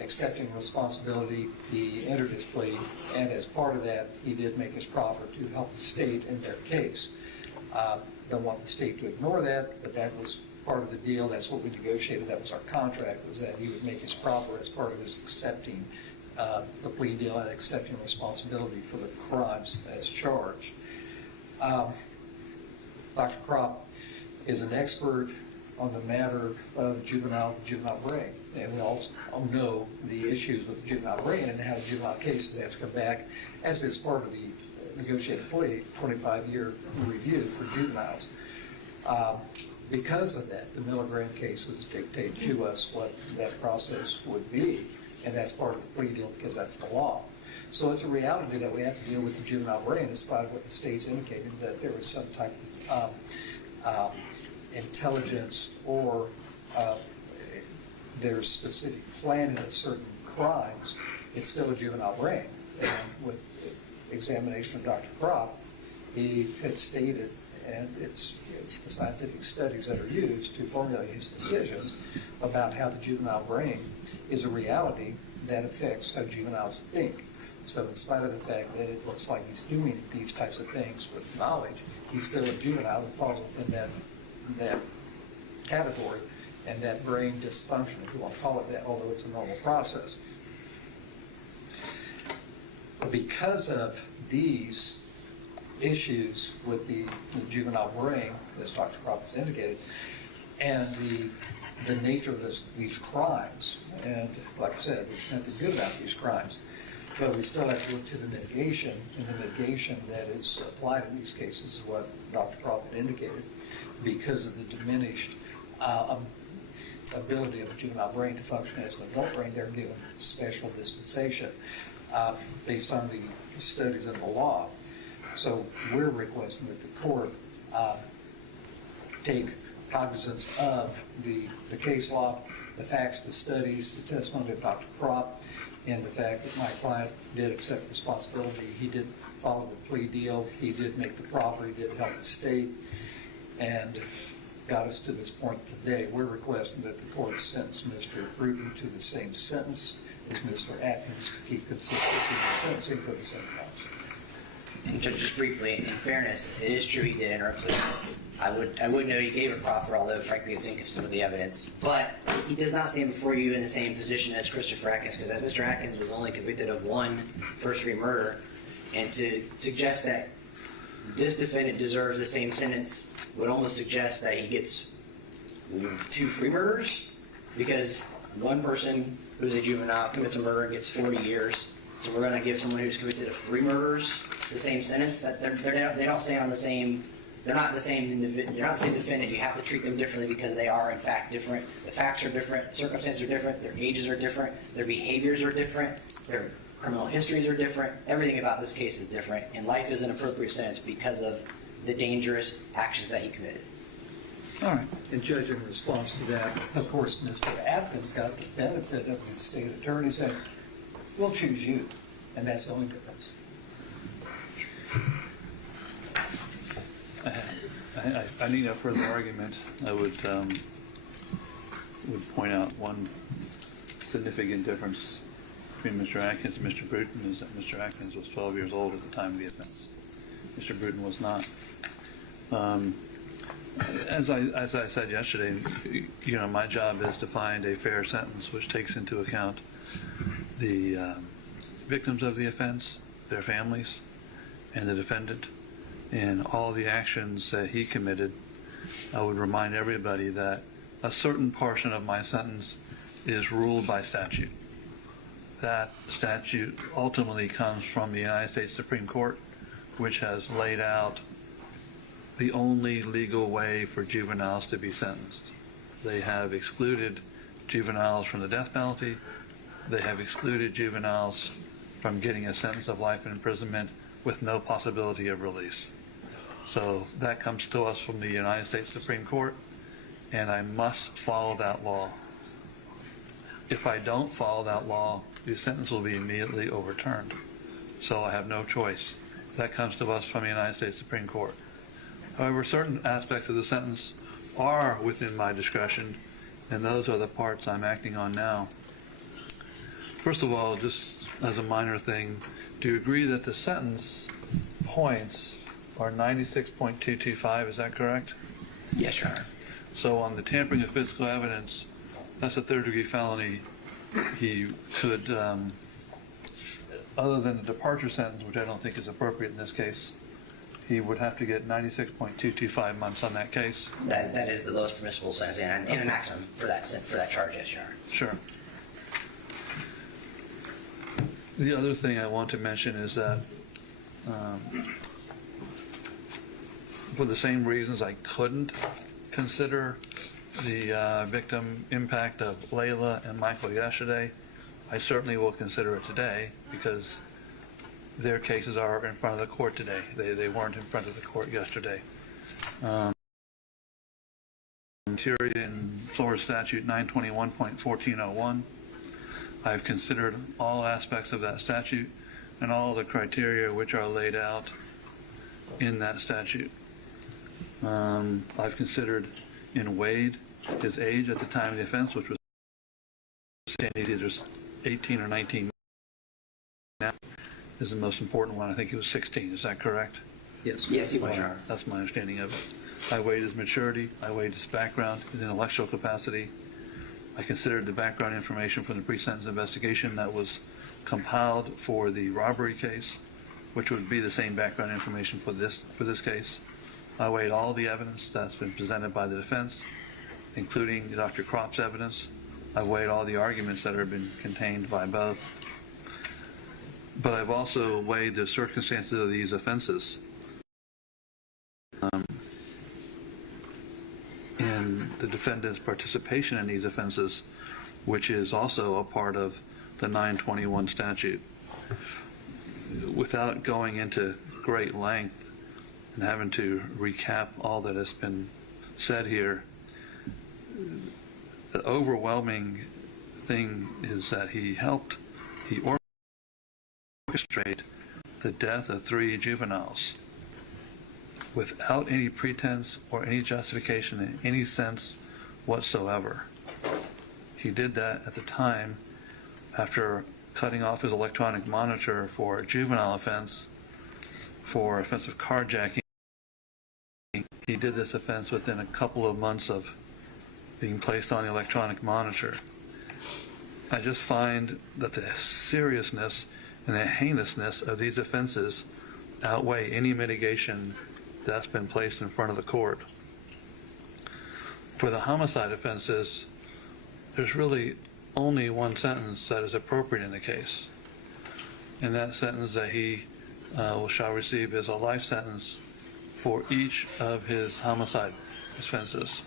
accepting responsibility, he entered his plea, and as part of that, he did make his proffer to help the state in their case. Don't want the state to ignore that, but that was part of the deal. That's what we negotiated. That was our contract, was that he would make his proffer as part of his accepting the plea deal and accepting responsibility for the crimes as charged. Dr. Kropp is an expert on the matter of the juvenile brain. And we all know the issues with the juvenile brain and how the juvenile cases have to come back as is part of the negotiated plea, 25-year review for juveniles. Because of that, the Miller Graham cases dictate to us what that process would be, and that's part of the plea deal because that's the law. So it's a reality that we have to deal with the juvenile brain, despite what the state's indicated, that there was some type of intelligence or there's specific planning of certain crimes. It's still a juvenile brain. And with examination of Dr. Kropp, he had stated, and it's the scientific studies that are used to formulate his decisions about how the juvenile brain is a reality that affects how juveniles think. So in spite of the fact that it looks like he's doing these types of things with knowledge, he's still a juvenile and falls within that category and that brain dysfunction, if you want to call it that, although it's a normal process. Because of these issues with the juvenile brain, as Dr. Kropp has indicated, and the nature of these crimes, and like I said, there's nothing good about these crimes, but we still have to look to the mitigation, and the mitigation that is applied in these cases is what Dr. Kropp had indicated, because of the diminished ability of the juvenile brain to function as an adult brain. They're given special dispensation based on the studies of the law. So we're requesting that the court take cognizance of the case law, the facts, the studies, the testimony of Dr. Kropp, and the fact that my client did accept responsibility. He did follow the plea deal. He did make the proffer. He did help the state, and got us to this point today. We're requesting that the court sentence Mr. Brewton to the same sentence as Mr. Atkins to keep consistency in sentencing for the same crimes. And just briefly, in fairness, it is true he did enter a plea. I would know he gave a proffer, although frankly it's inconsistent with the evidence. But he does not stand before you in the same position as Christopher Atkins, because Mr. Atkins was only convicted of 1 first-degree murder, and to suggest that this defendant deserves the same sentence would almost suggest that he gets 2 free murders, because one person who's a juvenile commits a murder and gets 40 years. So we're going to give someone who's convicted of 3 murders the same sentence. That they don't stand on the same. They're not the same. They're not the same defendant. You have to treat them differently because they are in fact different. The facts are different. Circumstances are different. Their ages are different. Their behaviors are different. Their criminal histories are different. Everything about this case is different, and life is an appropriate sentence because of the dangerous actions that he committed. All right. And Judge, in response to that, of course, Mr. Atkins got the benefit of the state attorney saying, we'll choose you. And that's the only difference. I need no further argument. I would point out one significant difference between Mr. Atkins and Mr. Brewton is that Mr. Atkins was 12 years old at the time of the offense. Mr. Brewton was not. As I said yesterday, my job is to find a fair sentence which takes into account the victims of the offense, their families, and the defendant, and all the actions that he committed. I would remind everybody that a certain portion of my sentence is ruled by statute. That statute ultimately comes from the United States Supreme Court, which has laid out the only legal way for juveniles to be sentenced. They have excluded juveniles from the death penalty. They have excluded juveniles from getting a sentence of life in imprisonment with no possibility of release. So that comes to us from the United States Supreme Court, and I must follow that law. If I don't follow that law, the sentence will be immediately overturned. So I have no choice. That comes to us from the United States Supreme Court. However, certain aspects of the sentence are within my discretion, and those are the parts I'm acting on now. First of all, just as a minor thing, do you agree that the sentence points are 96.225, is that correct? Yes, Your Honor. So on the tampering of physical evidence, that's a third-degree felony. He could, other than the departure sentence, which I don't think is appropriate in this case, he would have to get 96.225 months on that case. That is the lowest permissible sentence and the maximum for that charge, yes, Your Honor. Sure. The other thing I want to mention is that for the same reasons I couldn't consider the victim impact of Layla and Michael yesterday, I certainly will consider it today because their cases are in front of the court today. They weren't in front of the court yesterday. In Florida Statute 921.1401, I've considered all aspects of that statute and all the criteria which are laid out in that statute. I've considered in Wade his age at the time of the offense, which was either 18 or 19. Now is the most important one. I think he was 16. Is that correct? Yes. Yes, he was, Your Honor. That's my understanding of it. I weighed his maturity. I weighed his background, his intellectual capacity. I considered the background information from the pre-sentence investigation that was compiled for the robbery case, which would be the same background information for this case. I weighed all the evidence that's been presented by the defense, including Dr. Kropp's evidence. I weighed all the arguments that have been contained by both. But I've also weighed the circumstances of these offenses. And the defendant's participation in these offenses, which is also a part of the 921 statute. Without going into great length and having to recap all that has been said here, the overwhelming thing is that he orchestrated the death of 3 juveniles without any pretense or any justification in any sense whatsoever. He did that at the time after cutting off his electronic monitor for a juvenile offense, for offensive carjacking. He did this offense within a couple of months of being placed on the electronic monitor. I just find that the seriousness and the heinousness of these offenses outweigh any mitigation that's been placed in front of the court. For the homicide offenses, there's really only one sentence that is appropriate in the case. And that sentence that he shall receive is a life sentence for each of his homicide offenses.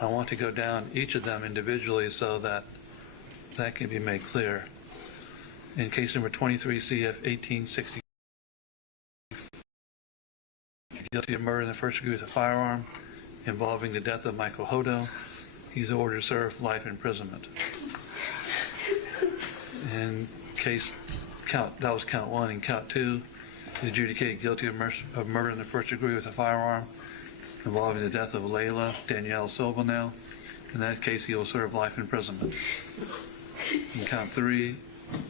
I want to go down each of them individually so that that can be made clear. In case number 23 CF 1860, guilty of murder in the first degree with a firearm, involving the death of Michael Hodo, he's ordered to serve life imprisonment. In that was count 1. In count 2, he's adjudicated guilty of murder in the first degree with a firearm involving the death of Layla Danielle Silvanel. In that case, he will serve life imprisonment. In count 3,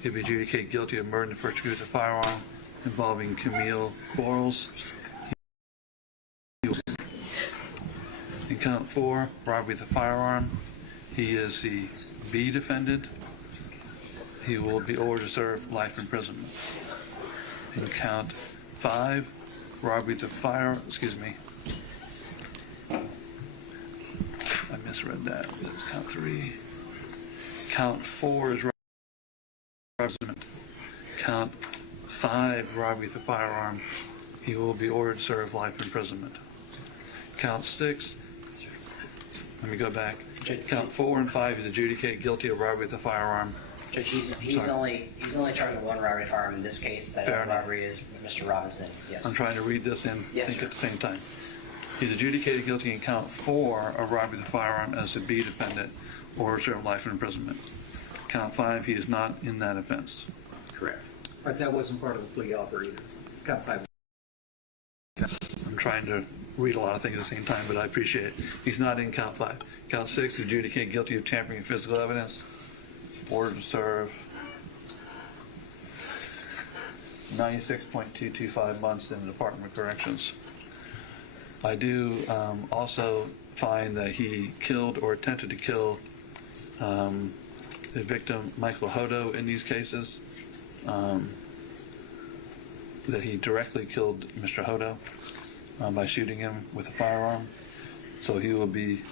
he'll be adjudicated guilty of murder in the first degree with a firearm involving Camille Quarles. In count 4, robbery with a firearm, he is the B defendant. He will be ordered to serve life imprisonment. In count 5, robbery with a firearm, I misread that. It's count 3. Count 4 is robbery with a firearm. Count 5, robbery with a firearm. He will be ordered to serve life imprisonment. Count 6, let me go back. Count 4 and 5 is adjudicated guilty of robbery with a firearm. Judge, he's only charged with one robbery firearm in this case. That other robbery is Mr. Robinson. Yes. I'm trying to read this and yes, think sir. at the same time. He's adjudicated guilty in count 4 of robbery with a firearm as a B defendant or serve life imprisonment. Count 5, he is not in that offense. Correct. But that wasn't part of the plea offer either. Count 5. I'm trying to read a lot of things at the same time, but I appreciate it. He's not in count 5. Count 6, adjudicated guilty of tampering with physical evidence. Ordered to serve 96.225 months in the Department of Corrections. I do also find that he killed or attempted to kill the victim, Michael Hodo, in these cases. That he directly killed Mr. Hodo by shooting him with a firearm. So he will be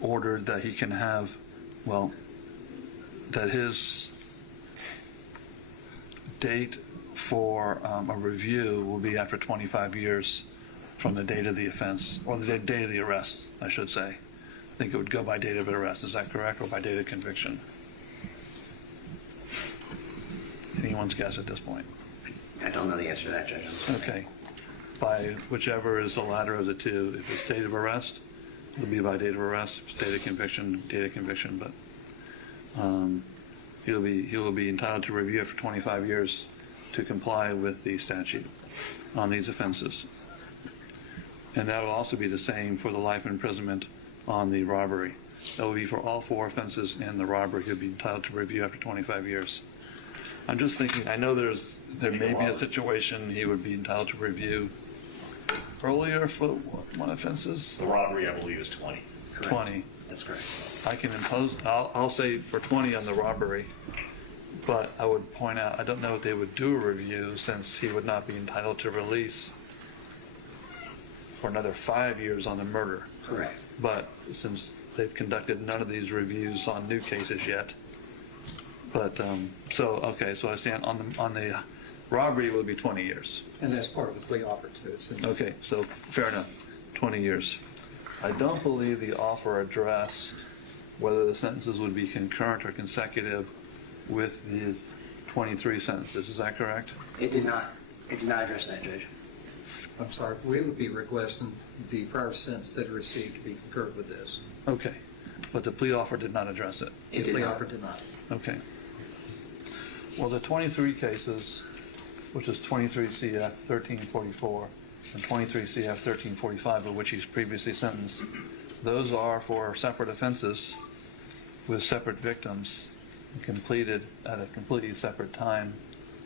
ordered that he can have, that his date for a review will be after 25 years from the date of the offense, or the date of the arrest, I should say. I think it would go by date of arrest. Is that correct, or by date of conviction? Anyone's guess at this point? I don't know the answer to that, Judge. Okay. By whichever is the latter of the two. If it's date of arrest, it'll be by date of arrest. If it's date of conviction, but he will be entitled to review it for 25 years to comply with the statute on these offenses. And that will also be the same for the life imprisonment on the robbery. That will be for all 4 offenses in the robbery. He'll be entitled to review after 25 years. I'm just thinking, I know there may be a situation he would be entitled to review earlier for one offenses. The robbery, I believe, is 20. Correct. 20. That's correct. I can impose, I'll say for 20 on the robbery, but I would point out, I don't know if they would do a review since he would not be entitled to release for another 5 years on the murder. Correct. But since they've conducted none of these reviews on new cases yet, but so I stand on the robbery. It will be 20 years. And that's part of the plea offer too. Okay, so fair enough, 20 years. I don't believe the offer addressed whether the sentences would be concurrent or consecutive with these 23 sentences. Is that correct? It did not. It did not address that, Judge. I'm sorry. We would be requesting the prior sentence that he received to be concurred with this. Okay, but the plea offer did not address it. It did plea not. offer did not. Okay. Well, the 23 cases, which is 23 CF 1344 and 23 CF 1345, of which he's previously sentenced, those are for separate offenses with separate victims completed at a completely separate time,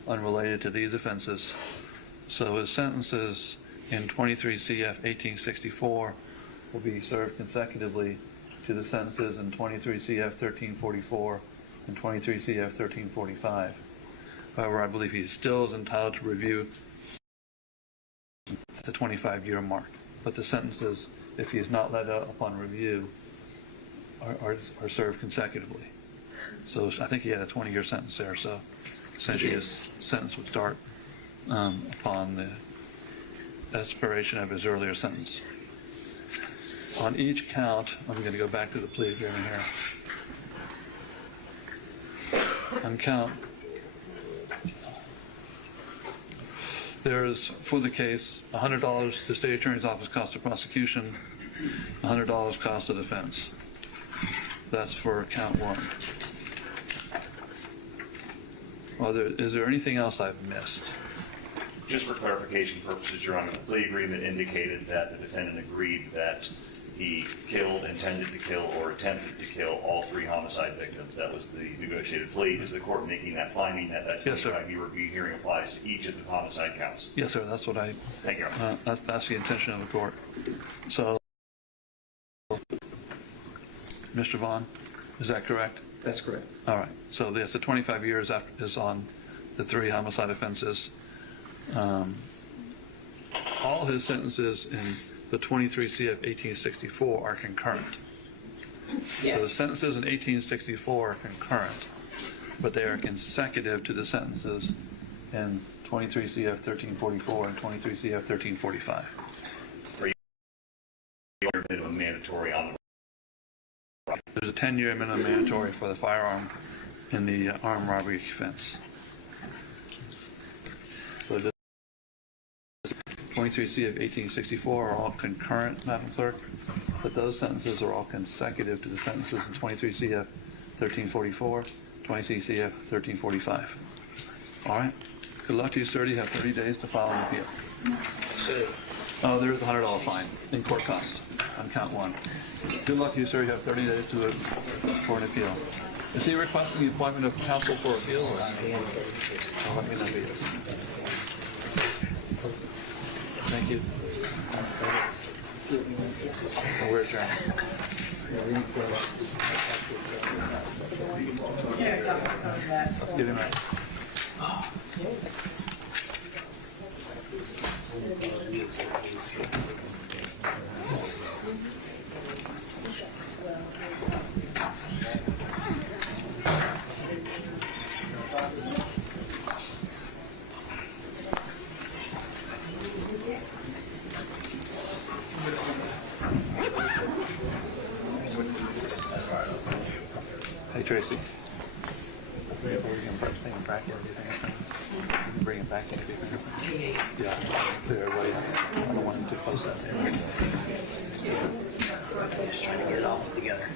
unrelated to these offenses. So his sentences in 23 CF 1864 will be served consecutively to the sentences in 23 CF 1344 and 23 CF 1345. However, I believe he still is entitled to review at the 25-year mark. But the sentences, if he is not let out upon review, are served consecutively. So I think he had a 20-year sentence there. So essentially his sentence would start upon the expiration of his earlier sentence. On each count, I'm going to go back to the plea agreement here. On count, there is, for the case, $100 to state attorney's office cost of prosecution, $100 cost of defense. That's for count one. Is there anything else I've missed? Just for clarification purposes, Your Honor, the plea agreement indicated that the defendant agreed that he killed, intended to kill, or attempted to kill all 3 homicide victims. That was the negotiated plea. Is the court making that finding that that 25-year review hearing applies to each of the homicide counts? Yes, sir. That's what I. Thank you, Your Honor. That's the intention of the court. So, Mr. Vaughn, is that correct? That's correct. All right. So yes, the 25 years is on the 3 homicide offenses. All his sentences in the 23 CF 1864 are concurrent. Yes. So the sentences in 1864 are concurrent, but they are consecutive to the sentences in 23 CF 1344 and 23 CF 1345. Minimum mandatory on the. There's a 10-year minimum mandatory for the firearm in the armed robbery offense. So the 23 CF 1864 are all concurrent, Madam Clerk, but those sentences are all consecutive to the sentences in 23 CF 1344, 23 CF 1345. All right. Good luck to you, sir. You have 30 days to file an appeal. Oh, there is a $100 fine in court costs on count one. Good luck to you, sir. You have 30 days for an appeal. Is he requesting the appointment of counsel for appeal? Or let me know if he is. Thank you. Oh, we're adjourned. Let's get him right. Hey, Tracy. Bring him back in. Bring him back in. Yeah. Clear everybody. I don't want him to close that. I'm just trying to get it all put together.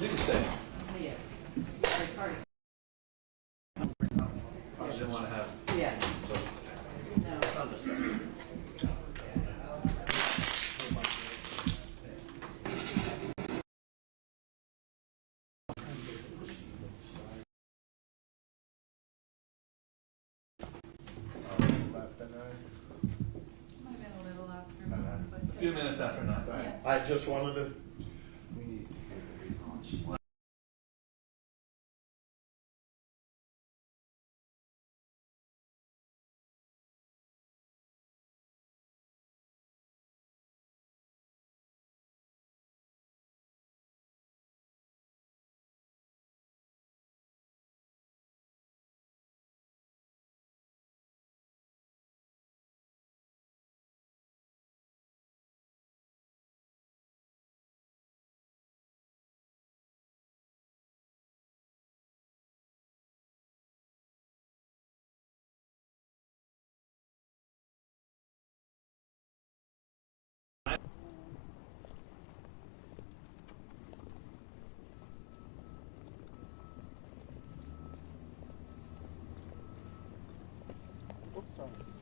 You can stay. I didn't want to have. Yeah. No. Understand. A few minutes after 9. I just wanted to start.